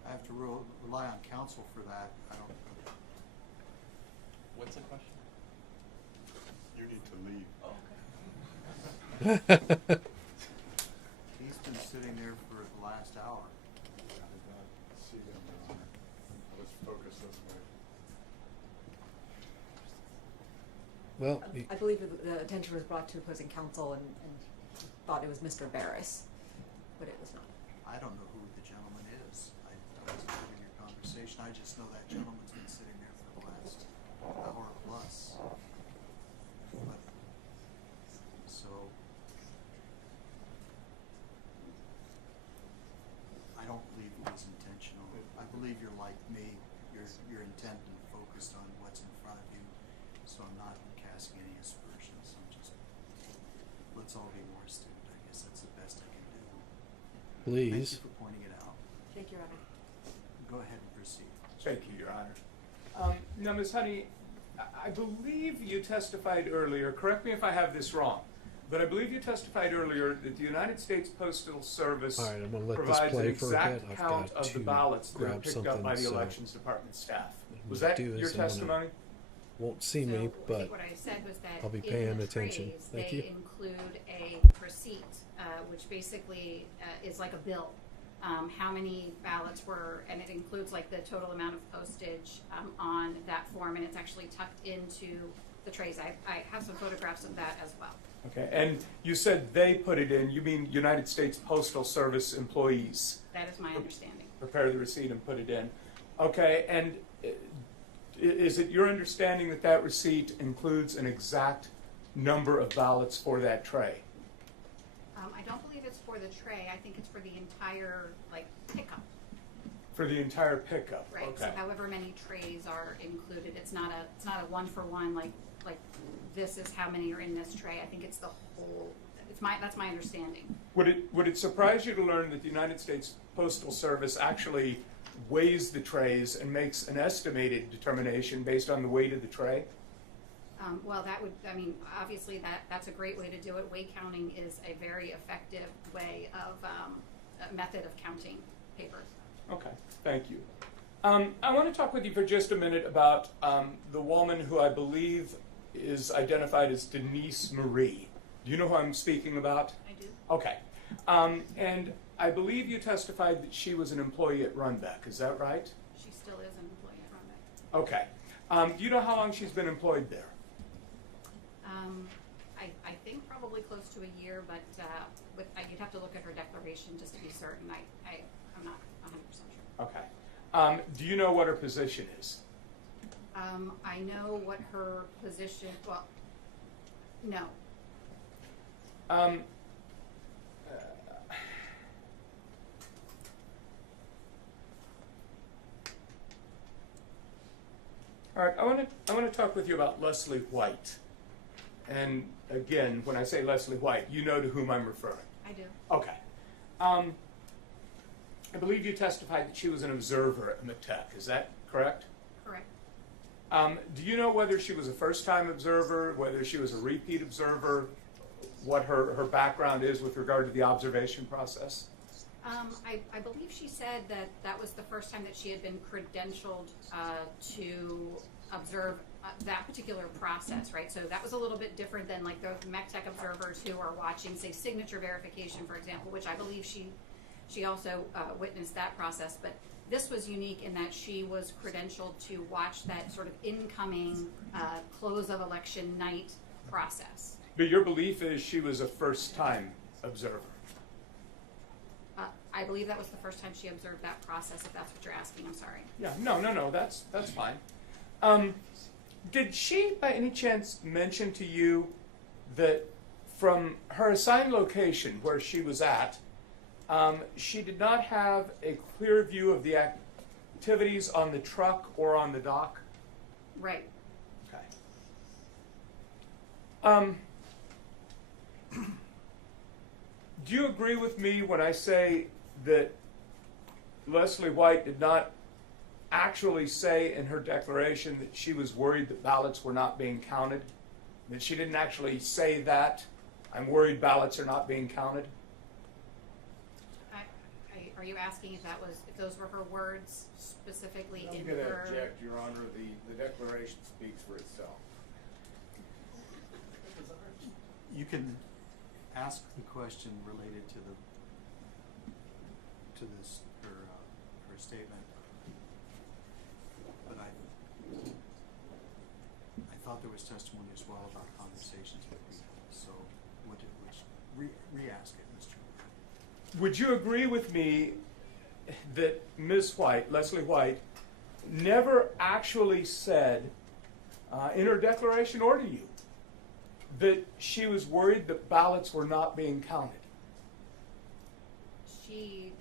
I have to rely on counsel for that. I don't. What's the question? You need to leave. Oh, okay. He's been sitting there for the last hour. I did not see them, Your Honor. I was focused this way. Well, I believe the attention was brought to opposing counsel and thought it was Mr. Barris, but it was not. I don't know who the gentleman is. I wasn't part of your conversation. I just know that gentleman's been sitting there for the last hour plus. But, so I don't believe it was intentional. I believe you're like me. You're intent and focused on what's in front of you. So I'm not casting any aspersions. I'm just, let's all be more astute. I guess that's the best I can do. Thank please. you for pointing it out. Thank you, Your Honor. Go ahead and proceed. Thank you, Your Honor. Now, Ms. Honey, I believe you testified earlier, correct me if I have this wrong, but I believe you testified earlier that the United States Postal Service All right, I'm gonna let this provides an play for a bit. exact I've count got of the to ballots that are grab picked up by the something, so Elections Department staff. Was what that I'll do your is I'm gonna- testimony? Won't see me, So, but what I said was that I'll be in paying the attention. trays, Thank they you. include a receipt, which basically is like a bill. How many ballots were, and it includes like the total amount of postage on that form, and it's actually tucked into the trays. I have some photographs of that as well. Okay, and you said they put it in, you mean United States Postal Service employees That is my understanding. prepare the receipt and put it in. Okay, and is it your understanding that that receipt includes an exact number of ballots for that tray? I don't believe it's for the tray. I think it's for the entire like pickup. For the entire pickup? Right. Okay. So however many trays are included, it's not a one for one like this is how many are in this tray. I think it's the whole. That's my understanding. Would it surprise you to learn that the United States Postal Service actually weighs the trays and makes an estimated determination based on the weight of the tray? Well, that would, I mean, obviously that's a great way to do it. Weight counting is a very effective way of, a method of counting papers. Okay, thank you. I want to talk with you for just a minute about the woman who I believe is identified as Denise Marie. Do you know who I'm speaking about? I do. Okay. And I believe you testified that she was an employee at Runback. Is that right? She still is an employee at Runback. Okay. Do you know how long she's been employed there? I think probably close to a year, but you'd have to look at her declaration just to be certain. I'm not 100% sure. Okay. Do you know what her position is? I know what her position, well, no. All right, I want to talk with you about Leslie White. And again, when I say Leslie White, you know to whom I'm referring. I do. Okay. I believe you testified that she was an observer at METEC. Is that correct? Correct. Do you know whether she was a first-time observer, whether she was a repeat observer, what her background is with regard to the observation process? I believe she said that that was the first time that she had been credentialed to observe that particular process, right? So that was a little bit different than like the MECTEC observers who are watching, say, signature verification, for example, which I believe she also witnessed that process. But this was unique in that she was credentialed to watch that sort of incoming close of election night process. But your belief is she was a first-time observer? I believe that was the first time she observed that process, if that's what you're asking. I'm sorry. Yeah, no, that's fine. Did she, by any chance, mention to you that from her assigned location where she was at, she did not have a clear view of the activities on the truck or on the dock? Right. Okay. Do you agree with me when I say that Leslie White did not actually say in her declaration that she was worried that ballots were not being counted? That she didn't actually say that, I'm worried ballots are not being counted? Are you asking if those were her words specifically in her? I'm going to object, Your Honor. The declaration speaks for itself. You can ask the question related to this her statement, but I thought there was testimony as well about conversations with people. So re-ask it, Mr. Would you agree with me that Ms. White, Leslie White, never actually said in her declaration or to you that she was worried that ballots were not being counted? She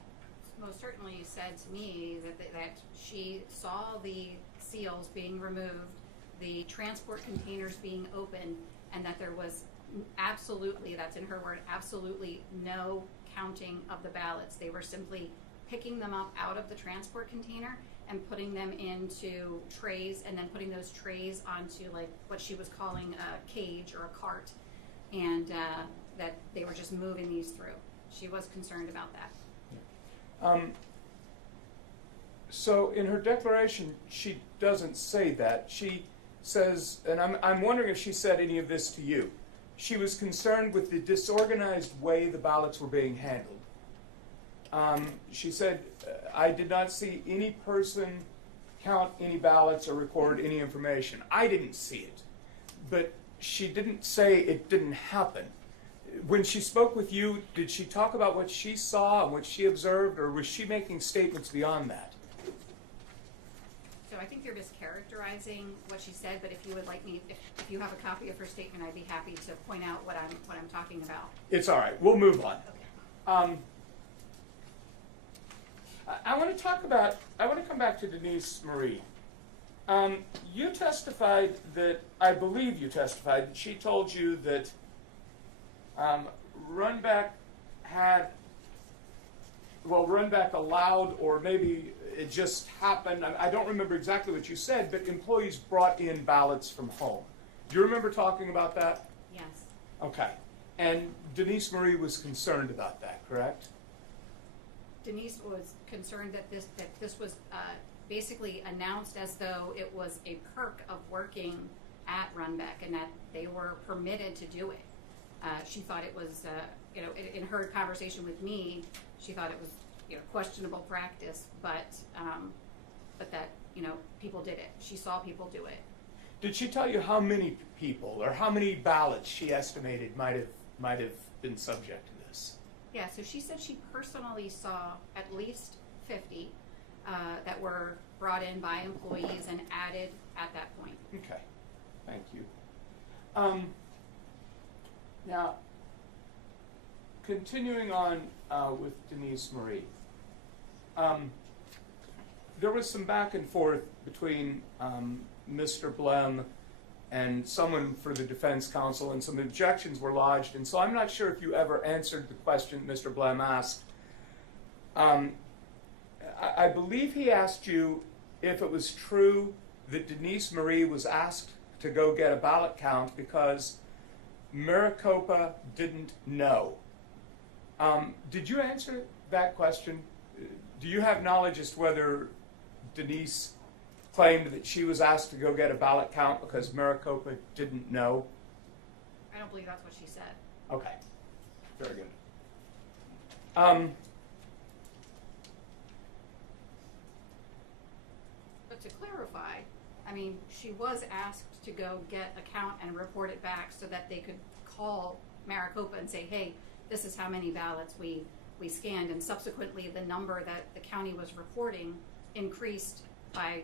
most certainly said to me that she saw the seals being removed, the transport containers being opened, and that there was absolutely, that's in her word, absolutely no counting of the ballots. They were simply picking them up out of the transport container and putting them into trays, and then putting those trays onto like what she was calling a cage or a cart, and that they were just moving these through. She was concerned about that. So in her declaration, she doesn't say that. She says, and I'm wondering if she said any of this to you. She was concerned with the disorganized way the ballots were being handled. She said, I did not see any person count any ballots or record any information. I didn't see it. But she didn't say it didn't happen. When she spoke with you, did she talk about what she saw and what she observed, or was she making statements beyond that? So I think you're mischaracterizing what she said, but if you would like me, if you have a copy of her statement, I'd be happy to point out what I'm talking about. It's all right. We'll move on. Okay. I want to come back to Denise Marie. You testified that, I believe you testified that she told you that Runback allowed, or maybe it just happened, I don't remember exactly what you said, but employees brought in ballots from home. Do you remember talking about that? Yes. Okay. And Denise Marie was concerned about that, correct? Denise was concerned that this was basically announced as though it was a perk of working at Runback and that they were permitted to do it. She thought it was you know, in her conversation with me, she thought it was, you know, questionable practice, but that, you know, people did it. She saw people do it. Did she tell you how many people or how many ballots she estimated might have been subject to this? Yeah, so she said she personally saw at least 50 that were brought in by employees and added at that point. Okay, thank you. Now, continuing on with Denise Marie, there was some back and forth between Mr. Blem and someone for the defense counsel, and some objections were lodged, and so I'm not sure if you ever answered the question Mr. Blem asked. I believe he asked you if it was true that Denise Marie was asked to go get a ballot count because Maricopa didn't know. Did you answer that question? Do you have knowledge as to whether Denise claimed that she was asked to go get a ballot count because Maricopa didn't know? I don't believe that's what she said. Okay, very good. But to clarify, I mean, she was asked to go get a count and report it back so that they could call Maricopa and say, hey, this is how many ballots we scanned, and subsequently the number that the county was reporting increased by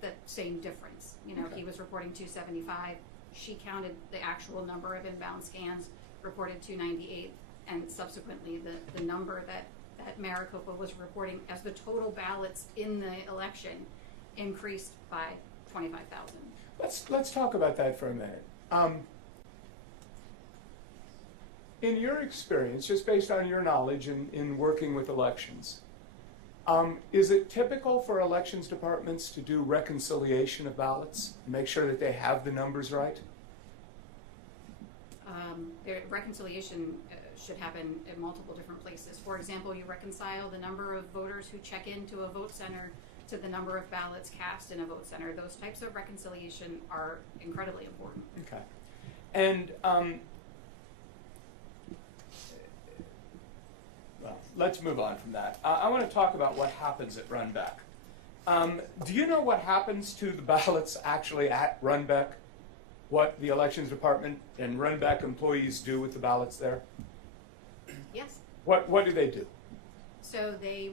the same difference. You know, he was reporting 275. She counted the actual number of inbound scans, reported 298, and subsequently the number that Maricopa was reporting as the total ballots in the election increased by 25,000. Let's talk about that for a minute. In your experience, just based on your knowledge in working with elections, is it typical for elections departments to do reconciliation of ballots, make sure that they have the numbers right? Reconciliation should happen in multiple different places. For example, you reconcile the number of voters who check into a vote center to the number of ballots cast in a vote center. Those types of reconciliation are incredibly important. Okay. And well, let's move on from that. I want to talk about what happens at Runbeck. Do you know what happens to the ballots actually at Runbeck? What the elections department and Runbeck employees do with the ballots there? Yes. What do they do? So they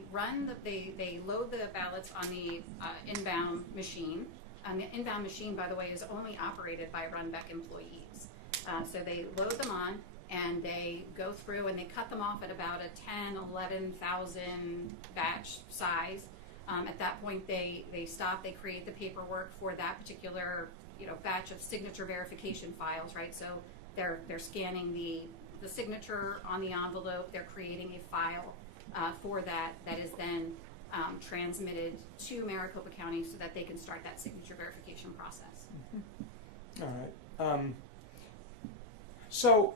they load the ballots on the inbound machine. The inbound machine, by the way, is only operated by Runbeck employees. So they load them on, and they go through and they cut them off at about a 11,000 batch size. At that point, they stop. They create the paperwork for that particular batch of signature verification files, right? So they're scanning the signature on the envelope. They're creating a file for that is then transmitted to Maricopa County so that they can start that signature verification process. Mm-hmm. All right. So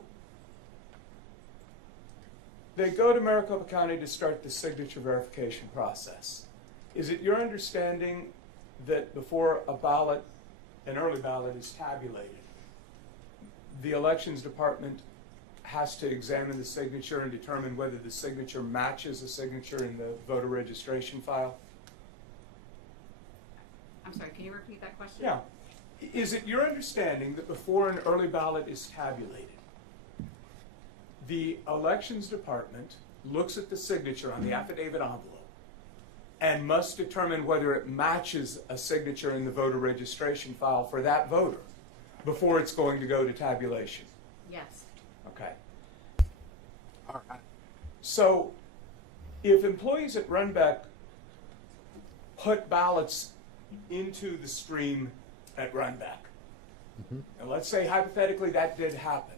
they go to Maricopa County to start the signature verification process. Is it your understanding that before an early ballot is tabulated, the elections department has to examine the signature and determine whether the signature matches a signature in the voter registration file? I'm sorry, can you repeat that question? Yeah. Is it your understanding that before an early ballot is tabulated, the elections department looks at the signature on the affidavit envelope and must determine whether it matches a signature in the voter registration file for that voter before it's going to go to tabulation? Yes. Okay. All right. So if employees at Runbeck put ballots into the stream at Runbeck, and let's say hypothetically that did happen,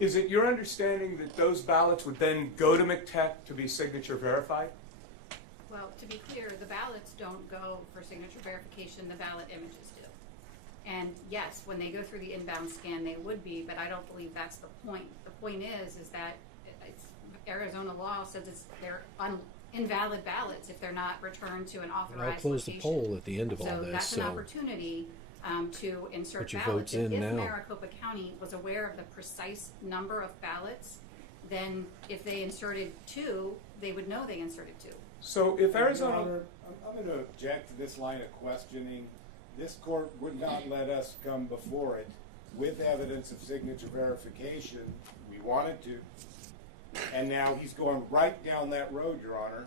is it your understanding that those ballots would then go to McTech to be signature verified? Well, to be clear, the ballots don't go for signature verification, the ballot images do. And yes, when they go through the inbound scan, they would be, but I don't believe that's the point. The point is that Arizona law says they're invalid ballots if they're not returned to an authorized I'll close location. the poll at the end of all So this. that's an opportunity to insert Put your ballots. votes in If now. Maricopa County was aware of the precise number of ballots, then if they inserted 2, they would know they inserted 2. So if Your Arizona, Honor, I'm going to object to this line of questioning. This court would not let us come before it with evidence of signature verification. We wanted to. And now he's going right down that road, Your Honor.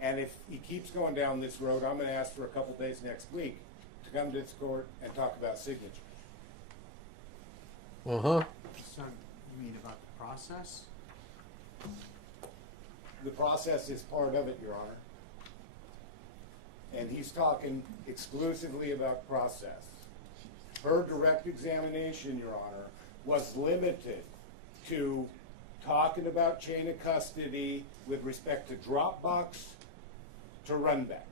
And if he keeps going down this road, I'm going to ask for a couple days next week to come to this court and talk about signature. Uh-huh. So you mean about the process? The process is part of it, Your Honor. And he's talking exclusively about process. Her direct examination, Your Honor, was limited to talking about chain of custody with respect to Dropbox to Runback.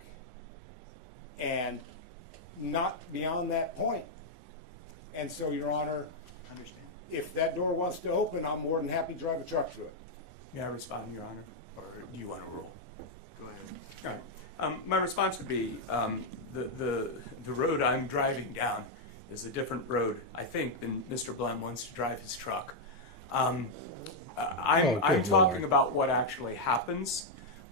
And not beyond that point. And so, Your Honor, Understand. if that door wants to open, I'm more than happy to drive a truck through it. may I respond, Your Honor, or do you want to rule? Go ahead. All right. My response would be the road I'm driving down is a different road, I think, than Mr. Blum wants to drive his truck. I'm good talking Lord. about what actually happens,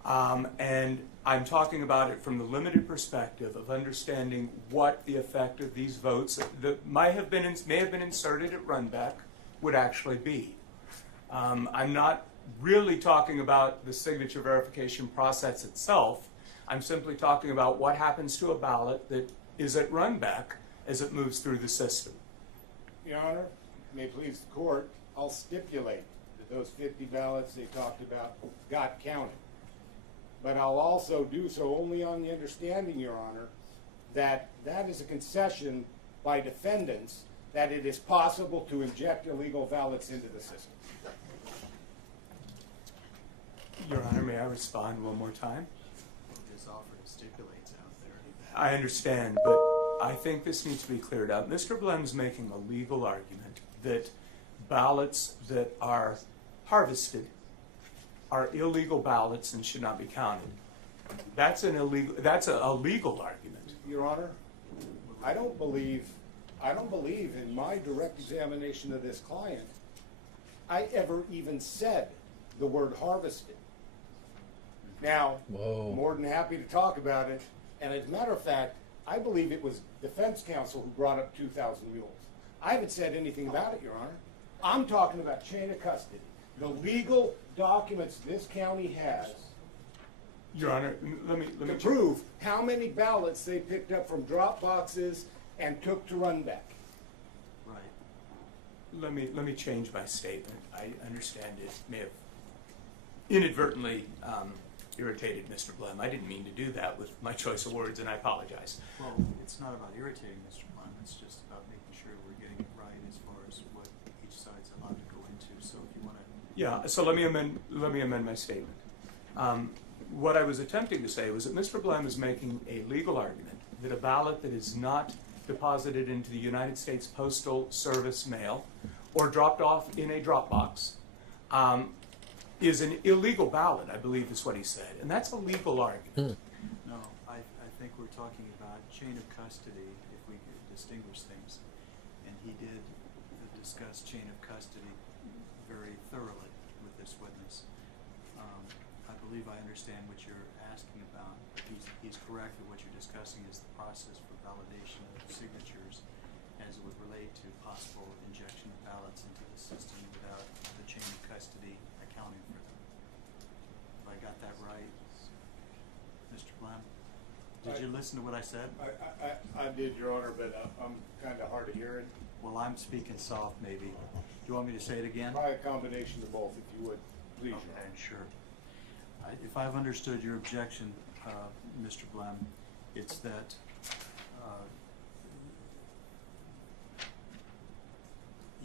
and I'm talking about it from the limited perspective of understanding what the effect of these votes that may have been inserted at Runback would actually be. I'm not really talking about the signature verification process itself. I'm simply talking about what happens to a ballot that is at Runback as it moves through the system. Your Honor, may it please the court, I'll stipulate that those 50 ballots they talked about got counted. But I'll also do so only on the understanding, Your Honor, that that is a concession by defendants that it is possible to inject illegal ballots into the system. Your Honor, may I respond one more time? This offer stipulates out there. I understand, but I think this needs to be cleared up. Mr. Blem's making a legal argument that ballots that are harvested are illegal ballots and should not be counted. That's a legal argument. Your Honor, I don't believe in my direct examination of this client, I ever even said the word harvested. Now, Whoa. more than happy to talk about it. And as a matter of fact, I believe it was defense counsel who brought up 2,000 mules. I haven't said anything about it, Your Honor. I'm talking about chain of custody. The legal documents this county has Your Honor, let me to prove how many ballots they picked up from drop boxes and took to Runback. Right. let me change my statement. I understand it may have inadvertently irritated Mr. Blum. I didn't mean to do that with my choice of words, and I apologize. Well, it's not about irritating Mr. Blum. It's just about making sure we're getting it right as far as what each side's allowed to go into. So if you want to. Yeah. So let me amend my statement. What I was attempting to say was that Mr. Blum is making a legal argument that a ballot that is not deposited into the United States Postal Service mail or dropped off in a drop box is an illegal ballot, I believe is what he said. And that's a legal argument. No, I think we're talking about chain of custody, if we could distinguish things. And he did discuss chain of custody very thoroughly with this witness. I believe I understand what you're asking about. He's correct that what you're discussing is the process for validation of signatures as it would relate to possible injection of ballots into the system without the chain of custody accounting for them. Have I got that right, Mr. Blum? Did you listen to what I said? I did, Your Honor, but I'm kind of hard of hearing. Well, I'm speaking soft, maybe. Do you want me to say it again? Try a combination of both, if you would, please, Your Honor. Okay, sure. If I've understood your objection, Mr. Blum, it's that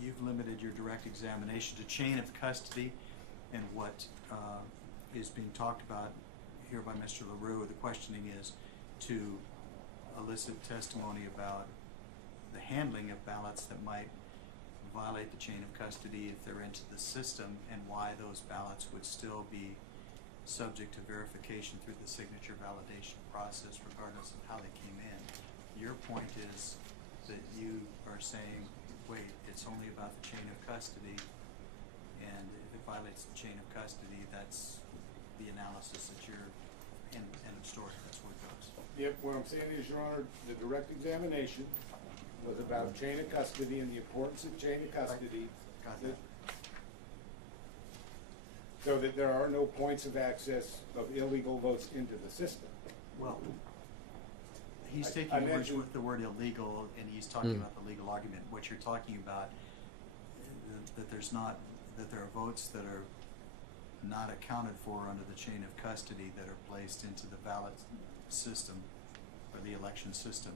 you've limited your direct examination to chain of custody, and what is being talked about here by Mr. LaRue, the questioning is to elicit testimony about the handling of ballots that might violate the chain of custody if they're into the system, and why those ballots would still be subject to verification through the signature validation process regardless of how they came in. Your point is that you are saying, wait, it's only about the chain of custody, and if it violates the chain of custody, that's the analysis that you're in end of story. That's where it goes. Yep, what I'm saying is, Your Honor, the direct examination was about chain of custody and the importance of chain of custody. Got that. So that there are no points of access of illegal votes into the system. Well, he's I taking words mentioned- with the word illegal, and he's talking about the legal argument. What you're talking about, that there's not, that there are votes that are not accounted for under the chain of custody that are placed into the ballot system or the election system.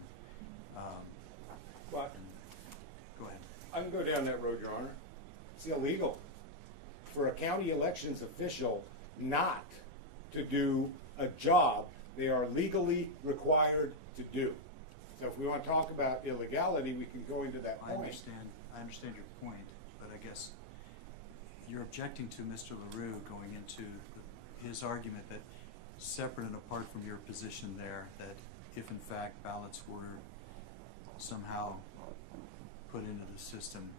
Well, go ahead. I can go down that road, Your Honor. It's illegal for a county elections official not to do a job they are legally required to do. So if we want to talk about illegality, we can go into that point. I understand your point, but I guess you're objecting to Mr. LaRue going into his argument that separate and apart from your position there, that if in fact ballots were somehow put into the system,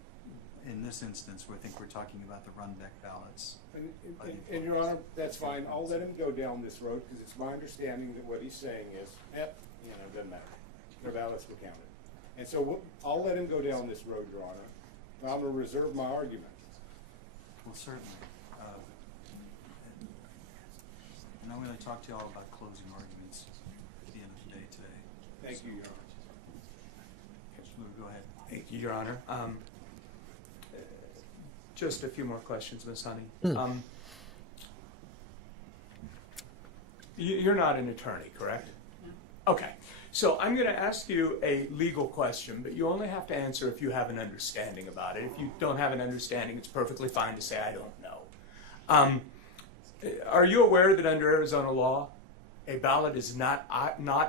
in this instance, I think we're talking about the run-back ballots. And Your Honor, that's fine. I'll let him go down this road because it's my understanding that what he's saying is, it doesn't matter. Their ballots were counted. And so I'll let him go down this road, Your Honor. But I'm going to reserve my argument. Well, certainly. And I'm going to talk to you all about closing arguments at the end of the day today. Thank you, Your Honor. Go ahead. Thank you, Your Honor. Just a few more questions, Ms. Honey. You're not an attorney, correct? No. Okay. So I'm going to ask you a legal question, but you only have to answer if you have an understanding about it. If you don't have an understanding, it's perfectly fine to say, I don't know. Are you aware that under Arizona law, a ballot is not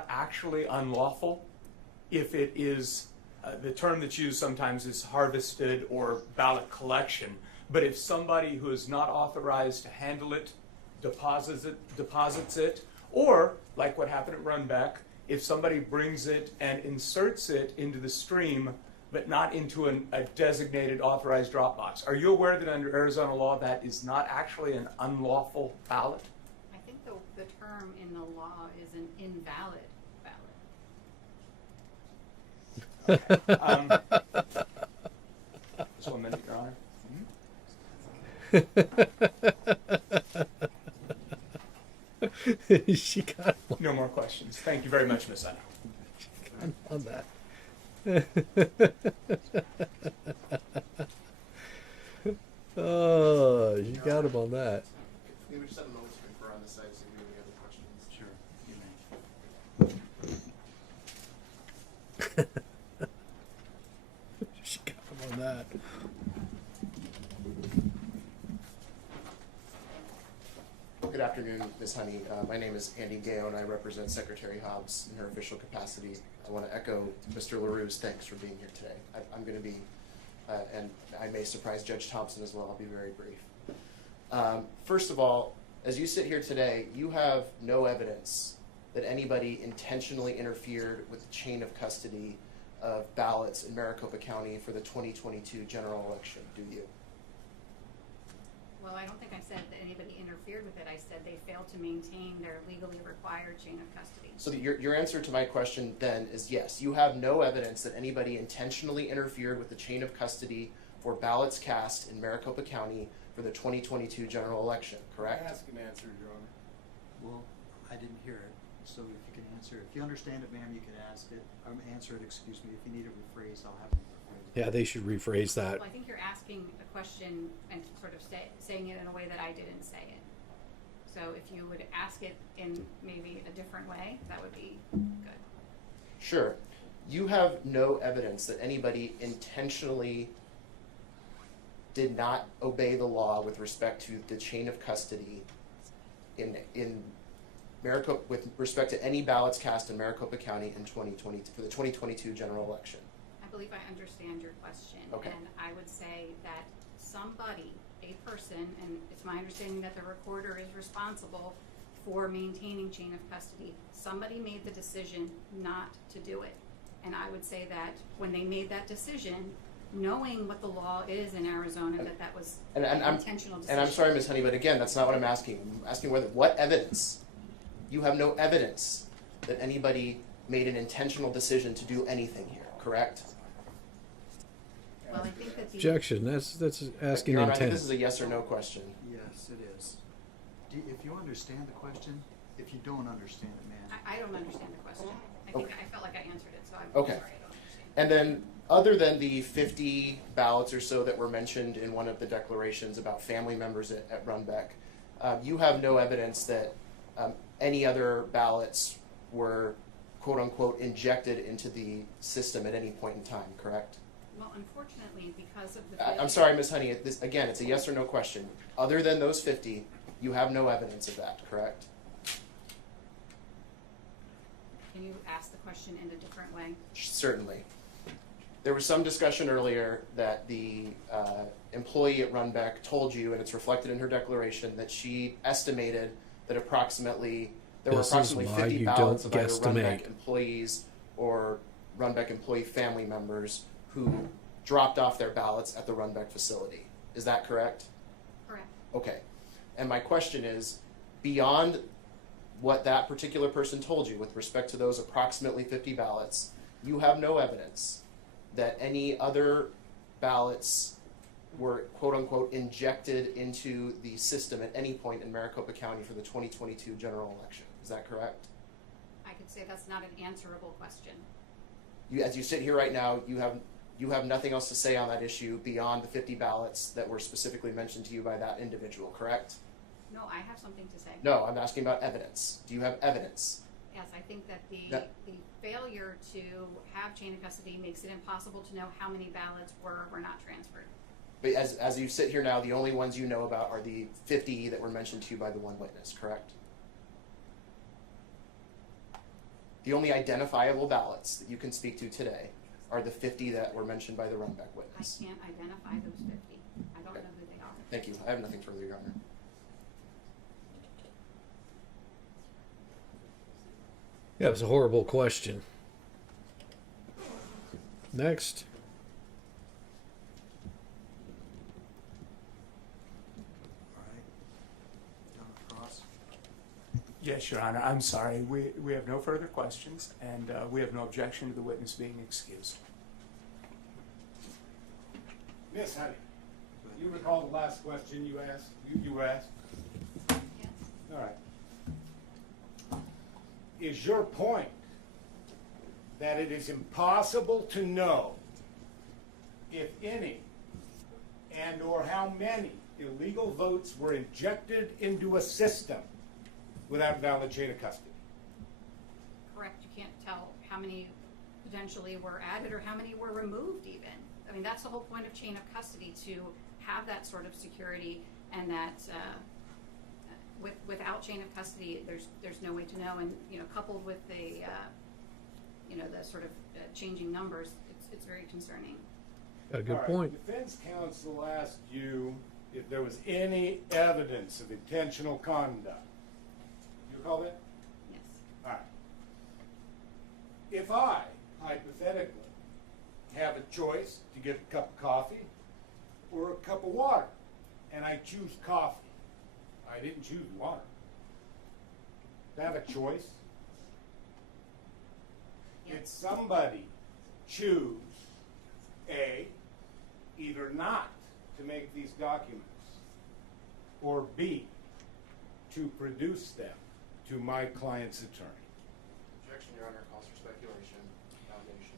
actually unlawful if it is, the term that's used sometimes is harvested or ballot collection, but if somebody who is not authorized to handle it deposits it, or like what happened at Runback, if somebody brings it and inserts it into the stream, but not into a designated authorized drop box. Are you aware that under Arizona law that is not actually an unlawful ballot? I think the term in the law is an invalid ballot. Just 1 minute, Your Honor. She got one. No more questions. Thank you very much, Ms. Anna. On that. Oh, you got him on that. Maybe we just have a moment to confer on this side, see if we have any other questions. Sure. She got him on that. Good afternoon, Ms. Honey. My name is Andy Gao, and I represent Secretary Hobbs in her official capacity. I want to echo Mr. LaRue's thanks for being here today. I'm going to be, and I may surprise Judge Thompson as well, I'll be very brief. First of all, as you sit here today, you have no evidence that anybody intentionally interfered with the chain of custody of ballots in Maricopa County for the 2022 general election, do you? Well, I don't think I said that anybody interfered with it. I said they failed to maintain their legally required chain of custody. So your answer to my question then is yes. You have no evidence that anybody intentionally interfered with the chain of custody for ballots cast in Maricopa County for the 2022 general election, correct? Can I ask an answer, Your Honor? Well, I didn't hear it, so if you can answer it. If you understand it, ma'am, you can ask it. Answer it, excuse me. If you need it rephrased, I'll have it rephrased. Yeah, they should rephrase that. Well, I think you're asking a question and sort of saying it in a way that I didn't say it. So if you would ask it in maybe a different way, that would be good. Sure. You have no evidence that anybody intentionally did not obey the law with respect to the chain of custody in Maricopa, with respect to any ballots cast in Maricopa County in 2020 for the 2022 general election. I believe I understand your question. Okay. And I would say that somebody, a person, and it's my understanding that the recorder is responsible for maintaining chain of custody. Somebody made the decision not to do it. And I would say that when they made that decision, knowing what the law is in Arizona, that was And an I'm intentional decision. and I'm sorry, Ms. Honey, but again, that's not what I'm asking. I'm asking what evidence. You have no evidence that anybody made an intentional decision to do anything here, correct? Well, I think that the Objection. That's asking Your Honor, I think intent. this is a yes or no question. Yes, it is. If you understand the question, if you don't understand it, man. I don't understand the question. I think I felt like I answered it, so I'm Okay. sorry I don't understand. And then, other than the 50 ballots or so that were mentioned in one of the declarations about family members at Runbeck, you have no evidence that any other ballots were, quote unquote, injected into the system at any point in time, correct? Well, unfortunately, because of the I'm sorry, Ms. Honey, again, it's a yes or no question. Other than those 50, you have no evidence of that, correct? Can you ask the question in a different way? Certainly. There was some discussion earlier that the employee at Runbeck told you, and it's reflected in her declaration, that she estimated that there were This is approximately why 50 you ballots don't of either guesstimate. Runbeck employees or Runbeck employee family members who dropped off their ballots at the Runbeck facility. Is that correct? Correct. Okay. And my question is, beyond what that particular person told you with respect to those approximately 50 ballots, you have no evidence that any other ballots were, quote unquote, injected into the system at any point in Maricopa County for the 2022 general election. Is that correct? I could say that's not an answerable question. As you sit here right now, you have nothing else to say on that issue beyond the 50 ballots that were specifically mentioned to you by that individual, correct? No, I have something to say. No, I'm asking about evidence. Do you have evidence? Yes, I think that the failure to have chain of custody makes it impossible to know how many ballots were or were not transferred. But as you sit here now, the only ones you know about are the 50 that were mentioned to you by the one witness, correct? The only identifiable ballots that you can speak to today are the 50 that were mentioned by the Runbeck I witness. can't identify those 50. I don't know who they are. Thank you. I have nothing further, Your Honor. Yeah, it was a horrible question. Next. All right. John Cross. Yes, Your Honor. I'm sorry. We have no further questions, and we have no objection to the witness being excused. Miss Honey, you recall the last question you asked? You were asked? Yes. All right. Is your point that it is impossible to know if any and or how many illegal votes were injected into a system without valid chain of custody? Correct. You can't tell how many potentially were added or how many were removed even. I mean, that's the whole point of chain of custody, to have that sort of security, and that without chain of custody, there's no way to know. And coupled with the the sort of changing numbers, it's very concerning. Got a good All right. point. Defense counsel asked you if there was any evidence of intentional conduct. You recall that? Yes. All right. If I, hypothetically, have a choice to get a cup of coffee or a cup of water, and I choose coffee, I didn't choose water. Do I have a choice? Did somebody choose, A, either not to make these documents, or B, to produce them to my client's attorney? Objection, Your Honor. Calls for speculation, validation.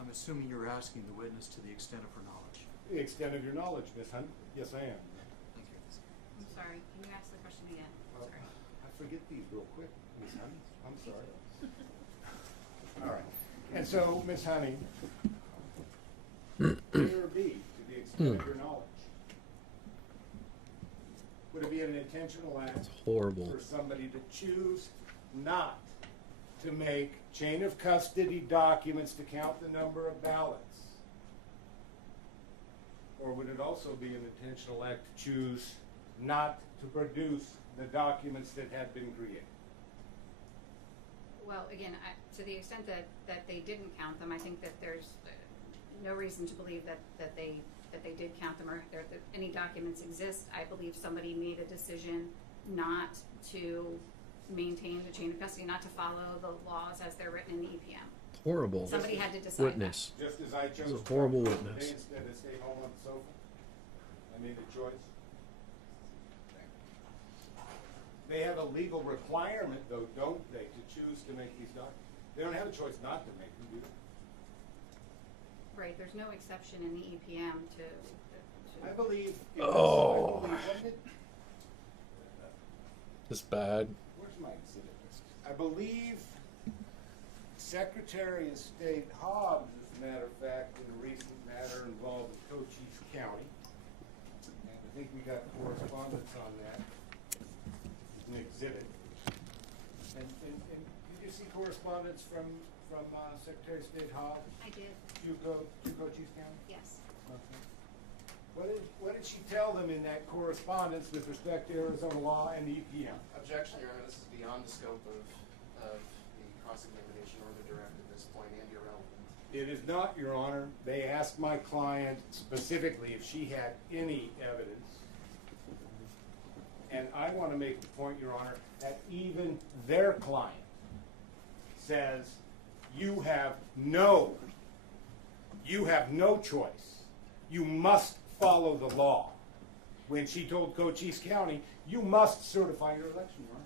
I'm assuming you're asking the witness to the extent of her knowledge. The extent of your knowledge, Miss Hunt. Yes, I am. Thank you. I'm sorry. Can you ask the question again? Well, Sorry. I forget these real quick, Miss Honey. I'm sorry. All right. And so, Miss Honey, A or B, to the extent of your knowledge, would it be an intentional act Horrible. for somebody to choose not to make chain of custody documents to count the number of ballots? Or would it also be an intentional act to choose not to produce the documents that had been created? Well, again, to the extent that they didn't count them, I think that there's no reason to believe that they did count them or that any documents exist. I believe somebody made a decision not to maintain the chain of custody, not to follow the laws as they're written in the EPM. Horrible. Somebody had to decide witness. Just as I chose This is a horrible to witness. stay instead of stay home on the sofa, I made a choice. They have a legal requirement, though, don't they, to choose to make these documents? They don't have a choice not to make them, do they? Right, there's no exception in the EPM to I believe. Oh. Wasn't it? It's bad. Where's my exhibit list? I believe Secretary of State Hobbs, as a matter of fact, in a recent matter involved with Cochise County. And I think we got correspondence on that. It's an exhibit. And did you see correspondence from Secretary of State Hobbs I did. to Cochise County? Yes. Okay. What did she tell them in that correspondence with respect to Arizona law and the EPM? Objection, Your Honor, this is beyond the scope of the cross-examination or the direct at this point and irrelevant. It is not, Your Honor. They asked my client specifically if she had any evidence. And I want to make the point, Your Honor, that even their client says you have no choice. You must follow the law. When she told Cochise County, you must certify your election, Your Honor.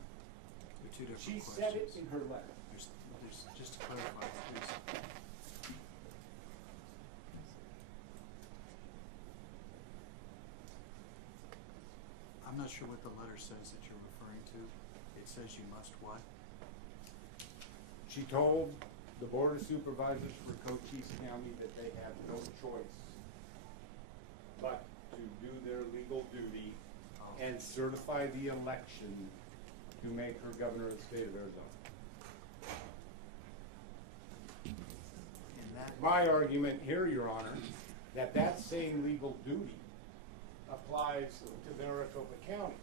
They're two different She questions. said it in her letter. There's just to clarify, please. I'm not sure what the letter says that you're referring to. It says you must what? She told the Board of Supervisors for Cochise County that they have no choice but to do their legal duty and certify the election to make her governor of the state of Arizona. In that, My argument here, Your Honor, that same legal duty applies to Maricopa County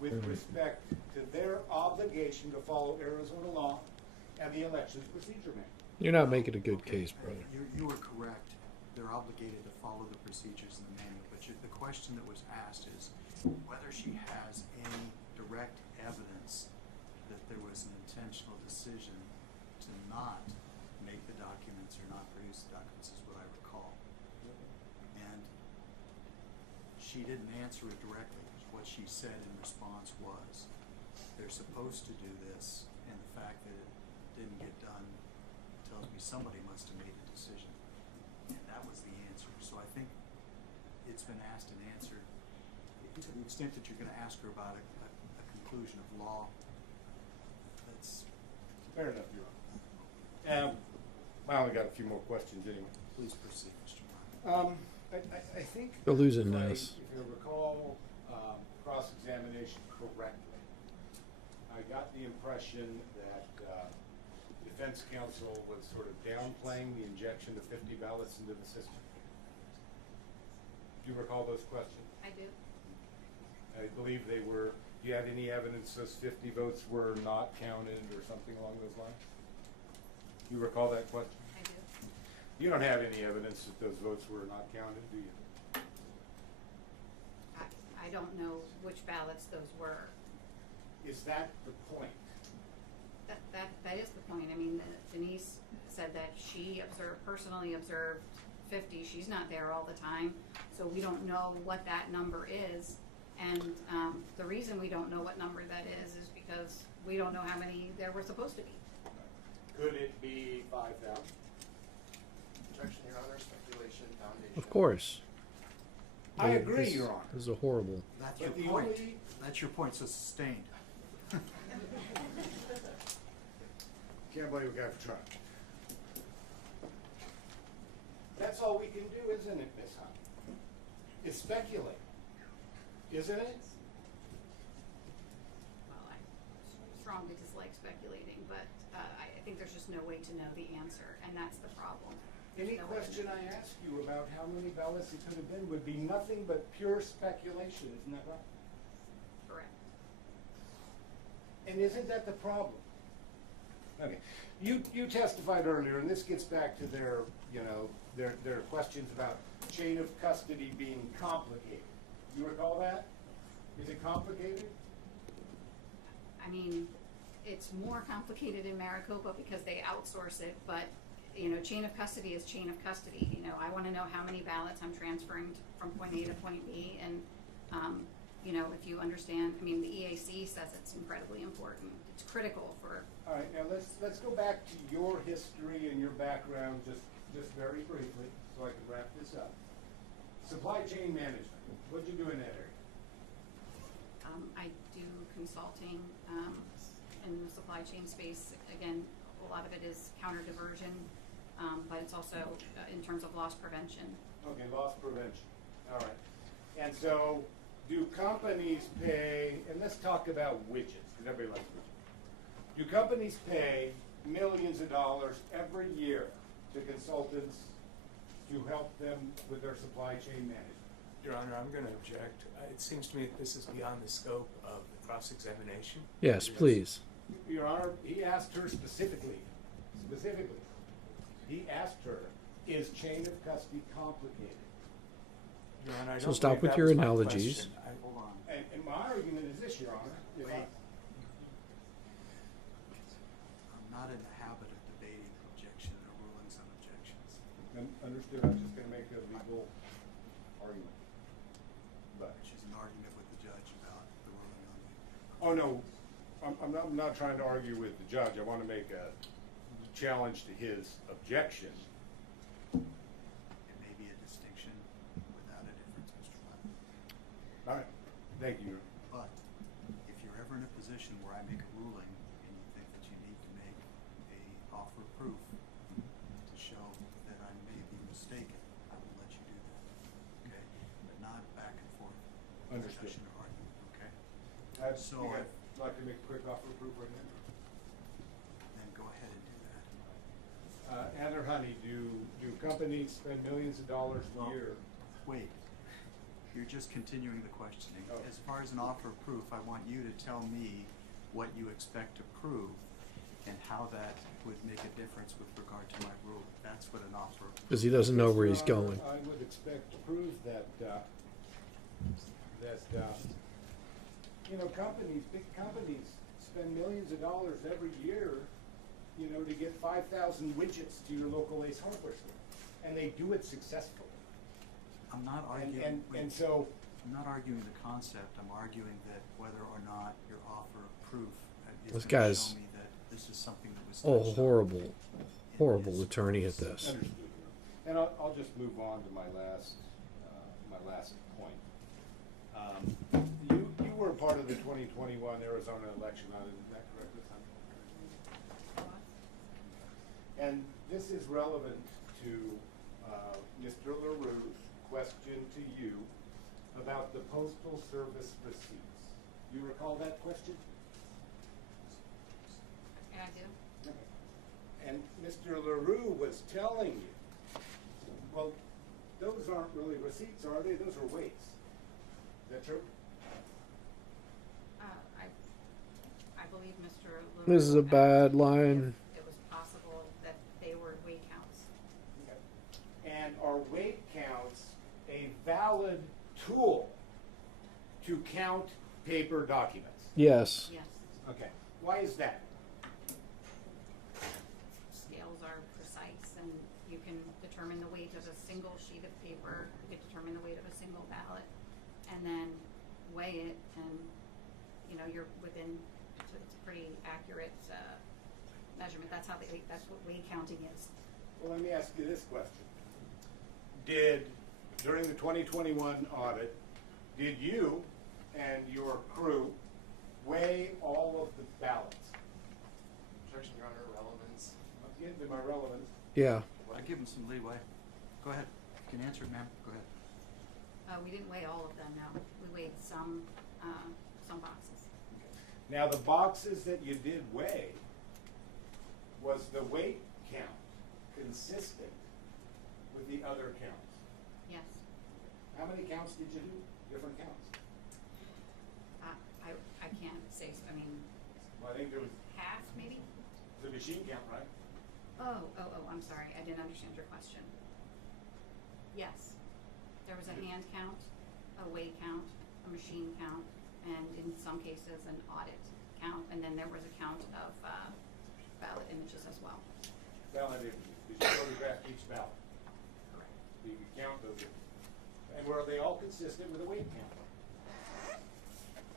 with respect to their obligation to follow Arizona law and the elections procedure manual. You're not making a good case, brother. you are correct. They're obligated to follow the procedures in the manual. But the question that was asked is whether she has any direct evidence that there was an intentional decision to not make the documents or not produce the documents, is what I recall. And she didn't answer it directly. What she said in response was, they're supposed to do this, and the fact that it didn't get done tells me somebody must have made a decision. And that was the answer. So I think it's been asked and answered. To the extent that you're going to ask her about a conclusion of law, that's Fair enough, Your Honor. I only got a few more questions anyway. please proceed, Mr. Martin. I think They're losing if this. If you recall cross-examination correctly, I got the impression that defense counsel was sort of downplaying the injection of 50 ballots into the system. Do you recall those questions? I do. I believe they were. Do you have any evidence those 50 votes were not counted or something along those lines? You recall that question? I do. You don't have any evidence that those votes were not counted, do you? I don't know which ballots those were. Is that the point? That is the point. I mean, Denise said that she personally observed 50. She's not there all the time, so we don't know what that number is. And the reason we don't know what number that is because we don't know how many there were supposed to be. Could it be 5,000? Objection, Your Honor, speculation, foundation. Of course. I agree, This- Your Honor. This is a horrible. That's But your the point. only- That's your point, so sustained. Can't believe we got to try. That's all we can do, isn't it, Miss Hunt? Is speculate. Isn't it? Well, I strongly dislike speculating, but I think there's just no way to know the answer, and that's the problem. Any There's no way to question know. I ask you about how many ballots it could have been would be nothing but pure speculation, isn't that right? Correct. And isn't that the problem? Okay. You testified earlier, and this gets back to their, you know, their questions about chain of custody being complicated. You recall that? Is it complicated? I mean, it's more complicated in Maricopa because they outsource it, but you know, chain of custody is chain of custody. You know, I want to know how many ballots I'm transferring from point A to point B, and you know, if you understand, I mean, the EAC says it's incredibly important. It's critical for. All right, now let's go back to your history and your background just very briefly, so I can wrap this up. Supply chain management. What'd you do in that area? I do consulting in the supply chain space. Again, a lot of it is counter diversion, but it's also in terms of loss prevention. Okay, loss prevention. All right. And so, do companies pay, and let's talk about widgets, because everybody likes widgets. Do companies pay millions of dollars every year to consultants to help them with their supply chain management? Your Honor, I'm going to object. It seems to me that this is beyond the scope of the cross-examination. Yes, please. Your Honor, he asked her specifically, he asked her, is chain of custody complicated? Your Honor, I So don't stop believe with that your was my analogies. question. Hold on. And my argument is this, Your Honor. I'm not in the habit of debating objection or rulings on objections. Understood. I'm just going to make a legal argument. But Which is an argument with the judge about the ruling on the. oh no, I'm not trying to argue with the judge. I want to make a challenge to his objection. It may be a distinction without a difference, Mr. Platt. All right. Thank you. But if you're ever in a position where I make a ruling and you think that you need to make a offer of proof to show that I may be mistaken, I will let you do that. Okay? But not back and forth. Understood. Discussion or argument. Okay? So I'd like to make a quick offer of proof right now. Then go ahead and do that. Ann or Honey, do companies spend millions of dollars a year? Wait. You're just continuing the questioning. Oh. As far as an offer of proof, I want you to tell me what you expect to prove and how that would make a difference with regard to my rule. That's what an offer of proof. Because he doesn't know where he's going. I would expect to prove that you know, big companies spend millions of dollars every year, you know, to get 5,000 widgets to your local Ace Hardware store, and they do it successfully. I'm not arguing. And so I'm not arguing the concept. I'm arguing that whether or not your offer of proof is This going to guy's show me that this is something that was. oh horrible attorney at this. understood. And I'll just move on to my last point. You were part of the 2021 Arizona election, is that correct, Ms. Hunt? And this is relevant to Mr. LaRue's question to you about the Postal Service receipts. You recall that question? Yeah, I do. Okay. And Mr. LaRue was telling you, well, those aren't really receipts, are they? Those are weights. Is that true? I believe Mr. Lewis. This is a bad line. It was possible that they were weight counts. Okay. And are weight counts a valid tool to count paper documents? Yes. Yes. Okay. Why is that? Scales are precise, and you can determine the weight of a single sheet of paper. You can determine the weight of a single ballot, and then weigh it, and you know you're within. It's a pretty accurate measurement. That's what weight counting is. Well, let me ask you this question. During the 2021 audit, did you and your crew weigh all of the ballots? Objection, Your Honor, relevance. I'm getting to my relevance. Yeah. I give him some leeway. Go ahead. You can answer it, ma'am. Go ahead. We didn't weigh all of them. No, we weighed some boxes. Now, the boxes that you did weigh, was the weight count consistent with the other counts? Yes. How many counts did you do? Different counts? I can't say. I mean, Well, I think there was, half maybe. to be machine count, right? Oh, I'm sorry. I didn't understand your question. Yes. There was a hand count, a weight count, a machine count, and in some cases an audit count, and then there was a count of ballot images as well. Ballot images, because you photographed each ballot. Correct. You can count those. And were they all consistent with a weight count?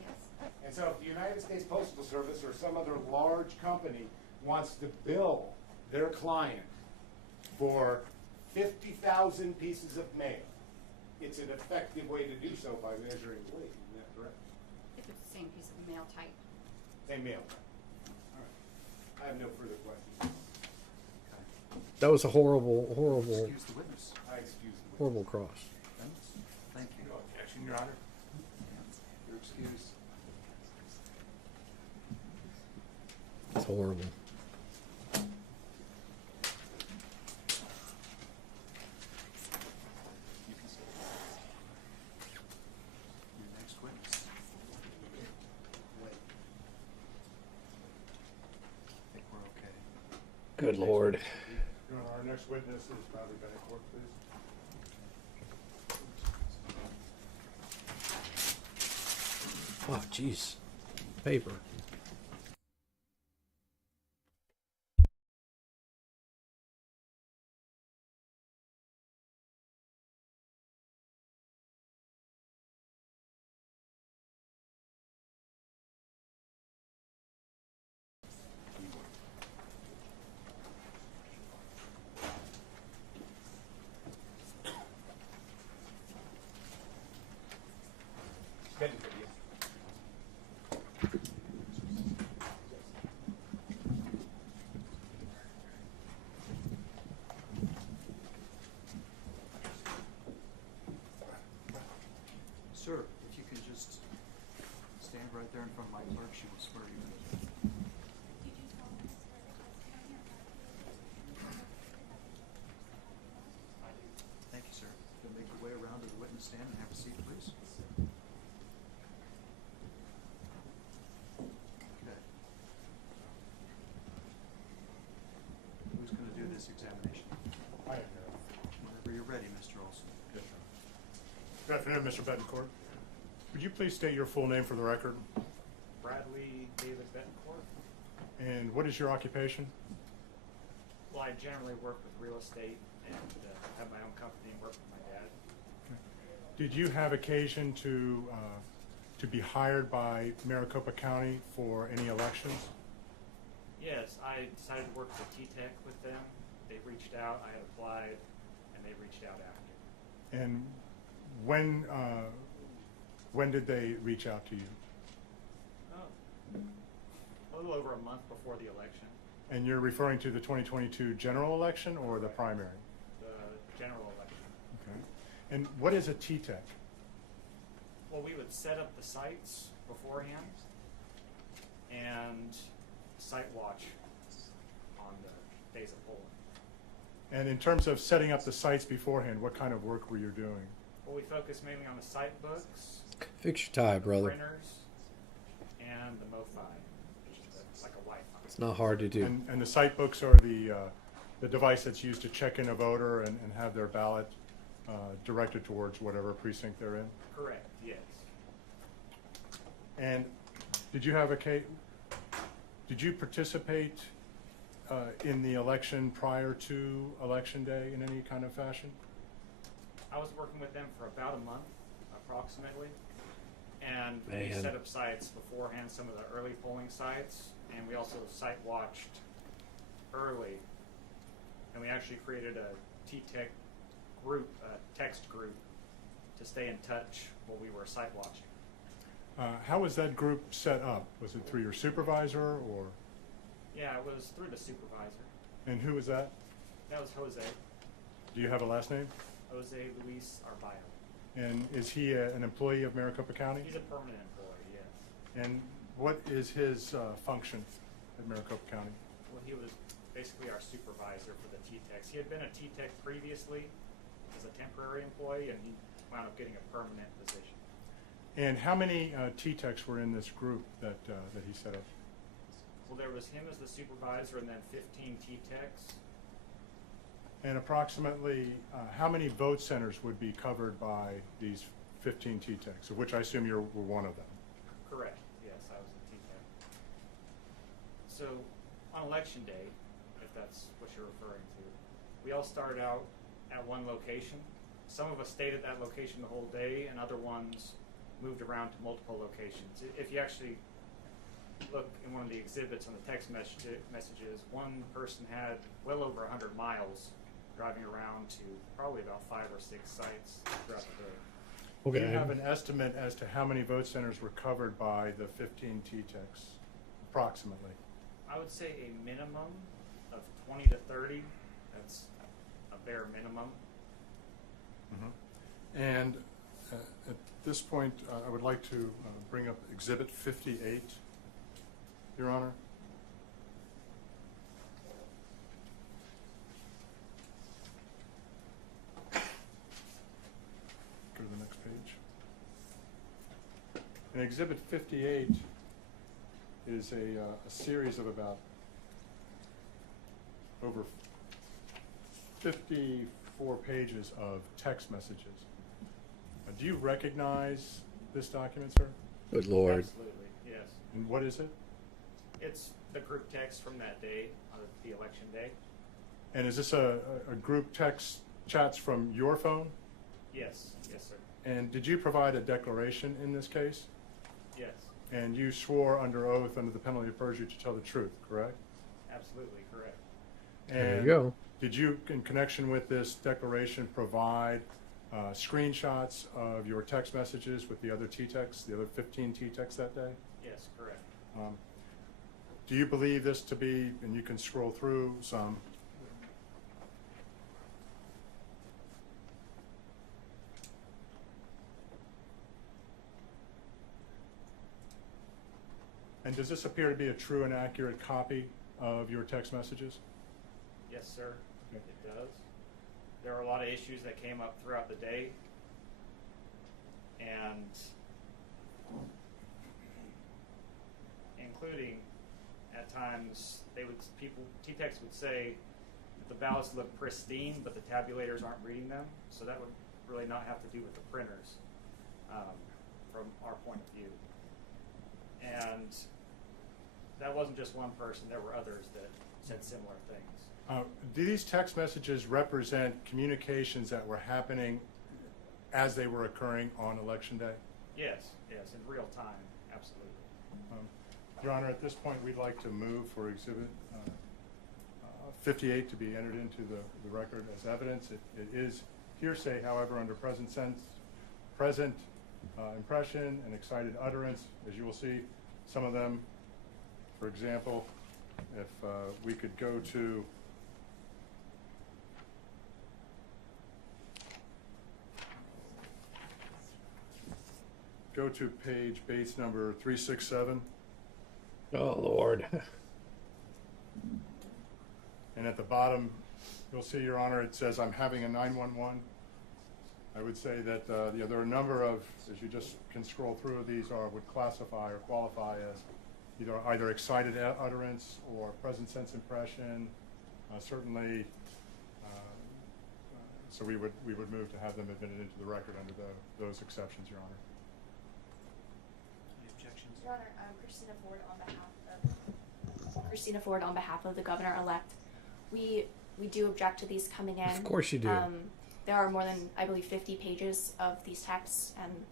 Yes. And so if the United States Postal Service or some other large company wants to bill their client for 50,000 pieces of mail, it's an effective way to do so by measuring weight, isn't that correct? If it's the same piece of mail type. Same mail type. All right. I have no further questions. That was a horrible Excuse the witness. I excuse the horrible cross. Thank you. No objection, Your Honor. You're excused. It's horrible. You can sit. Your next witness. Wait. I think we're okay. Good Lord. Your Honor, our next witness is Bradley Bennecourt, please. Oh, jeez. Paper. Bennecourt, yes. Sir, if you can just stand right there in front of my clerk, she will swear you in. Thank you, sir. Then make your way around to the witness stand and have a seat, please. Okay. Who's going to do this examination? I am here. Whenever you're ready, Mr. Olson. Yes, Your Honor. Good afternoon, Mr. Bennecourt. Would you please state your full name for the record? Bradley David Bettencourt. And what is your occupation? Well, I generally work with real estate and have my own company and work with my dad. Did you have occasion to be hired by Maricopa County for any elections? Yes, I decided to work for T-Tech with them. They reached out, I applied, and they reached out after. And when did they reach out to you? Oh, a little over a month before the election, And you're referring to the 2022 general election or the primary? the general election. Okay. And what is a T-Tech? Well, we would set up the sites beforehand and site watch on the days of polling. And in terms of setting up the sites beforehand, what kind of work were you doing? Well, we focus mainly on the site books, Fix your tie, brother. printers, and the MoFi, which is like a Wi-Fi. It's not hard to do. And the site books are the device that's used to check in a voter and have their ballot directed towards whatever precinct they're in? Correct, yes. And did you participate in the election prior to Election Day in any kind of fashion? I was working with them for about a month, approximately. And we Man. set up sites beforehand, some of the early polling sites, and we also site watched early. And we actually created a T-Tech group, a text group, to stay in touch while we were site watching. How was that group set up? Was it through your supervisor or? Yeah, it was through the supervisor. And who was that? That was Jose. Do you have a last name? Jose Luis Arbayo. And is he an employee of Maricopa County? He's a permanent employee, yes. And what is his function at Maricopa County? Well, he was basically our supervisor for the T-Techs. He had been a T-Tech previously as a temporary employee, and he wound up getting a permanent position. And how many T-Techs were in this group that he set up? Well, there was him as the supervisor and then 15 T-techs. And approximately how many vote centers would be covered by these 15 T-techs, of which I assume you were one of them? Correct. Yes, I was a T-tech. So on election day, if that's what you're referring to, we all started out at one location. Some of us stayed at that location the whole day, and other ones moved around to multiple locations. If you actually look in one of the exhibits on the text messages, one person had well over 100 miles driving around to probably about 5 or 6 sites throughout the day. Okay. Do you have an estimate as to how many vote centers were covered by the 15 T-techs, approximately? I would say a minimum of 20 to 30. That's a bare minimum. Mm-hmm. And at this point, I would like to bring up Exhibit 58, Your Honor. Go to the next page. And Exhibit 58 is a series of about over 54 pages of text messages. Do you recognize this document, sir? Good Lord. Absolutely, yes. And what is it? It's the group text from that day, the election day. And is this a group text chats from your phone? Yes, yes, sir. And did you provide a declaration in this case? Yes. And you swore under oath under the penalty of perjury to tell the truth, correct? Absolutely correct. And there you go. Did you, in connection with this declaration, provide screenshots of your text messages with the other T-techs, the other 15 T-techs that day? Yes, correct. Do you believe this to be, and you can scroll through some, and does this appear to be a true and accurate copy of your text messages? Yes, sir. Okay. It does. There are a lot of issues that came up throughout the day, and including at times T-techs would say that the ballots look pristine, but the tabulators aren't reading them. So that would really not have to do with the printers, from our point of view. And that wasn't just one person. There were others that said similar things. Do these text messages represent communications that were happening as they were occurring on Election Day? Yes, yes, in real time, absolutely. Your Honor, at this point, we'd like to move for Exhibit 58 to be entered into the record as evidence. It is hearsay, however, under present impression and excited utterance. As you will see, some of them, for example, if we could go to page base number 367. Oh, Lord. And at the bottom, you'll see, Your Honor, it says, "I'm having a 911." I would say that there are a number of, as you just can scroll through, these would classify or qualify as either excited utterance or present sense impression. Certainly, so we would move to have them admitted into the record under those exceptions, Your Honor. Any objections? Your Honor, Christina Ford on behalf of the governor-elect. We do object to these coming in. Of course you do. There are more than, I believe, 50 pages of these texts, and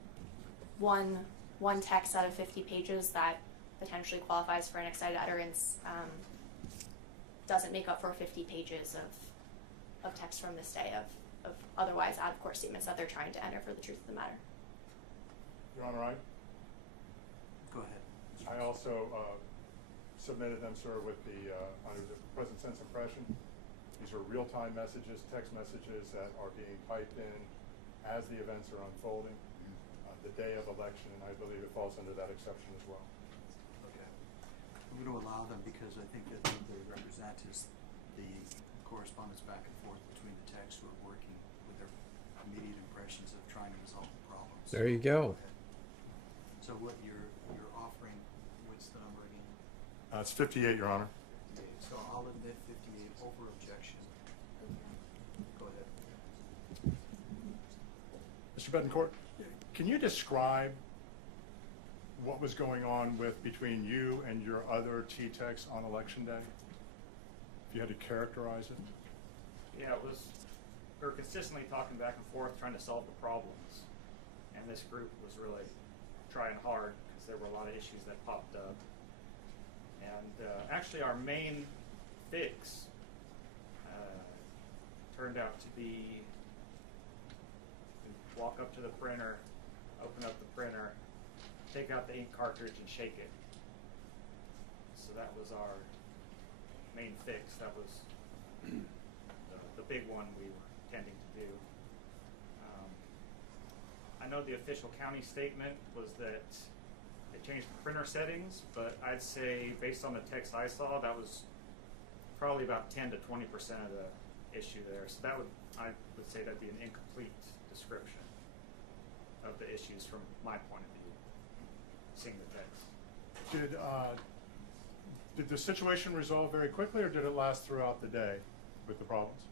one text out of 50 pages that potentially qualifies for an excited utterance doesn't make up for 50 pages of text from this day of otherwise out-of-court statements that they're trying to enter for the truth of the matter. Your Honor, Go ahead. I also submitted them, sir, with under the present sense impression. These are real-time messages, text messages that are being typed in as the events are unfolding, the day of election, and I believe it falls under that exception as well. Okay. I'm going to allow them because I think that they represent is the correspondence back and forth between the techs who are working with their immediate impressions of trying to resolve the problems. There you go. So what you're offering, what's the number again? It's 58, Your Honor. So I'll admit 58 over objection. Go ahead. Mr. Betancourt, can you describe what was going on between you and your other T-Techs on Election Day? If you had to characterize it. Yeah, we were consistently talking back and forth trying to solve the problems. And this group was really trying hard because there were a lot of issues that popped up. And actually our main fix turned out to be walk up to the printer, open up the printer, take out the ink cartridge and shake it. So that was our main fix. That was the big one we were intending to do. I know the official county statement was that they changed the printer settings, but I'd say based on the text I saw, that was probably about 10 to 20% of the issue there. So I would say that'd be an incomplete description of the issues from my point of view, seeing the text. Did the situation resolve very quickly, or did it last throughout the day with the problems?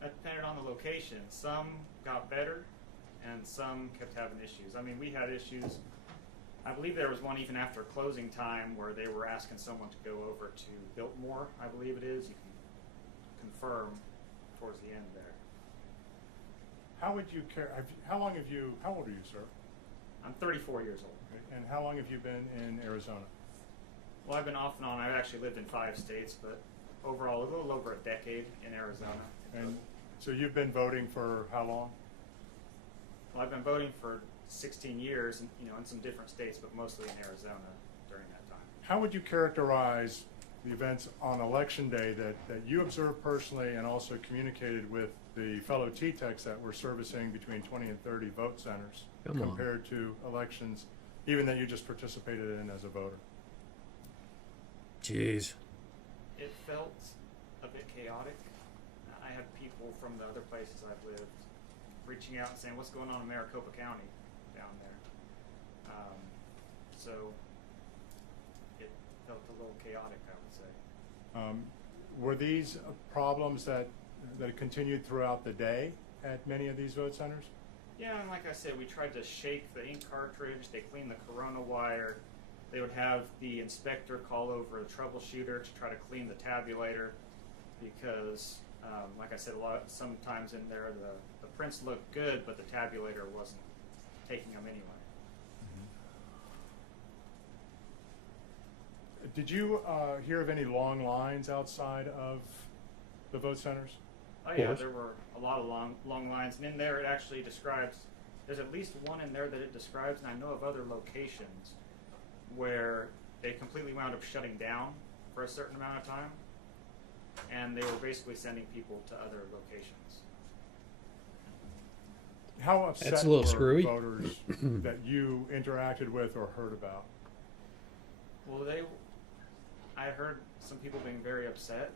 That depended on the location. Some got better, and some kept having issues. I mean, we had issues. I believe there was one even after closing time where they were asking someone to go over to Biltmore, I believe it is. You can confirm towards the end there. How would you how old are you, sir? I'm 34 years old. Okay. And how long have you been in Arizona? Well, I've been off and on. I've actually lived in 5 states, but overall, a little over a decade in Arizona. And so you've been voting for how long? Well, I've been voting for 16 years, in some different states, but mostly in Arizona during that time. How would you characterize the events on Election Day that you observed personally and also communicated with the fellow T-Techs that were servicing between 20 and 30 vote centers compared to elections, even that you just participated in as a voter? Jeez. It felt a bit chaotic. I had people from the other places I've lived reaching out and saying, what's going on in Maricopa County down there? So it felt a little chaotic, I would say. Were these problems that continued throughout the day at many of these vote centers? Yeah, and like I said, we tried to shake the ink cartridge. They cleaned the corona wire. They would have the inspector call over a troubleshooter to try to clean the tabulator because, like I said, sometimes in there the prints looked good, but the tabulator wasn't taking them anyway. Did you hear of any long lines outside of the vote centers? Oh yeah, there were a lot of long lines, and in there it actually describes, there's at least one in there that it describes, and I know of other locations where they completely wound up shutting down for a certain amount of time, and they were basically sending people to other locations. How upset That's a little were screwy. voters that you interacted with or heard about? Well, I heard some people being very upset,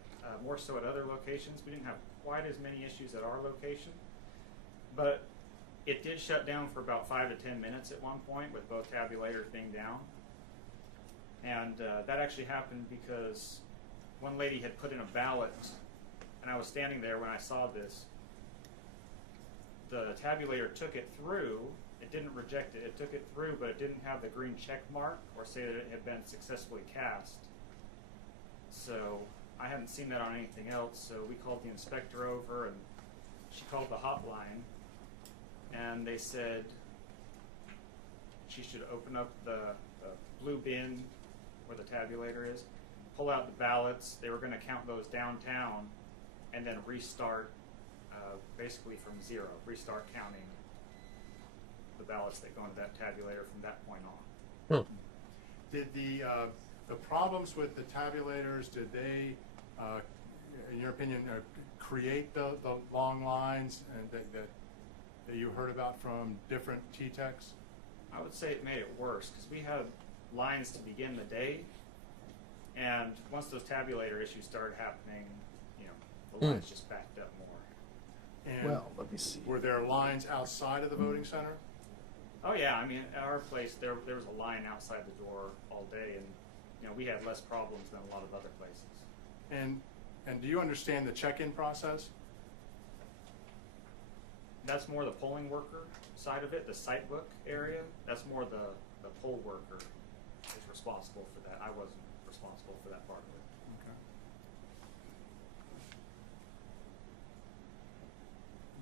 more so at other locations. We didn't have quite as many issues at our location, but it did shut down for about 5 to 10 minutes at one point with both tabulators being down. And that actually happened because one lady had put in a ballot, and I was standing there when I saw this. The tabulator took it through. It didn't reject it. It took it through, but it didn't have the green check mark or say that it had been successfully cast. So I hadn't seen that on anything else, so we called the inspector over, and she called the hotline, and they said she should open up the blue bin where the tabulator is, pull out the ballots. They were going to count those downtown, and then restart basically from zero, restart counting the ballots that go into that tabulator from that point on. Did the problems with the tabulators, did they, in your opinion, create the long lines and that you heard about from different T-Techs? I would say it made it worse because we had lines to begin the day, and once those tabulator issues started happening, the lines just backed up more. And Well, let me see. were there lines outside of the voting center? Oh yeah, I mean, at our place there was a line outside the door all day, and you know, we had less problems than a lot of other places. And do you understand the check-in process? That's more the polling worker side of it, the site book area. That's more the poll worker is responsible for that. I wasn't responsible for that part of it. Okay.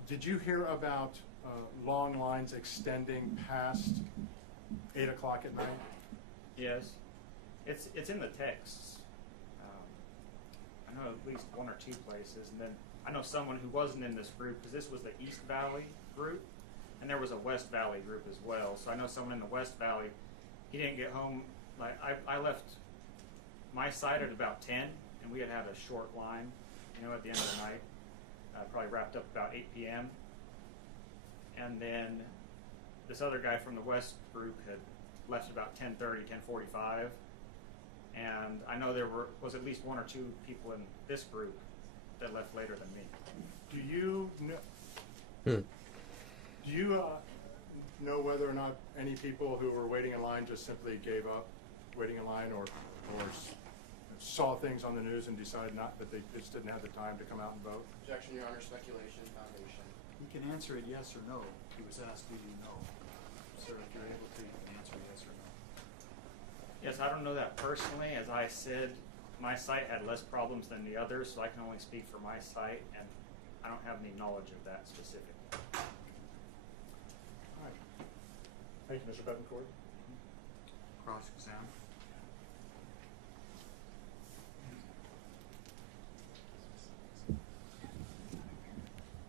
Did you hear about long lines extending past 8 o'clock at night? Yes, it's in the texts. I know at least one or two places, and then I know someone who wasn't in this group, because this was the East Valley group, and there was a West Valley group as well. So I know someone in the West Valley, he didn't get home, like I left my site at about 10, and we had a short line, you know, at the end of the night. Probably wrapped up about 8 p.m. And then this other guy from the West group had left about 10:30, 10:45. And I know there was at least one or two people in this group that left later than me. Do you know whether or not any people who were waiting in line just simply gave up waiting in line, or saw things on the news and decided not that they just didn't have the time to come out and vote? Objection, Your Honor. Speculation, foundation. You can answer it yes or no. He was asked, do you know? Sir, if you're able to, you can answer yes or no. Yes, I don't know that personally. As I said, my site had less problems than the others, so I can only speak for my site, and I don't have any knowledge of that specifically. All right. Thank you, Mr. Betancourt. Cross-exam.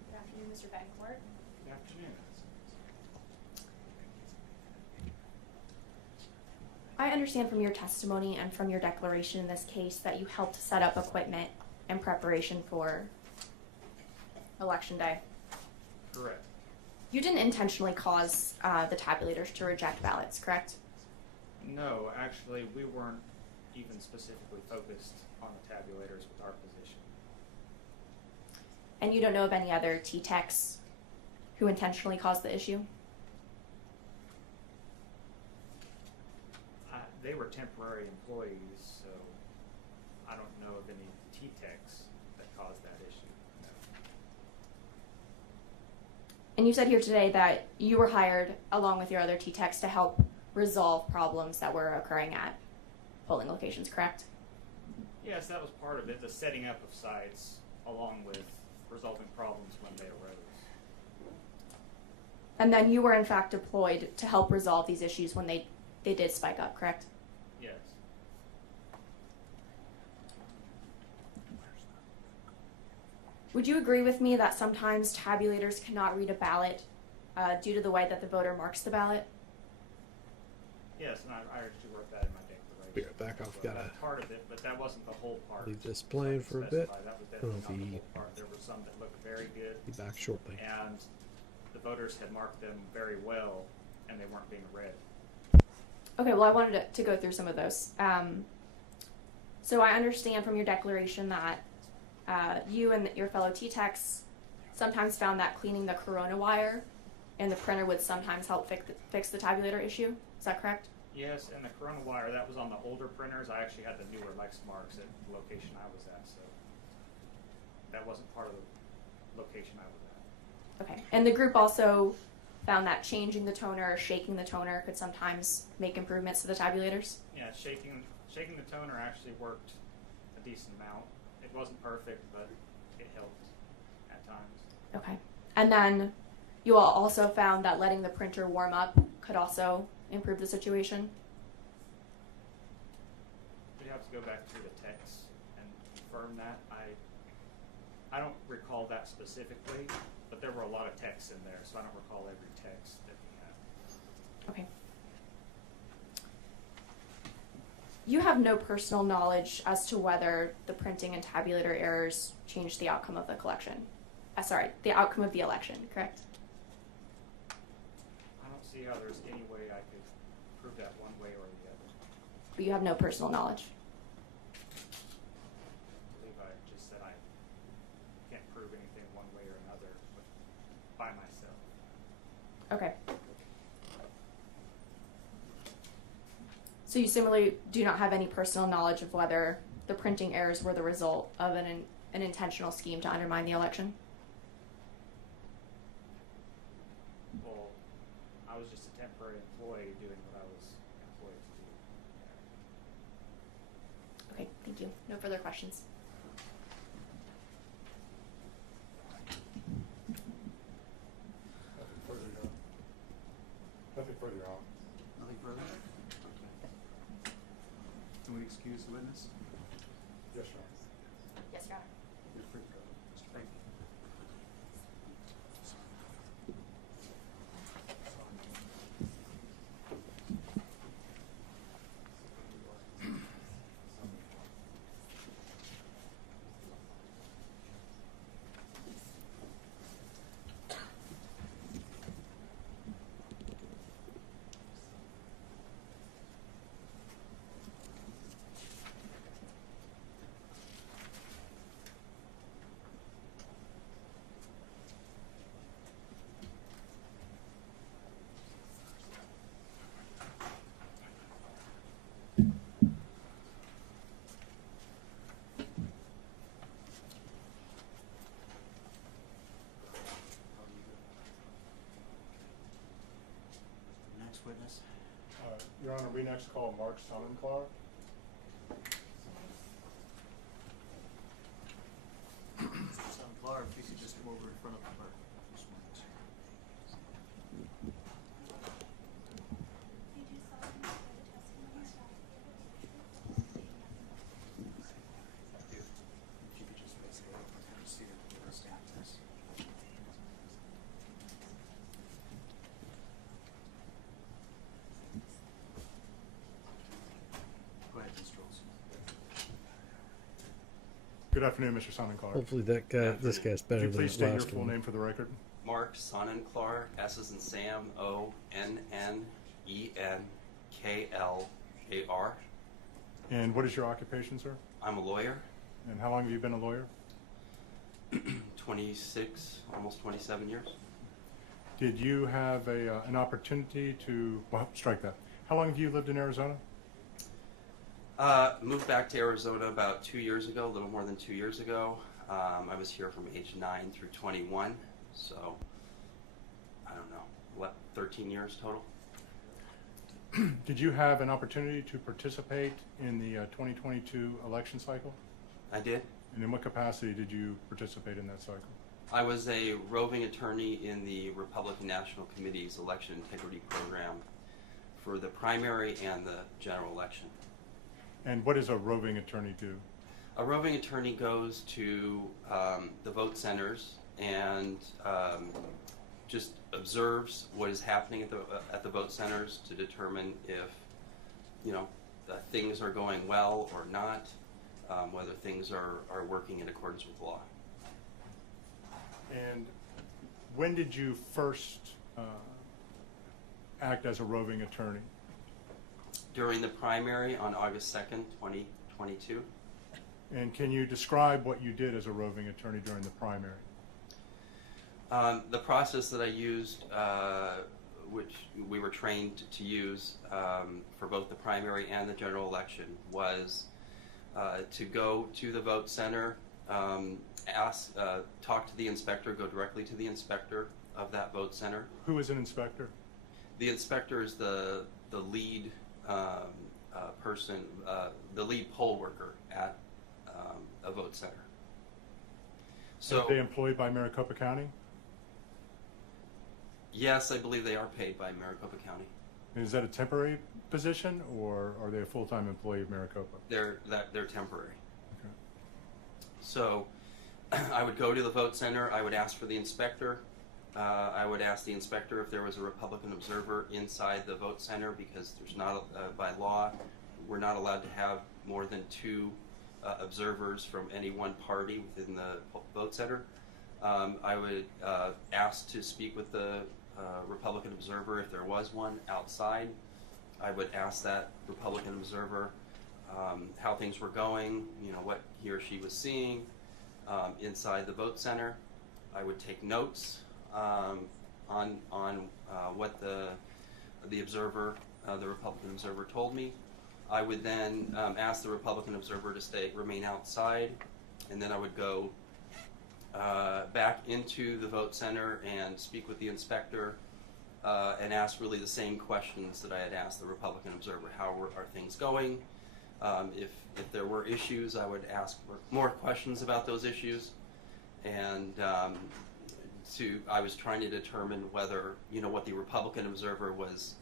Good afternoon, Mr. Betancourt. Good afternoon. I understand from your testimony and from your declaration in this case that you helped set up equipment in preparation for Election Day. Correct. You didn't intentionally cause the tabulators to reject ballots, correct? No, actually, we weren't even specifically focused on the tabulators with our position. And you don't know of any other T-techs who intentionally caused the issue? They were temporary employees, so I don't know of any T-techs that caused that issue. No. And you said here today that you were hired along with your other T-techs to help resolve problems that were occurring at polling locations, correct? Yes, that was part of it, the setting up of sites along with resolving problems when they arose. And then you were in fact deployed to help resolve these issues when they did spike up, correct? Yes. Would you agree with me that sometimes tabulators cannot read a ballot due to the way that the voter marks the ballot? Yes, and I actually wrote that in my declaration. Be right back. I've got That's to part of it, but that wasn't the whole part. leave this playing for a bit. That was I don't know if definitely not the he whole part. There were some that looked very good. be back shortly. And the voters had marked them very well, and they weren't being read. Okay, well, I wanted to go through some of those. So I understand from your declaration that you and your fellow T-techs sometimes found that cleaning the corona wire and the printer would sometimes help fix the tabulator issue. Is that correct? Yes, and the corona wire, that was on the older printers. I actually had the newer Lexmarks at the location I was at, so that wasn't part of the location I was at. Okay. And the group also found that changing the toner or shaking the toner could sometimes make improvements to the tabulators? Yeah, shaking the toner actually worked a decent amount. It wasn't perfect, but it helped at times. Okay. And then you all also found that letting the printer warm up could also improve the situation? We'd have to go back through the text and confirm that. I don't recall that specifically, but there were a lot of texts in there, so I don't recall every text that we had. Okay. You have no personal knowledge as to whether the printing and tabulator errors changed the outcome of the collection. The outcome of the election, correct? I don't see how there's any way I could prove that one way or the other. But you have no personal knowledge. I believe I just said I can't prove anything one way or another by myself. Okay. So you similarly do not have any personal knowledge of whether the printing errors were the result of an intentional scheme to undermine the election? Well, I was just a temporary employee doing what I was employed to do. Okay, thank you. No further questions. Nothing further, Your Honor. Nothing further, Your Honor. Nothing further? Okay. Can we excuse the witness? Yes, Your Honor. Yes, Your Honor. You're free to go. Thank you. Next witness. Your Honor, we next call Mark Sonnenklar. Clark, if you could just come over in front of the clerk. If you could just raise it up and have a seat at the staff test. Go ahead, Mr. Olson. Good afternoon, Mr. Sonnenklar. Hopefully that guy, this guy's better Could you than please the state your last full one. name for the record? Mark Sonnenklar, S as in Sam, O-N-N-E-N-K-L-A-R. And what is your occupation, sir? I'm a lawyer, And how long have you been a lawyer? 26, almost 27 years. Did you have an opportunity to, well, strike that. How long have you lived in Arizona? Moved back to Arizona about 2 years ago, a little more than 2 years ago. I was here from age 9 through 21, so I don't know, what, 13 years total? Did you have an opportunity to participate in the 2022 election cycle? I did. And in what capacity did you participate in that cycle? I was a roving attorney in the Republican National Committee's election integrity program for the primary and the general election. And what does a roving attorney do? A roving attorney goes to the vote centers and just observes what is happening at the vote centers to determine if, things are going well or not, whether things are working in accordance with law. And when did you first act as a roving attorney? During the primary on August 2nd, 2022. And can you describe what you did as a roving attorney during the primary? The process that I used, which we were trained to use for both the primary and the general election, was to go to the vote center, talk to the inspector, go directly to the inspector of that vote center. Who is an inspector? The inspector is the lead person, the lead poll worker at a vote center. So, are they employed by Maricopa County? Yes, I believe they are paid by Maricopa County. Is that a temporary position, or are they a full-time employee of Maricopa? They're temporary. Okay. So I would go to the vote center, I would ask for the inspector, I would ask the inspector if there was a Republican observer inside the vote center, because there's not, by law, we're not allowed to have more than 2 observers from any one party within the vote center. I would ask to speak with the Republican observer if there was one outside. I would ask that Republican observer how things were going, what he or she was seeing inside the vote center. I would take notes on what the observer, the Republican observer, told me. I would then ask the Republican observer to remain outside, and then I would go back into the vote center and speak with the inspector and ask really the same questions that I had asked the Republican observer. How are things going? If there were issues, I would ask more questions about those issues, and I was trying to determine whether what the Republican observer was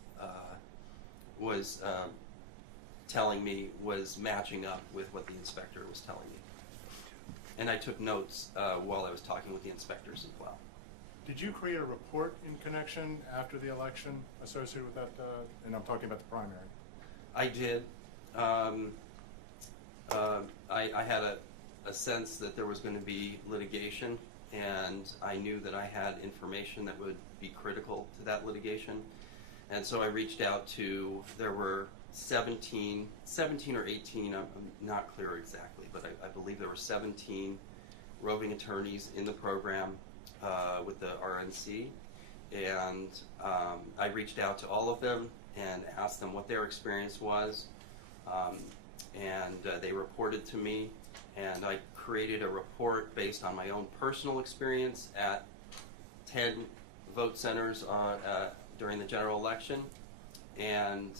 telling me was matching up with what the inspector was telling me. And I took notes while I was talking with the inspectors as well. Did you create a report in connection after the election associated with that? And I'm talking about the primary. I did. I had a sense that there was going to be litigation, and I knew that I had information that would be critical to that litigation. And so I reached out to, there were 17 or 18, I'm not clear exactly, but I believe there were 17 roving attorneys in the program with the RNC. And I reached out to all of them and asked them what their experience was. And they reported to me, and I created a report based on my own personal experience at 10 vote centers during the general election, and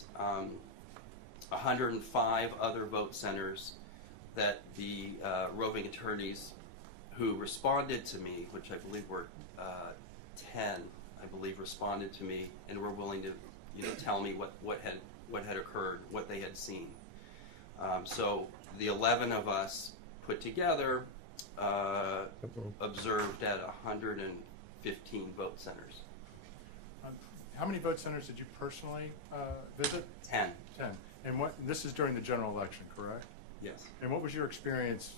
105 other vote centers that the roving attorneys who responded to me, which I believe were 10, I believe, responded to me and were willing to tell me what had occurred, what they had seen. So the 11 of us put together observed at 115 vote centers. How many vote centers did you personally visit? 10. 10. And this is during the general election, correct? Yes. And what was your experience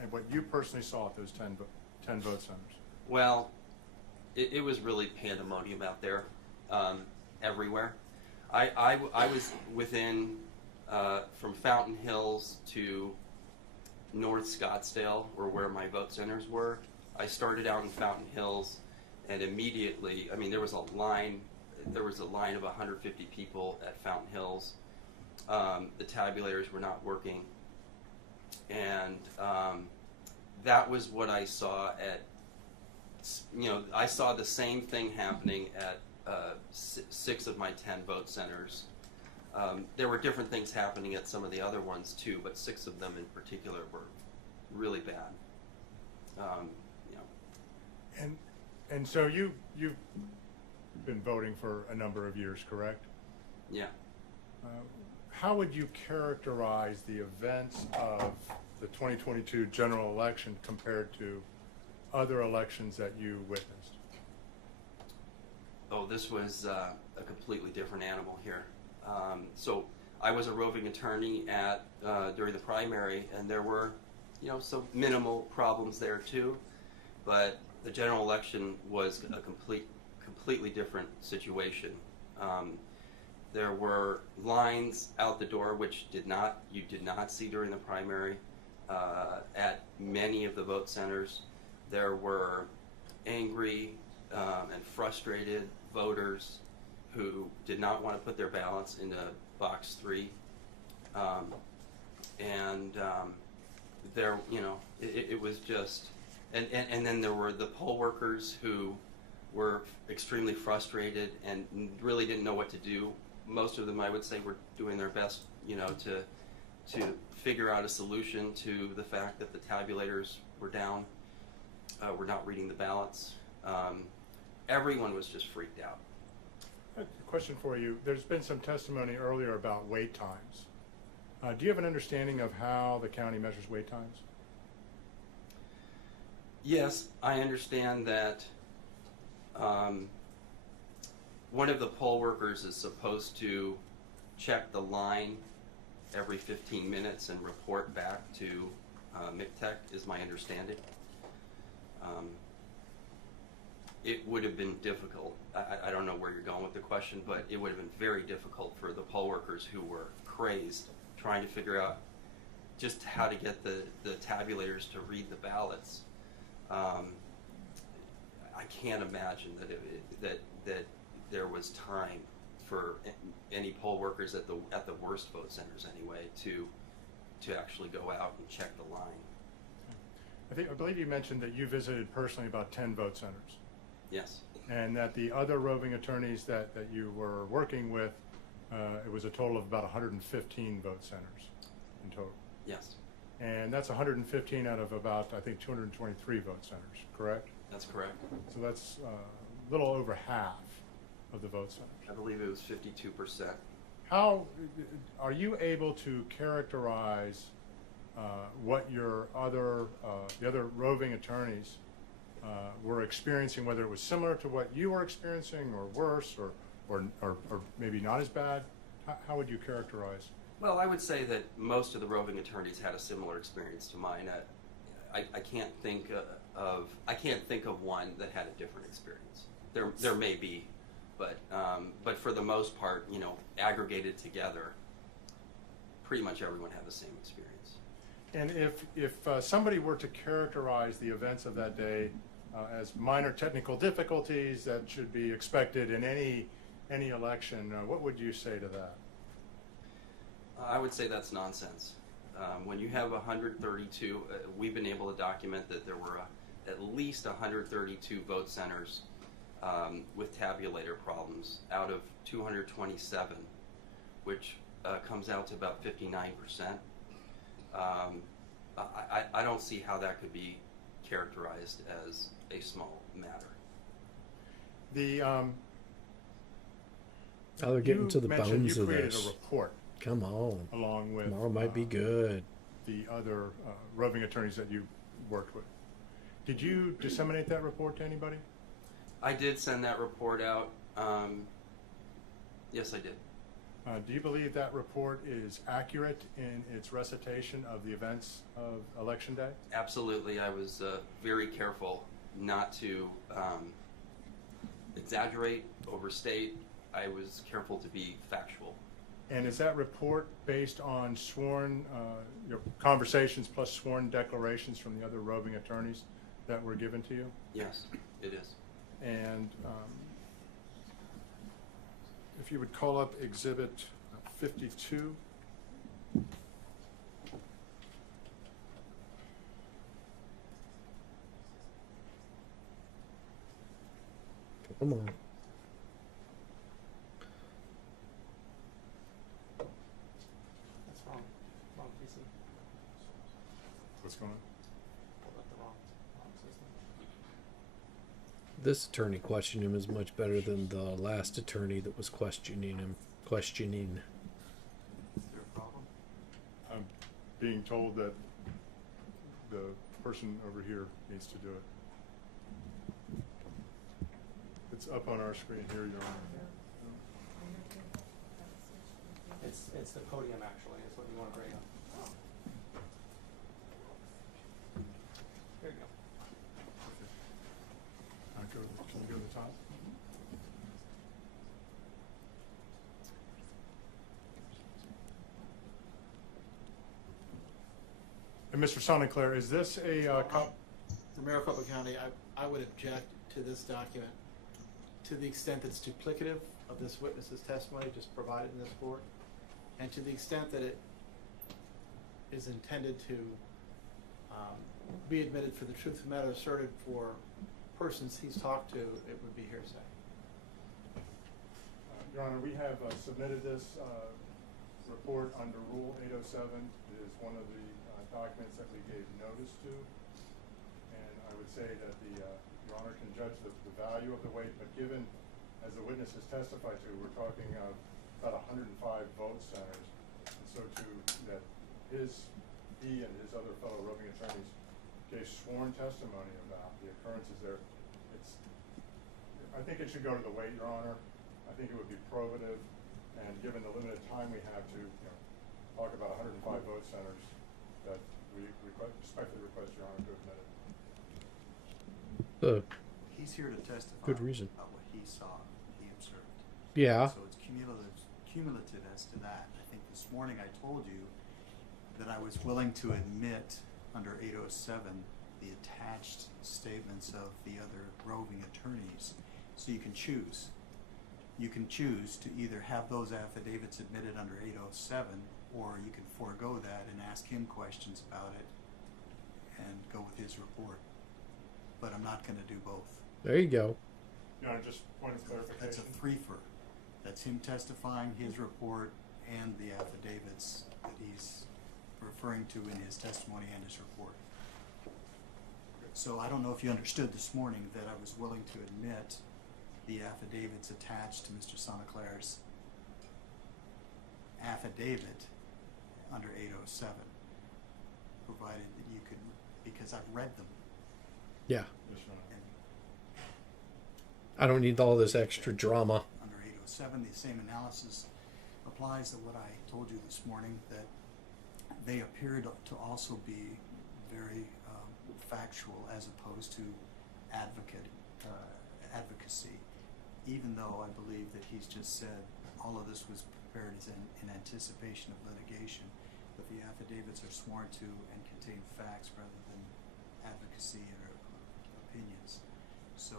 and what you personally saw at those 10 vote centers? Well, it was really pandemonium out there, everywhere. I was within, from Fountain Hills to North Scottsdale, or where my vote centers were. I started out in Fountain Hills, and immediately, I mean, there was a line of 150 people at Fountain Hills. The tabulators were not working, and that was what I saw at, I saw the same thing happening at 6 of my 10 vote centers. There were different things happening at some of the other ones too, but 6 of them in particular were really bad. And so you've been voting for a number of years, correct? Yeah. How would you characterize the events of the 2022 general election compared to other elections that you witnessed? Oh, this was a completely different animal here. So I was a roving attorney during the primary, and there were, some minimal problems there too, but the general election was a completely different situation. There were lines out the door which you did not see during the primary at many of the vote centers. There were angry and frustrated voters who did not want to put their ballots into box 3, and there, it was just, and then there were the poll workers who were extremely frustrated and really didn't know what to do. Most of them, I would say, were doing their best, to figure out a solution to the fact that the tabulators were down, were not reading the ballots. Everyone was just freaked out. A question for you. There's been some testimony earlier about wait times. Do you have an understanding of how the county measures wait times? Yes, I understand that one of the poll workers is supposed to check the line every 15 minutes and report back to MCTEC, is my understanding. It would have been difficult. I don't know where you're going with the question, but it would have been very difficult for the poll workers who were crazed trying to figure out just how to get the tabulators to read the ballots. I can't imagine that there was time for any poll workers at the worst vote centers anyway to actually go out and check the line. I believe you mentioned that you visited personally about 10 vote centers. Yes. And that the other roving attorneys that you were working with, it was a total of about 115 vote centers in total. Yes. And that's 115 out of about, I think, 223 vote centers, correct? That's correct. So that's a little over half of the vote centers. I believe it was 52%. How are you able to characterize what your the other roving attorneys were experiencing, whether it was similar to what you were experiencing or worse or maybe not as bad? How would you characterize? Well, I would say that most of the roving attorneys had a similar experience to mine. I can't think of one that had a different experience. There may be, but for the most part, you know, aggregated together, pretty much everyone had the same experience. And if somebody were to characterize the events of that day as minor technical difficulties that should be expected in any election, what would you say to that? I would say that's nonsense. When you have 132, we've been able to document that there were at least 132 vote centers with tabulator problems out of 227, which comes out to about 59%. I don't see how that could be characterized as a small matter. Now they're getting to the bones you of created this. a report Come on. along with Tomorrow might be good. the other roving attorneys that you worked with. Did you disseminate that report to anybody? I did send that report out. Yes, I did. Do you believe that report is accurate in its recitation of the events of Election Day? Absolutely. I was very careful not to exaggerate, overstate. I was careful to be factual. And is that report based on sworn your conversations plus sworn declarations from the other roving attorneys that were given to you? Yes, it is. And if you would call up Exhibit 52. Come on. That's wrong. Wrong piece of. What's going on? Pulled up the wrong system. This attorney questioning him is much better than the last attorney that was questioning him. Is there a problem? I'm being told that the person over here needs to do it. It's up on our screen here, Your Honor. It's the podium actually, is what you want to bring up. There you go. Can you go to the top? And Mr. Sonneclair, is this a For Maricopa County, I would object to this document to the extent that it's duplicative of this witness's testimony just provided in this court, and to the extent that it is intended to be admitted for the truth of the matter asserted for persons he's talked to, it would be hearsay. Your Honor, we have submitted this report under Rule 807. It is one of the documents that we gave notice to, and I would say that Your Honor can judge the value of the weight, but given, as the witness has testified to, we're talking of about 105 vote centers, and so that he and his other fellow roving attorneys gave sworn testimony about the occurrences there. I think it should go to the weight, Your Honor. I think it would be probative, and given the limited time we have to talk about 105 vote centers, that we respectfully request Your Honor to admit it. He's here to testify Good reason. about what he saw, he observed. Yeah. So it's cumulative as to that. I think this morning I told you that I was willing to admit under 807 the attached statements of the other roving attorneys, so you can choose. you can choose to either have those affidavits admitted under 807, or you can forego that and ask him questions about it and go with his report. But I'm not going to do both. There you go. Just point of clarification. That's a threefer. That's him testifying, his report, and the affidavits that he's referring to in his testimony and his report. So I don't know if you understood this morning that I was willing to admit the affidavits attached to Mr. Sonteclair's affidavit under 807, provided that you could, because I've read them. Yeah. I don't need all this extra drama. Under 807, the same analysis applies to what I told you this morning, that they appear to also be very factual as opposed to advocacy, even though I believe that he's just said all of this was prepared as in anticipation of litigation, but the affidavits are sworn to and contain facts rather than advocacy or opinions. So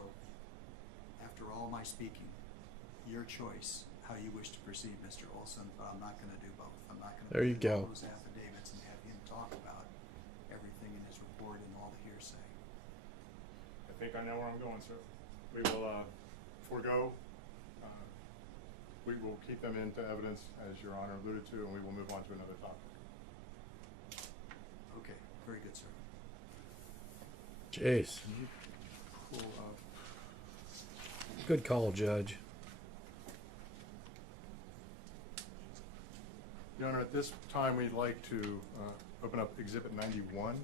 after all my speaking, your choice how you wish to proceed, Mr. Olson, but I'm not going to do both. I'm not going to There you put in all go. those affidavits and have him talk about everything in his report and all the hearsay. I think I know where I'm going, sir. We will forego. We will keep them into evidence, as Your Honor alluded to, and we will move on to another topic. Okay, very good, sir. Jeez. Pull up. Good call, Judge. Your Honor, at this time, we'd like to open up Exhibit 91.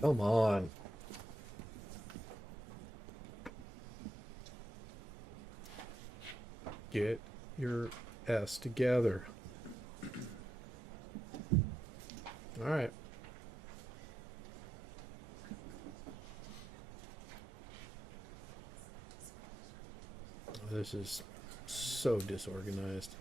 Come on. Get your S together. All right. This is so disorganized.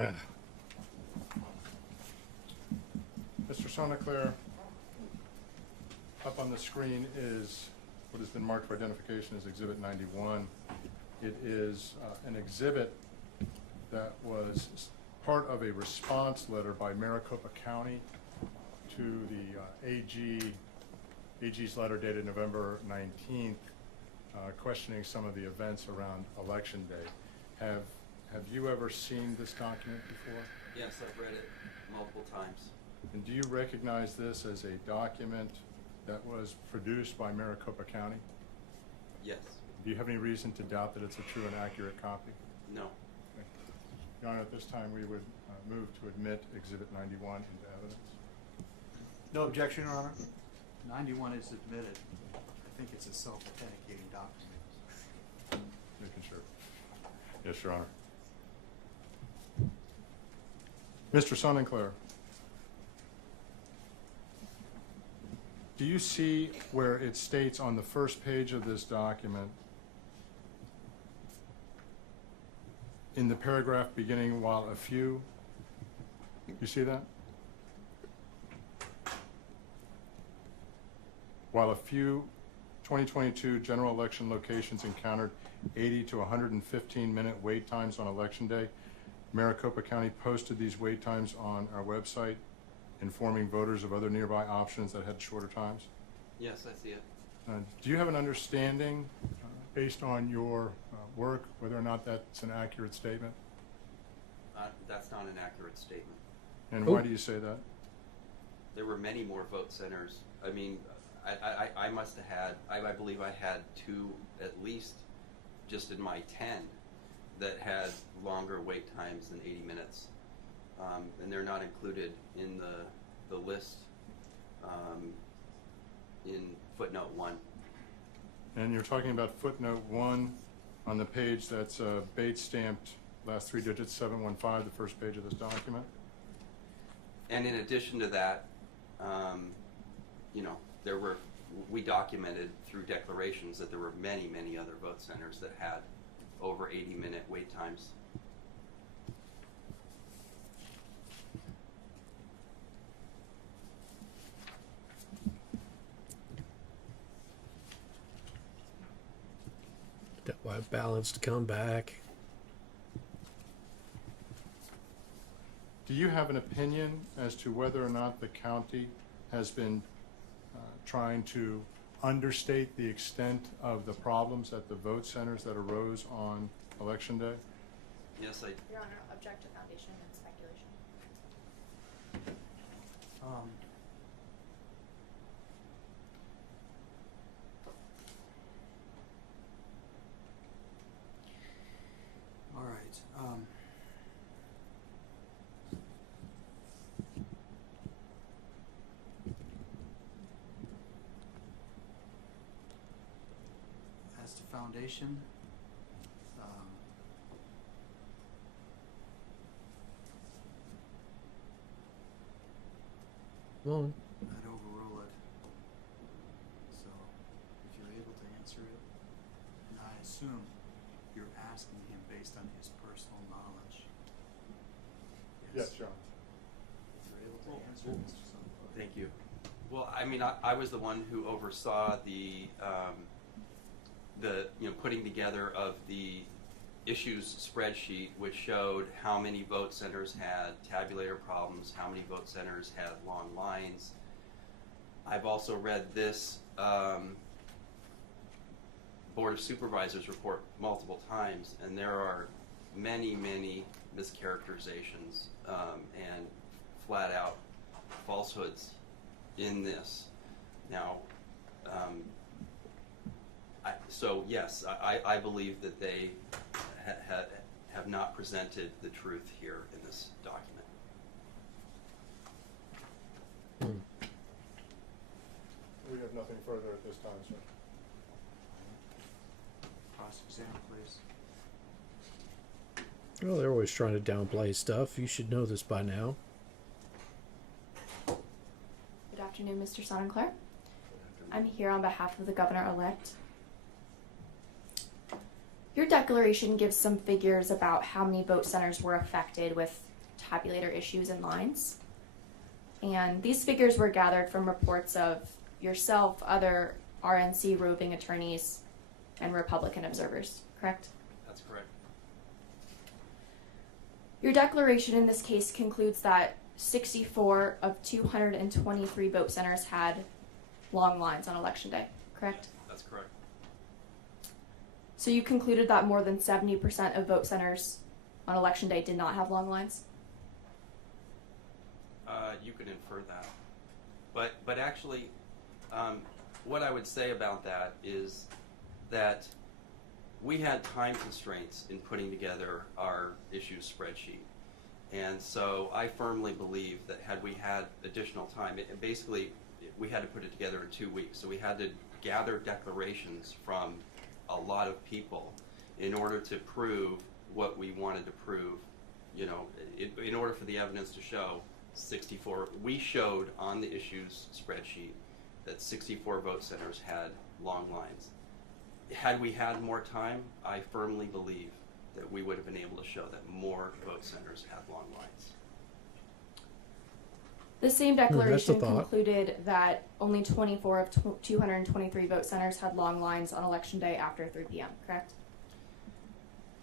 Ah. Mr. Sonteclair, up on the screen is what has been marked for identification as Exhibit 91. It is an exhibit that was part of a response letter by Maricopa County to the AG's letter dated November 19th, questioning some of the events around Election Day. Have you ever seen this document before? Yes, I've read it multiple times. And do you recognize this as a document that was produced by Maricopa County? Yes. Do you have any reason to doubt that it's a true and accurate copy? No. Okay. Your Honor, at this time we would move to admit Exhibit 91 into evidence. No objection, Your Honor. 91 is admitted. I think it's a self-authenticating document. Making sure. Yes, Your Honor. Mr. Sonteclair, do you see where it states on the first page of this document, in the paragraph beginning, while a few, you see that? While a few 2022 general election locations encountered 80 to 115 minute wait times on Election Day, Maricopa County posted these wait times on our website, informing voters of other nearby options that had shorter times? Yes, I see it. Do you have an understanding, based on your work, whether or not that's an accurate statement? That's not an accurate statement. And why do you say that? There were many more vote centers. I mean, I must have had, I believe I had 2 at least just in my 10 that had longer wait times than 80 minutes. And they're not included in the list in footnote 1. And you're talking about footnote 1 on the page that's Bates stamped, last 3 digits, 715, the first page of this document? And in addition to that, you know, we documented through declarations that there were many, many other vote centers that had over 80-minute wait times. That why balance to come back. Do you have an opinion as to whether or not the county has been trying to understate the extent of the problems at the vote centers that arose on Election Day? Yes, Your Honor, object to foundation and speculation. All right. As to foundation, Come on. I'd overrule it. So, if you're able to answer it, and I assume you're asking him based on his personal knowledge. Yes, John. If you're able to answer it, Mr. Sunflower. thank you. Well, I mean, I was the one who oversaw the putting together of the issues spreadsheet, which showed how many vote centers had tabulator problems, how many vote centers had long lines. I've also read this Board of Supervisors report multiple times, and there are many, many mischaracterizations and flat out falsehoods in this. Now, so yes, I believe that they have not presented the truth here in this document. We have nothing further at this time, sir. Cross-exam, please. Well, they're always trying to downplay stuff. You should know this by now. Good afternoon, Mr. Sonnenklair. I'm here on behalf of the governor-elect. Your declaration gives some figures about how many vote centers were affected with tabulator issues and lines. And these figures were gathered from reports of yourself, other RNC roving attorneys, and Republican observers, correct? That's correct. Your declaration in this case concludes that 64 of 223 vote centers had long lines on Election Day, correct? That's correct. So you concluded that more than 70% of vote centers on Election Day did not have long lines? You could infer that. But actually, what I would say about that is that we had time constraints in putting together our issues spreadsheet. And so I firmly believe that had we had additional time, basically we had to put it together in 2 weeks. So we had to gather declarations from a lot of people in order to prove what we wanted to prove. You know, in order for the evidence to show 64, we showed on the issues spreadsheet that 64 vote centers had long lines. Had we had more time, I firmly believe that we would have been able to show that more vote centers had long lines. The same declaration concluded that only 24 of 223 vote centers had long lines on Election Day after 3 p.m., correct?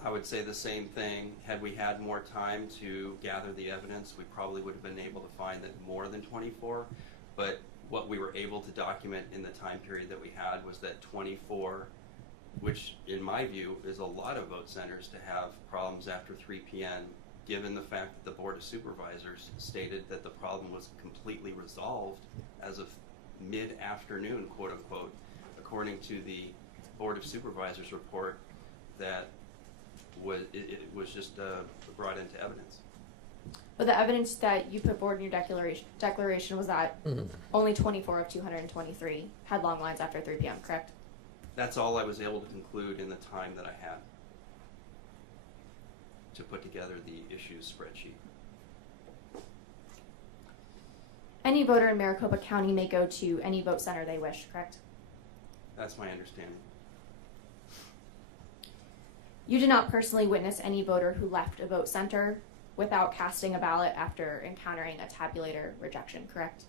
I would say the same thing. Had we had more time to gather the evidence, we probably would have been able to find that more than 24. But what we were able to document in the time period that we had was that 24, which in my view is a lot of vote centers to have problems after 3 p.m., given the fact that the Board of Supervisors stated that the problem was completely resolved as of mid-afternoon, quote unquote, according to the Board of Supervisors report that it was just brought into evidence. But the evidence that you put forward in your declaration was that only 24 of 223 had long lines after 3 p.m., correct? That's all I was able to conclude in the time that I had to put together the issues spreadsheet. Any voter in Maricopa County may go to any vote center they wish, correct? That's my understanding. You did not personally witness any voter who left a vote center without casting a ballot after encountering a tabulator rejection, correct?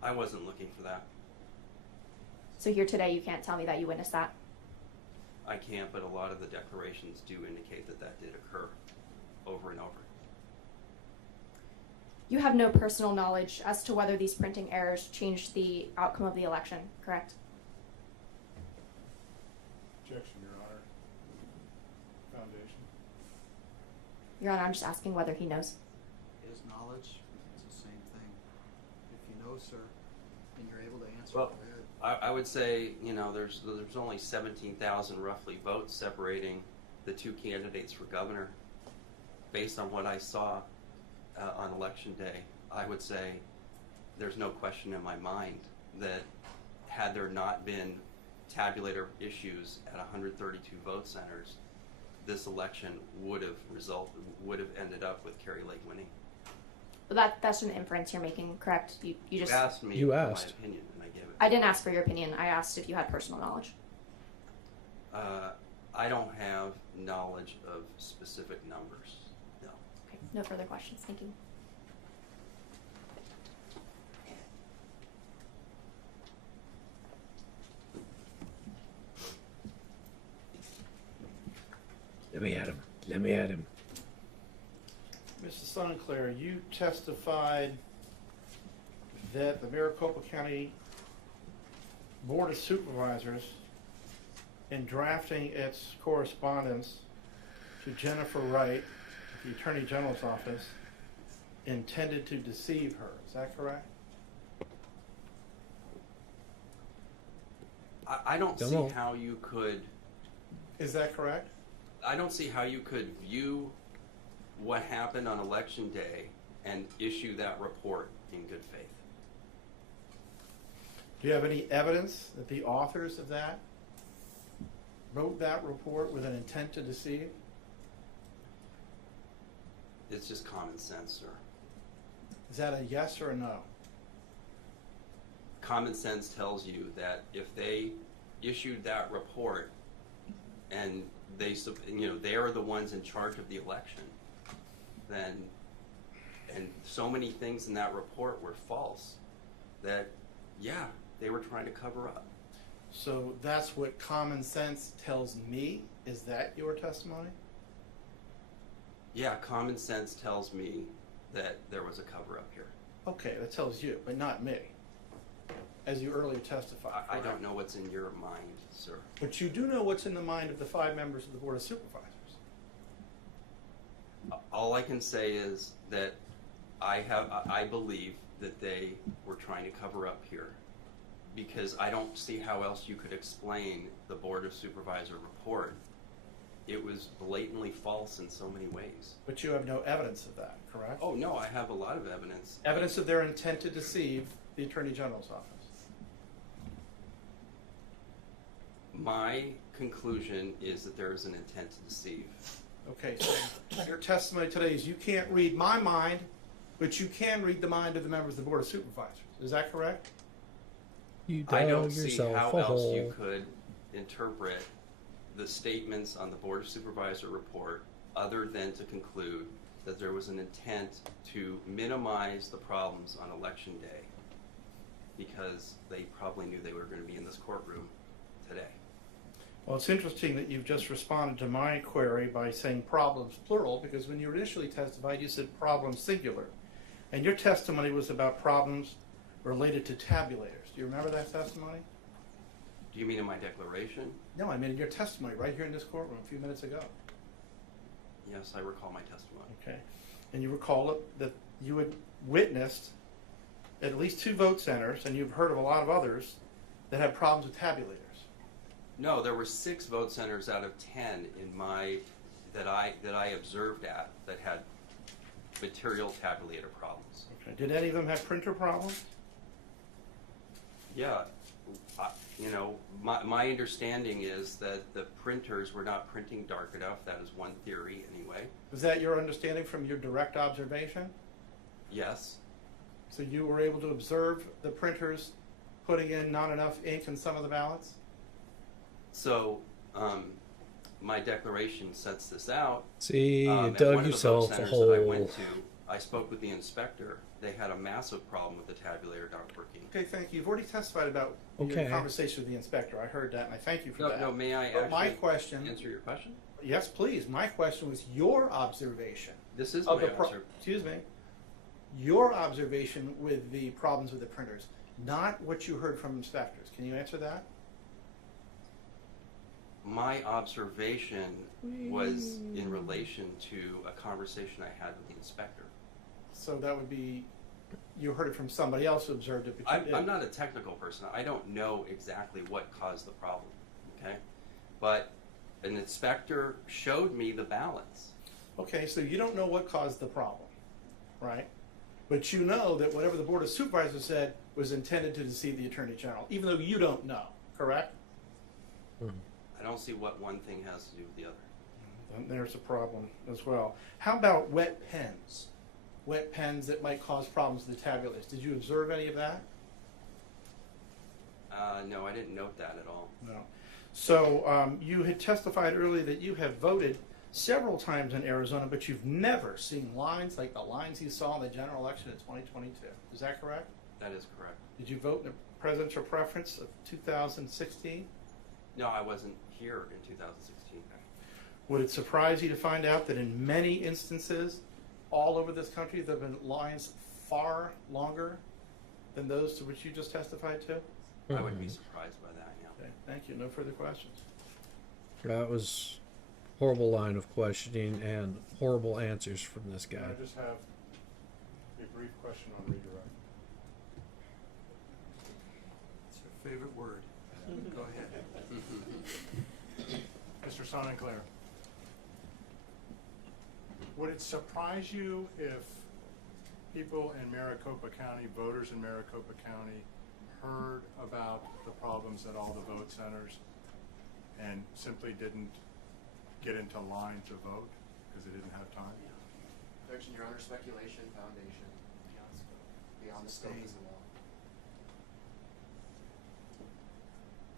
I wasn't looking for that. So here today you can't tell me that you witnessed that? I can't, but a lot of the declarations do indicate that that did occur over and over. You have no personal knowledge as to whether these printing errors changed the outcome of the election, correct? Objection, Your Honor. Foundation. Your Honor, I'm just asking whether he knows. His knowledge, it's the same thing. If you know, sir, and you're able to answer, Well, go ahead. I would say, you know, there's only 17,000 roughly votes separating the two candidates for governor. Based on what I saw on election day, I would say there's no question in my mind that had there not been tabulator issues at 132 vote centers, this election would have ended up with Kerry Lake winning. But that's an inference you're making, correct? You just asked me You for asked. my opinion, and I gave it. I didn't ask for your opinion. I asked if you had personal knowledge. I don't have knowledge of specific numbers. No. Okay, no further questions. Thank you. Let me at him. Let me at him. Mr. Sinclair, you testified that the Maricopa County Board of Supervisors, in drafting its correspondence to Jennifer Wright, the Attorney General's office, intended to deceive her. Is that correct? I don't Don't see know. how you could. Is that correct? I don't see how you could view what happened on election day and issue that report in good faith. Do you have any evidence that the authors of that wrote that report with an intent to deceive? It's just common sense, sir. Is that a yes or a no? Common sense tells you that if they issued that report and they are the ones in charge of the election, then, and so many things in that report were false, that, yeah, they were trying to cover up. So that's what common sense tells me? Is that your testimony? Yeah, common sense tells me that there was a cover up here. Okay, that tells you, but not me, as you earlier testified. I don't know what's in your mind, sir. But you do know what's in the mind of the 5 members of the Board of Supervisors. All I can say is that I believe that they were trying to cover up here, because I don't see how else you could explain the Board of Supervisor report. It was blatantly false in so many ways. But you have no evidence of that, correct? Oh, no, I have a lot of evidence. Evidence of their intent to deceive the Attorney General's office. My conclusion is that there is an intent to deceive. Okay, so your testimony today is you can't read my mind, but you can read the mind of the members of the Board of Supervisors. Is that correct? You I don't dug see yourself how a else hole. you could interpret the statements on the Board of Supervisor report other than to conclude that there was an intent to minimize the problems on election day, because they probably knew they were going to be in this courtroom today. Well, it's interesting that you've just responded to my query by saying problems plural, because when you initially testified, you said problems singular. And your testimony was about problems related to tabulators. Do you remember that testimony? Do you mean in my declaration? No, I mean in your testimony right here in this courtroom a few minutes ago. Yes, I recall my testimony. Okay. And you recall that you had witnessed at least 2 vote centers, and you've heard of a lot of others that had problems with tabulators. No, there were 6 vote centers out of 10 in my that I observed at that had material tabulator problems. Okay. Did any of them have printer problems? Yeah, you know, my understanding is that the printers were not printing dark enough. That is one theory, anyway. Was that your understanding from your direct observation? Yes. So you were able to observe the printers putting in not enough ink in some of the ballots? So, my declaration sets this out. See, you at dug one of the yourself vote a centers hole. that I went to, I spoke with the inspector. They had a massive problem with the tabulator not working. Okay, thank you. You've already testified about Okay. your conversation with the inspector. I heard that, and I thank you for that. No, may I But my actually question, answer your question? yes, please. My question was your observation. This is of my the observation. Excuse me. Your observation with the problems with the printers, not what you heard from inspectors. Can you answer that? My observation was in relation to a conversation I had with the inspector. So that would be, you heard it from somebody else who observed it, but you I'm didn't. not a technical person. I don't know exactly what caused the problem, okay? But an inspector showed me the balance. Okay, so you don't know what caused the problem, right? But you know that whatever the Board of Supervisors said was intended to deceive the Attorney General, even though you don't know, correct? I don't see what one thing has to do with the other. Then there's a problem as well. How about wet pens? Wet pens that might cause problems with the tabulators. Did you observe any of that? No, I didn't note that at all. No. So you had testified earlier that you have voted several times in Arizona, but you've never seen lines like the lines you saw in the general election in 2022. Is that correct? That is correct. Did you vote in the presidential preference of 2016? No, I wasn't here in 2016. Would it surprise you to find out that in many instances, all over this country, there have been lines far longer than those to which you just testified to? I would be surprised by that, yeah. Okay, thank you. No further questions. That was horrible line of questioning and horrible answers from this guy. Can I just have a brief question on redirect? It's your favorite word. Go ahead. Mr. Sonnenklair, would it surprise you if people in Maricopa County, voters in Maricopa County, heard about the problems at all the vote centers and simply didn't get into line to vote because they didn't have time? Objection, Your Honor. Speculation, foundation, beyond the scope of the law.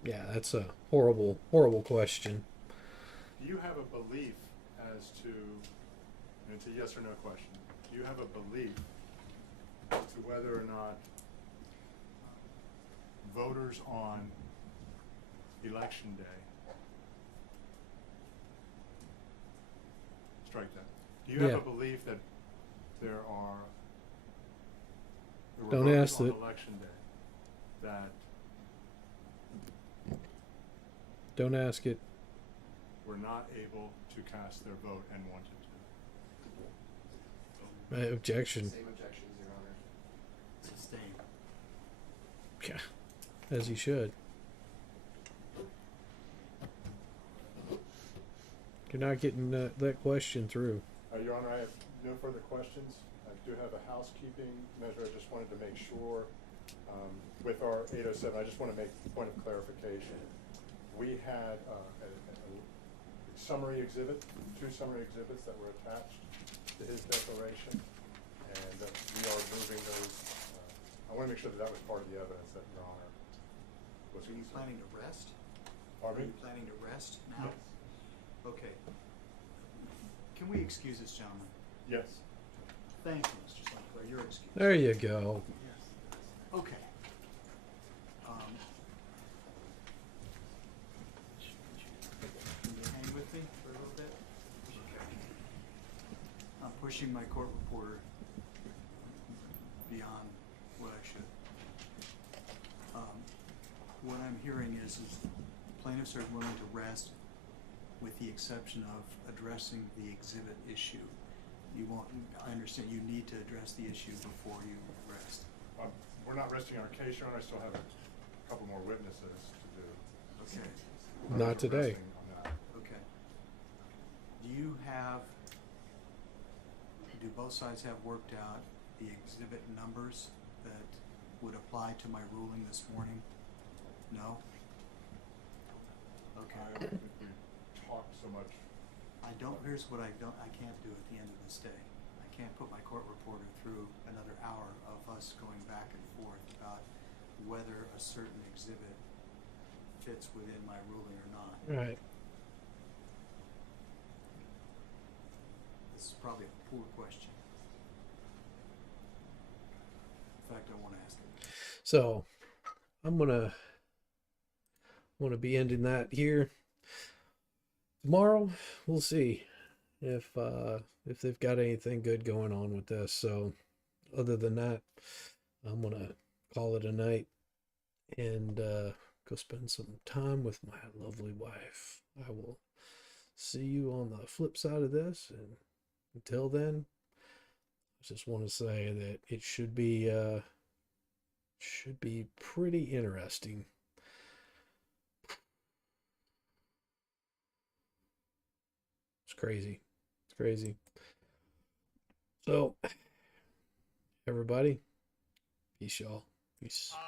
Yeah, that's a horrible, horrible question. Do you have a belief as to, and it's a yes or no question, do you have a belief as to whether or not voters on election day, strike that, do you have a belief that there were Don't voters ask on it. election day that Don't ask it. were not able to cast their vote and wanted to? Objection. Same objections, Your Honor. Sustained. Yeah, as you should. You're not getting that question through. Your Honor, I have no further questions. I do have a housekeeping measure. I just wanted to make sure with our 807, I just want to make a point of clarification. We had a summary exhibit, 2 summary exhibits that were attached to his declaration, and we are moving those. I want to make sure that that was part of the evidence that Your Honor was. Are you planning to rest? Pardon me? Are you planning to rest now? Yes. Okay. Can we excuse this gentleman? Yes. Thank you, Mr. Sinclair. You're excused. There you go. Okay. pushing my court reporter beyond what I should. What I'm hearing is plaintiffs are willing to rest with the exception of addressing the exhibit issue. You want, I understand you need to address the issue before you rest. We're not resting our case, Your Honor. I still have a couple more witnesses to do. Okay. Not today. Okay. Do both sides have worked out the exhibit numbers that would apply to my ruling this morning? No? Okay. I don't think we talked so much. Here's what I can't do at the end of this day. I can't put my court reporter through another hour of us going back and forth about whether a certain exhibit fits within my ruling or not. Right. This is probably a poor question. In fact, I want to ask it. So I'm gonna be ending that here. Tomorrow we'll see if they've got anything good going on with this. So other than that, I'm gonna call it a night and go spend some time with my lovely wife. I will see you on the flip side of this, and until then, I just want to say that it should be pretty interesting. It's crazy. It's crazy. So, everybody, peace, y'all. Peace.